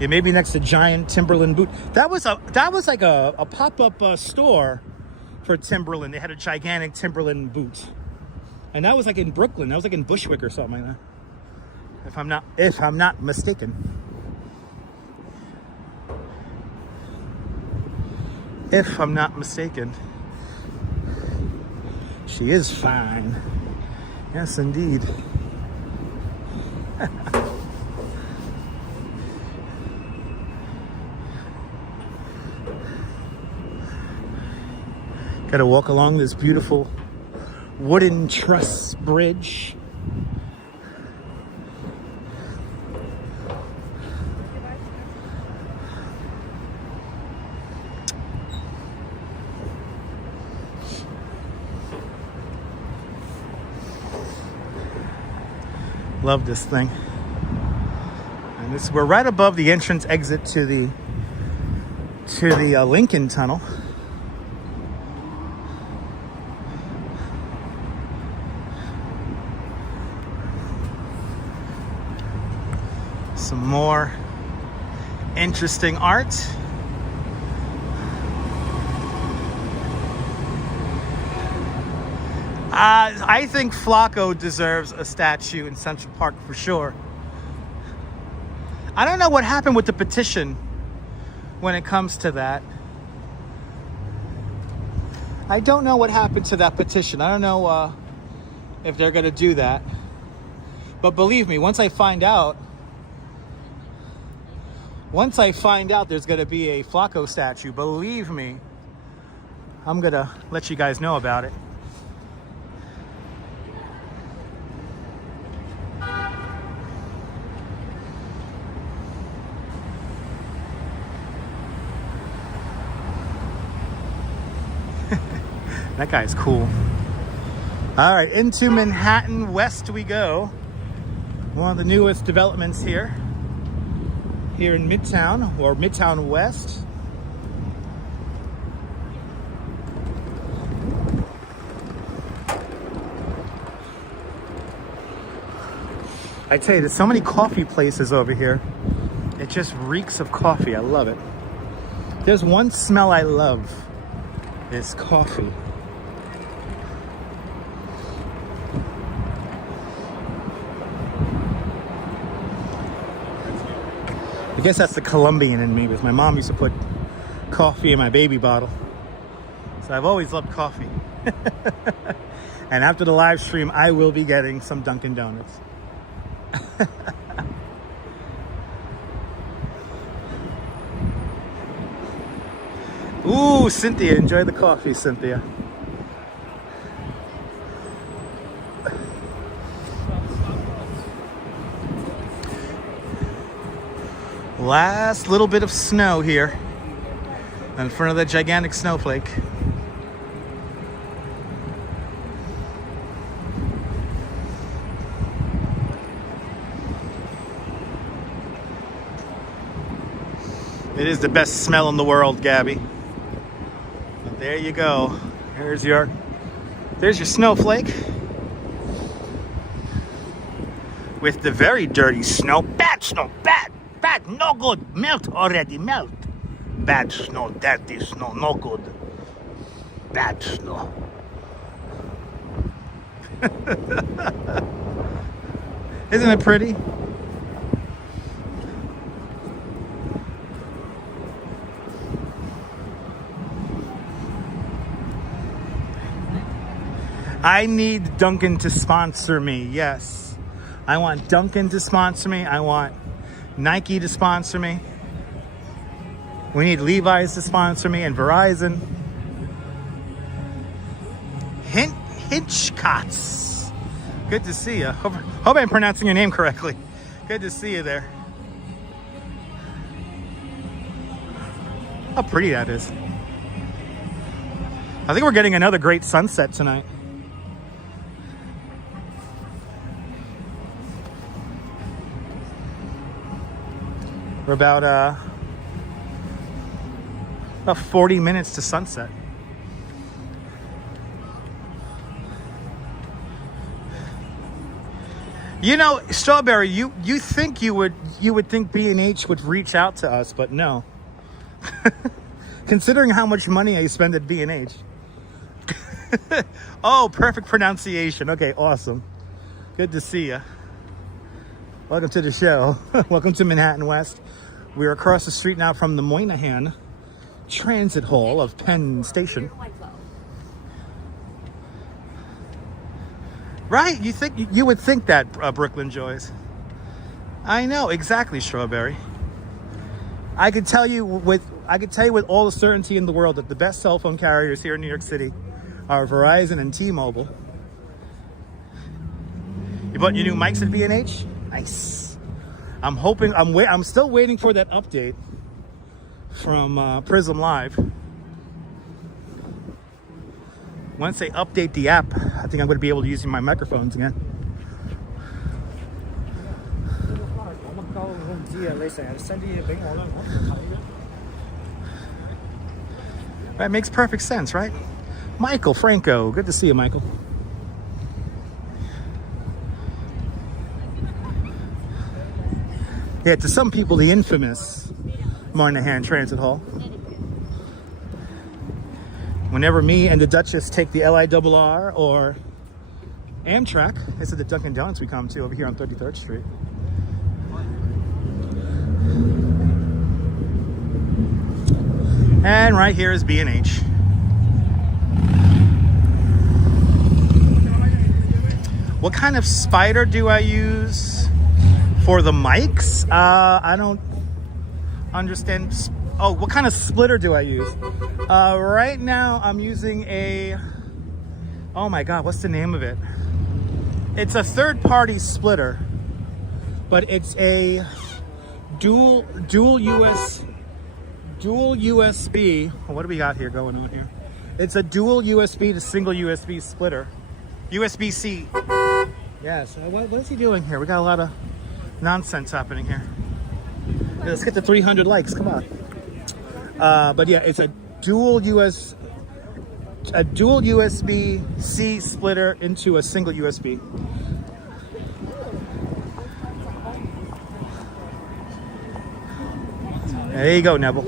It may be next to Giant Timberland boot. That was like a pop-up store for Timberland. They had a gigantic Timberland boot, and that was like in Brooklyn. That was like in Bushwick or something like that, if I'm not mistaken. If I'm not mistaken. She is fine. Yes, indeed. Gotta walk along this beautiful wooden truss bridge. Love this thing. And we're right above the entrance exit to the Lincoln Tunnel. Some more interesting art. I think Flacco deserves a statue in Central Park for sure. I don't know what happened with the petition when it comes to that. I don't know what happened to that petition. I don't know if they're going to do that. But believe me, once I find out there's going to be a Flacco statue, believe me, I'm gonna let you guys know about it. That guy's cool. All right, into Manhattan West we go. One of the newest developments here in Midtown, or Midtown West. I tell you, there's so many coffee places over here. It just reeks of coffee. I love it. There's one smell I love. It's coffee. I guess that's the Colombian in me, because my mom used to put coffee in my baby bottle. So I've always loved coffee. And after the live stream, I will be getting some Dunkin' Donuts. Ooh, Cynthia, enjoy the coffee, Cynthia. Last little bit of snow here in front of the gigantic snowflake. It is the best smell in the world, Gabby. But there you go. There's your snowflake. With the very dirty snow. Bad snow, bad, no good. Melt already, melt. Bad snow, dirty snow, no good. Bad snow. Isn't it pretty? I need Dunkin' to sponsor me, yes. I want Dunkin' to sponsor me. I want Nike to sponsor me. We need Levi's to sponsor me, and Verizon. Hitchcots. Good to see you. Hope I'm pronouncing your name correctly. Good to see you there. How pretty that is. I think we're getting another great sunset tonight. We're about 40 minutes to sunset. You know, Strawberry, you think you would think B&H would reach out to us, but no. Considering how much money I spend at B&H. Oh, perfect pronunciation. Okay, awesome. Good to see you. Welcome to the show. Welcome to Manhattan West. We're across the street now from the Moynihan Transit Hall of Penn Station. Right? You would think that, Brooklyn Joyce. I know, exactly, Strawberry. I could tell you with all the certainty in the world that the best cell phone carriers here in New York City are Verizon and T-Mobile. You bought your new mics at B&H? Nice. I'm still waiting for that update from Prism Live. Once they update the app, I think I'm going to be able to use my microphones again. That makes perfect sense, right? Michael Franco, good to see you, Michael. Yeah, to some people, the infamous Moynihan Transit Hall. Whenever me and the Duchess take the LIRR or Amtrak, this is the Dunkin' Donuts we come to over here on 33rd Street. And right here is B&H. What kind of spider do I use for the mics? I don't understand Oh, what kind of splitter do I use? Right now I'm using a, oh my God, what's the name of it? It's a third-party splitter, but it's a dual USB. What do we got here going on here? It's a dual USB to single USB splitter. USB-C. Yes. What is he doing here? We got a lot of nonsense happening here. Yeah, let's get to 300 likes. Come on. But yeah, it's a dual USB-C splitter into a single USB. There you go, Neville.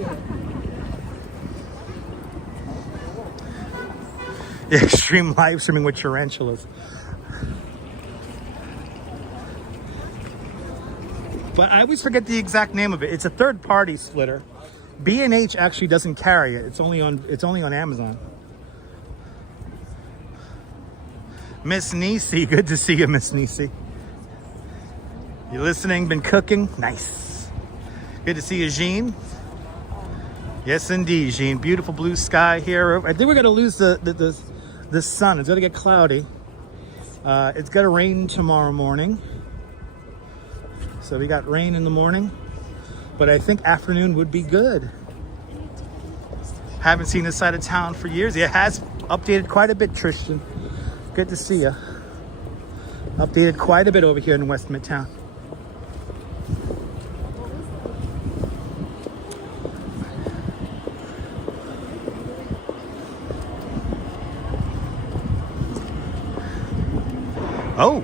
The extreme live streaming with tarantulas. But I always forget the exact name of it. It's a third-party splitter. B&H actually doesn't carry it. It's only on Amazon. Miss Macy, good to see you, Miss Macy. You listening? Been cooking? Nice. Good to see you, Jean. Yes, indeed, Jean. Beautiful blue sky here. I think we're gonna lose the sun. It's gonna get cloudy. It's gonna rain tomorrow morning. So we got rain in the morning, but I think afternoon would be good. Haven't seen this side of town for years. It has updated quite a bit, Tristan. Good to see you. Updated quite a bit over here in West Midtown. Oh.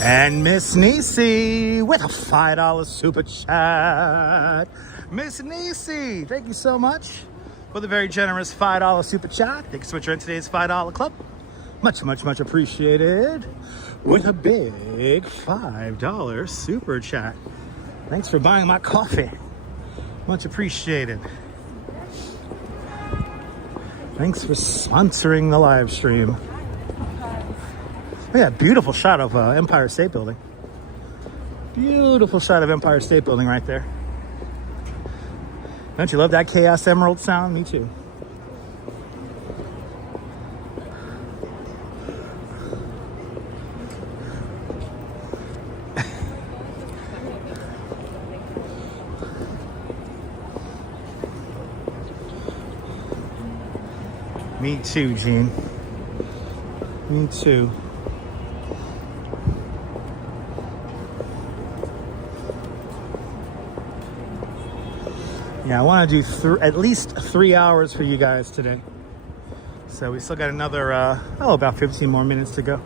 And Miss Macy with a $5 super chat. Miss Macy, thank you so much for the very generous $5 super chat. Thank you so much for today's $5 club. Much, much, much appreciated. With a big $5 super chat. Thanks for buying my coffee. Much appreciated. Thanks for sponsoring the live stream. Yeah, beautiful shot of Empire State Building. Beautiful shot of Empire State Building right there. Don't you love that Chaos Emerald sound? Me too. Me too, Gene. Me too. Yeah, I want to do at least 3 hours for you guys today. So we still got another, about 15 more minutes to go.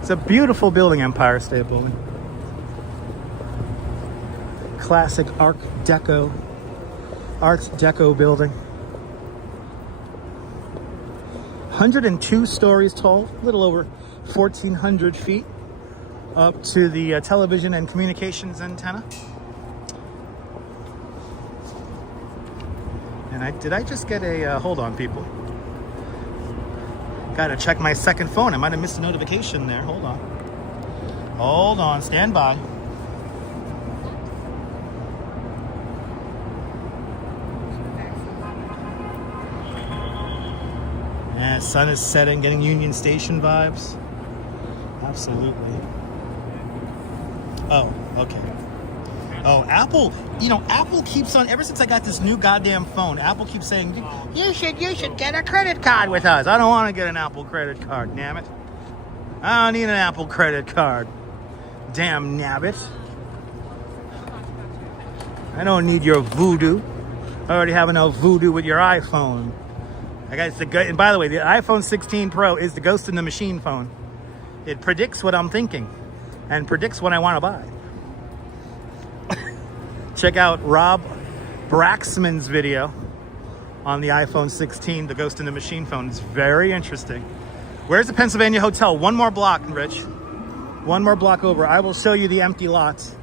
It's a beautiful building, Empire State Building. Classic Art Deco building. 102 stories tall, a little over 1,400 feet up to the television and communications antenna. And did I just get a, hold on people. Gotta check my second phone. I might have missed a notification there. Hold on. Hold on, stand by. Yeah, sun is setting, getting Union Station vibes. Absolutely. Oh, okay. Oh, Apple, Apple keeps on, ever since I got this new goddamn phone, Apple keeps saying, you should get a credit card with us. I don't want to get an Apple credit card, damn it. I don't need an Apple credit card. Damn nabbit. I don't need your voodoo. I already have enough voodoo with your iPhone. And by the way, the iPhone 16 Pro is the ghost in the machine phone. It predicts what I'm thinking and predicts what I want to buy. Check out Rob Braxman's video on the iPhone 16, the ghost in the machine phone. It's very interesting. Where's the Pennsylvania Hotel? One more block, Rich. One more block over. I will show you the empty lots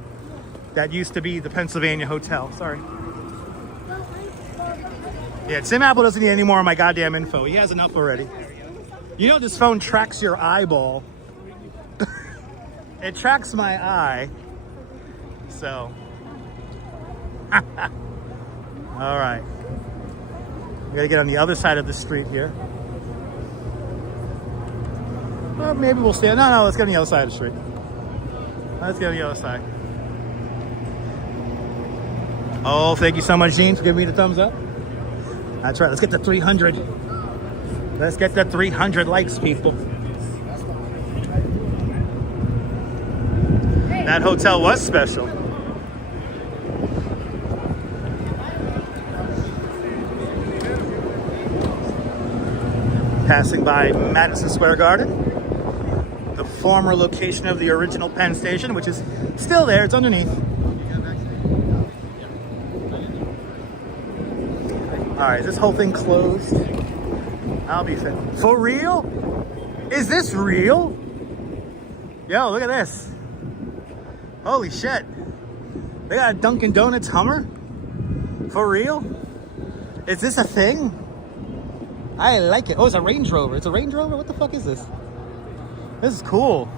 that used to be the Pennsylvania Hotel. Sorry. Yeah, Tim Apple doesn't need any more of my goddamn info. He has enough already. You know this phone tracks your eyeball. It tracks my eye. So. All right. We gotta get on the other side of the street here. Well, maybe we'll stay. No, let's get on the other side of the street. Let's get on the other side. Oh, thank you so much, Gene, for giving me the thumbs up. That's right. Let's get to 300. Let's get to 300 likes, people. That hotel was special. Passing by Madison Square Garden, the former location of the original Penn Station, which is still there. It's underneath. All right, is this whole thing closed? I'll be fit. For real? Is this real? Yo, look at this. Holy shit. They got a Dunkin' Donuts Hummer? For real? Is this a thing? I like it. Oh, it's a Range Rover. It's a Range Rover? What the fuck is this? This is cool.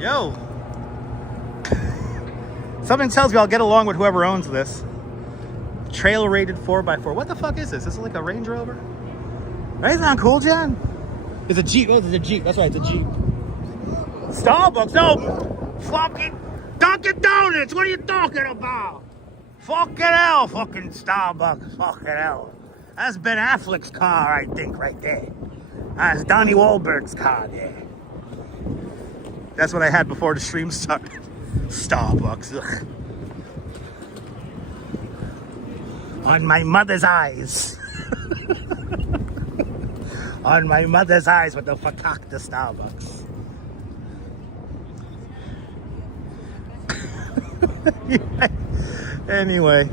Yo. Something tells me I'll get along with whoever owns this. Trail rated 4x4. What the fuck is this? This is like a Range Rover? That's not cool, John. It's a Jeep. Oh, it's a Jeep. That's right, it's a Jeep. Starbucks. No. Fucking Dunkin' Donuts. What are you talking about? Fucking hell. Fucking Starbucks. Fucking hell. That's Ben Affleck's car, I think, right there. That's Donnie Wahlberg's car there. That's what I had before the stream started. Starbucks. Ugh. On my mother's eyes. On my mother's eyes with the fakakta Starbucks. Anyway.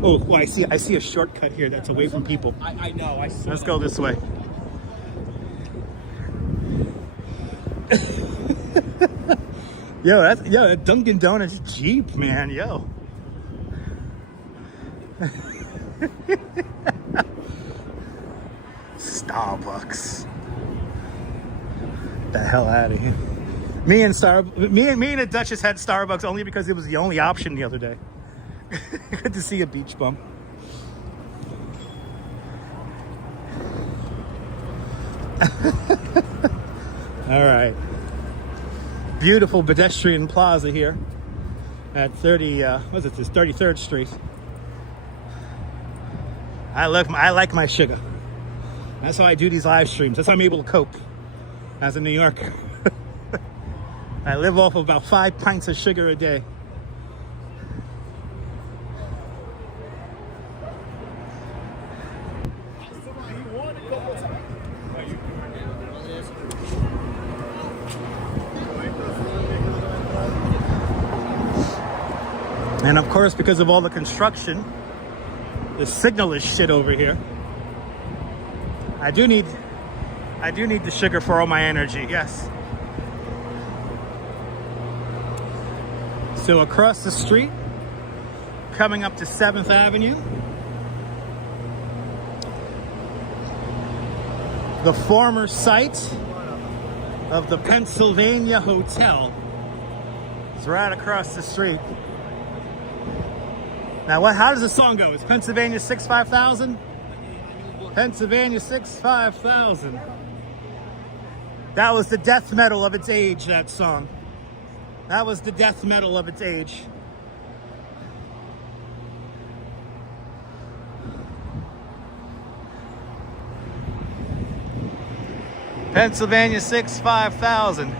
Oh, well, I see a shortcut here that's away from people. I know. Let's go this way. Yo, that Dunkin' Donuts Jeep, man, yo. Starbucks. The hell out of here. Me and the Duchess had Starbucks only because it was the only option the other day. Good to see a beach bum. All right. Beautiful pedestrian plaza here at 33rd Street. I like my sugar. That's how I do these live streams. That's how I'm able to cope as a New Yorker. I live off of about 5 pints of sugar a day. And of course, because of all the construction, the signal is shit over here. I do need the sugar for all my energy, yes. So across the street, coming up to 7th Avenue, the former site of the Pennsylvania Hotel is right across the street. Now, how does the song go? Is Pennsylvania 65000? Pennsylvania 65000. That was the death metal of its age, that song. That was the death metal of its age. Pennsylvania 65000.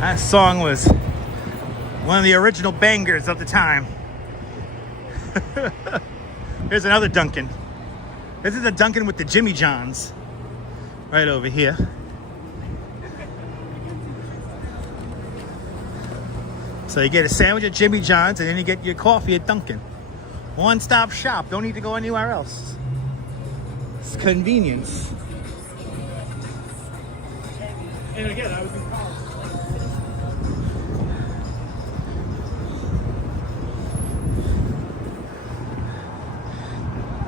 That song was one of the original bangers of the time. Here's another Dunkin'. This is a Dunkin' with the Jimmy Johns right over here. So you get a sandwich at Jimmy John's and then you get your coffee at Dunkin'. One-stop shop. Don't need to go anywhere else. It's convenience. And again, I was in college.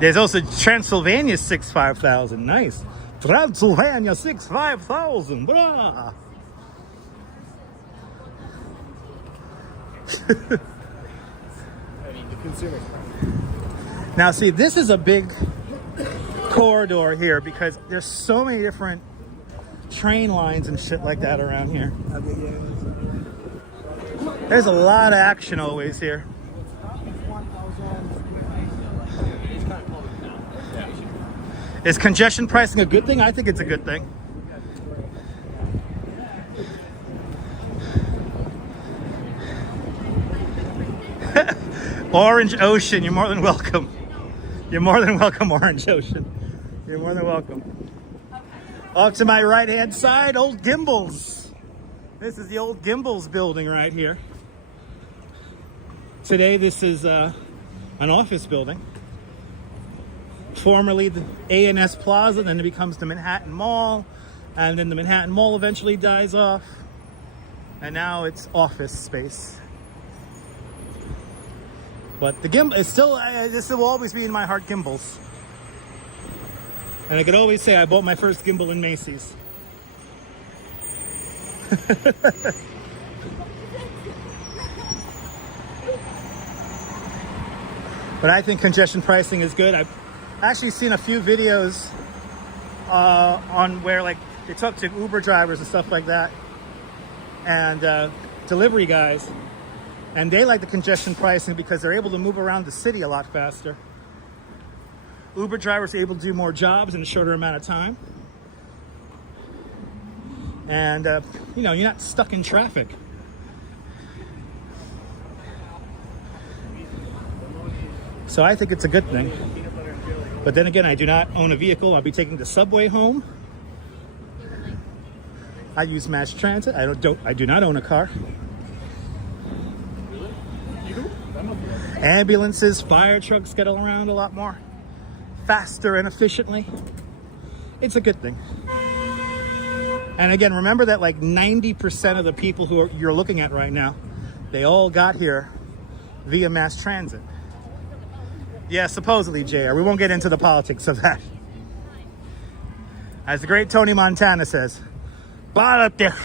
There's also Transylvania 65,000. Nice. Transylvania 65,000. Brah. I mean, the consumer. Now, see, this is a big corridor here because there's so many different train lines and shit like that around here. There's a lot of action always here. Is congestion pricing a good thing? I think it's a good thing. Orange Ocean, you're more than welcome. You're more than welcome, Orange Ocean. You're more than welcome. Off to my right-hand side, old Gimble's. This is the old Gimble's building right here. Today, this is an office building. Formerly the A&S Plaza, then it becomes the Manhattan Mall, and then the Manhattan Mall eventually dies off, and now it's office space. But the Gimble is still, this will always be in my heart, Gimble's. And I could always say I bought my first Gimble in Macy's. But I think congestion pricing is good. I've actually seen a few videos on where like they talk to Uber drivers and stuff like that, and delivery guys, and they like the congestion pricing because they're able to move around the city a lot faster. Uber drivers are able to do more jobs in a shorter amount of time, and you know, you're not stuck in traffic. So I think it's a good thing. But then again, I do not own a vehicle. I'll be taking the subway home. I use mass transit. I do not own a car. Ambulances, fire trucks get around a lot more faster and efficiently. It's a good thing. And again, remember that like 90% of the people who you're looking at right now, they all got here via mass transit. Yeah, supposedly, JR. We won't get into the politics of that. As the great Tony Montana says, "Bought up there,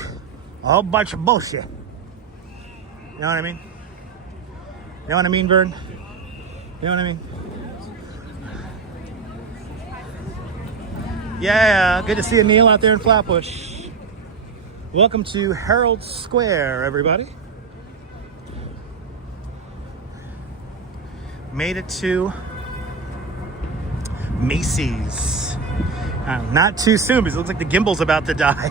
a whole bunch of bullshit." You know what I mean? You know what I mean, Vern? You know what I mean? Yeah, good to see you, Neil, out there in Flatbush. Welcome to Herald Square, everybody. Made it to Macy's. Not too soon because it looks like the gimbal's about to die.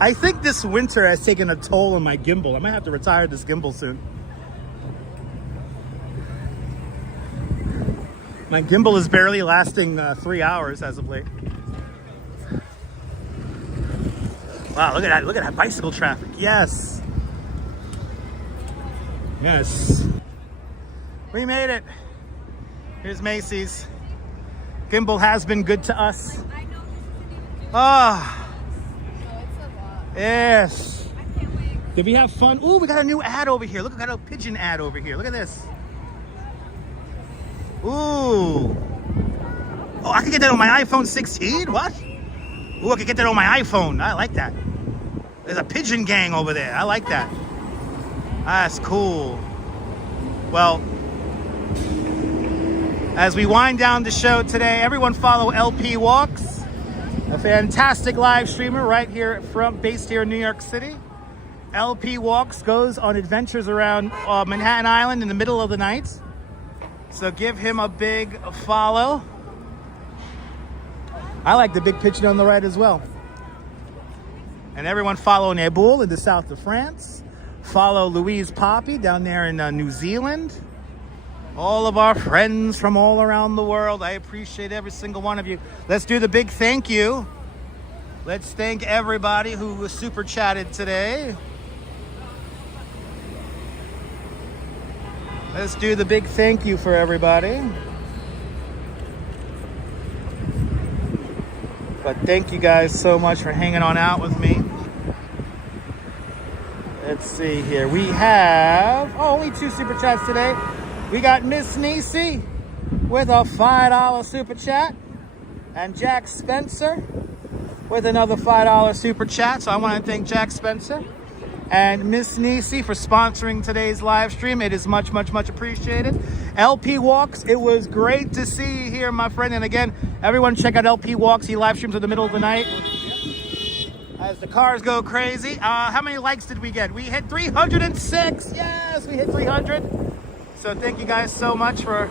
I think this winter has taken a toll on my gimbal. I might have to retire this gimbal soon. My gimbal is barely lasting 3 hours as of late. Wow, look at that. Look at that bicycle traffic. Yes. Yes. We made it. Here's Macy's. Gimble has been good to us. Ah. Yes. Did we have fun? Ooh, we got a new ad over here. Look, we got a pigeon ad over here. Look at this. Ooh. Oh, I can get that on my iPhone 16? What? Ooh, I can get that on my iPhone. I like that. There's a pigeon gang over there. I like that. That's cool. Well, as we wind down the show today, everyone follow LP Walks, a fantastic live streamer right here based here in New York City. LP Walks goes on adventures around Manhattan Island in the middle of the night. So give him a big follow. I like the big picture on the right as well. And everyone follow Naboul in the south of France. Follow Louise Poppy down there in New Zealand. All of our friends from all around the world. I appreciate every single one of you. Let's do the big thank you. Let's thank everybody who was super chatted today. Let's do the big thank you for everybody. But thank you guys so much for hanging on out with me. Let's see here. We have only 2 super chats today. We got Miss Macy. with a $5 super chat. And Jack Spencer with another $5 super chat. So I want to thank Jack Spencer and Miss Macy for sponsoring today's live stream. It is much, much, much appreciated. LP Walks, it was great to see you here, my friend. And again, everyone check out LP Walks. He live streams in the middle of the night as the cars go crazy. How many likes did we get? We hit 306. Yes, we hit 300. So thank you guys so much for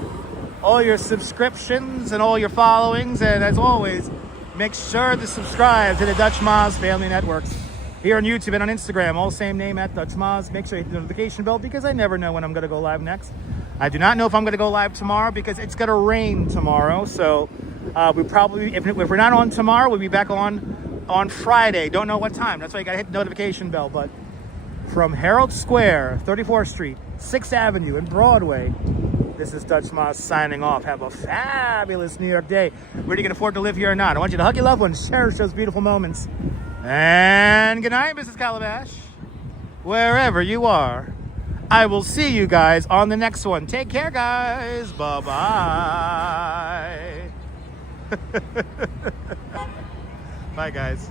all your subscriptions and all your followings. And as always, make sure to subscribe to the Dutch Moz Family Networks here on YouTube and on Instagram, all same name at Dutch Moz. Make sure you hit the notification bell because I never know when I'm going to go live next. I do not know if I'm going to go live tomorrow because it's going to rain tomorrow. So we probably, if we're not on tomorrow, we'll be back on Friday. Don't know what time. That's why you got to hit the notification bell. But from Herald Square, 34th Street, 6th Avenue, and Broadway, this is Dutch Moz signing off. Have a fabulous New York day. Whether you can afford to live here or not, I want you to hug your loved ones, cherish those beautiful moments. And good night, Mrs. Calabash. Wherever you are, I will see you guys on the next one. Take care, guys. Bye-bye. Bye, guys.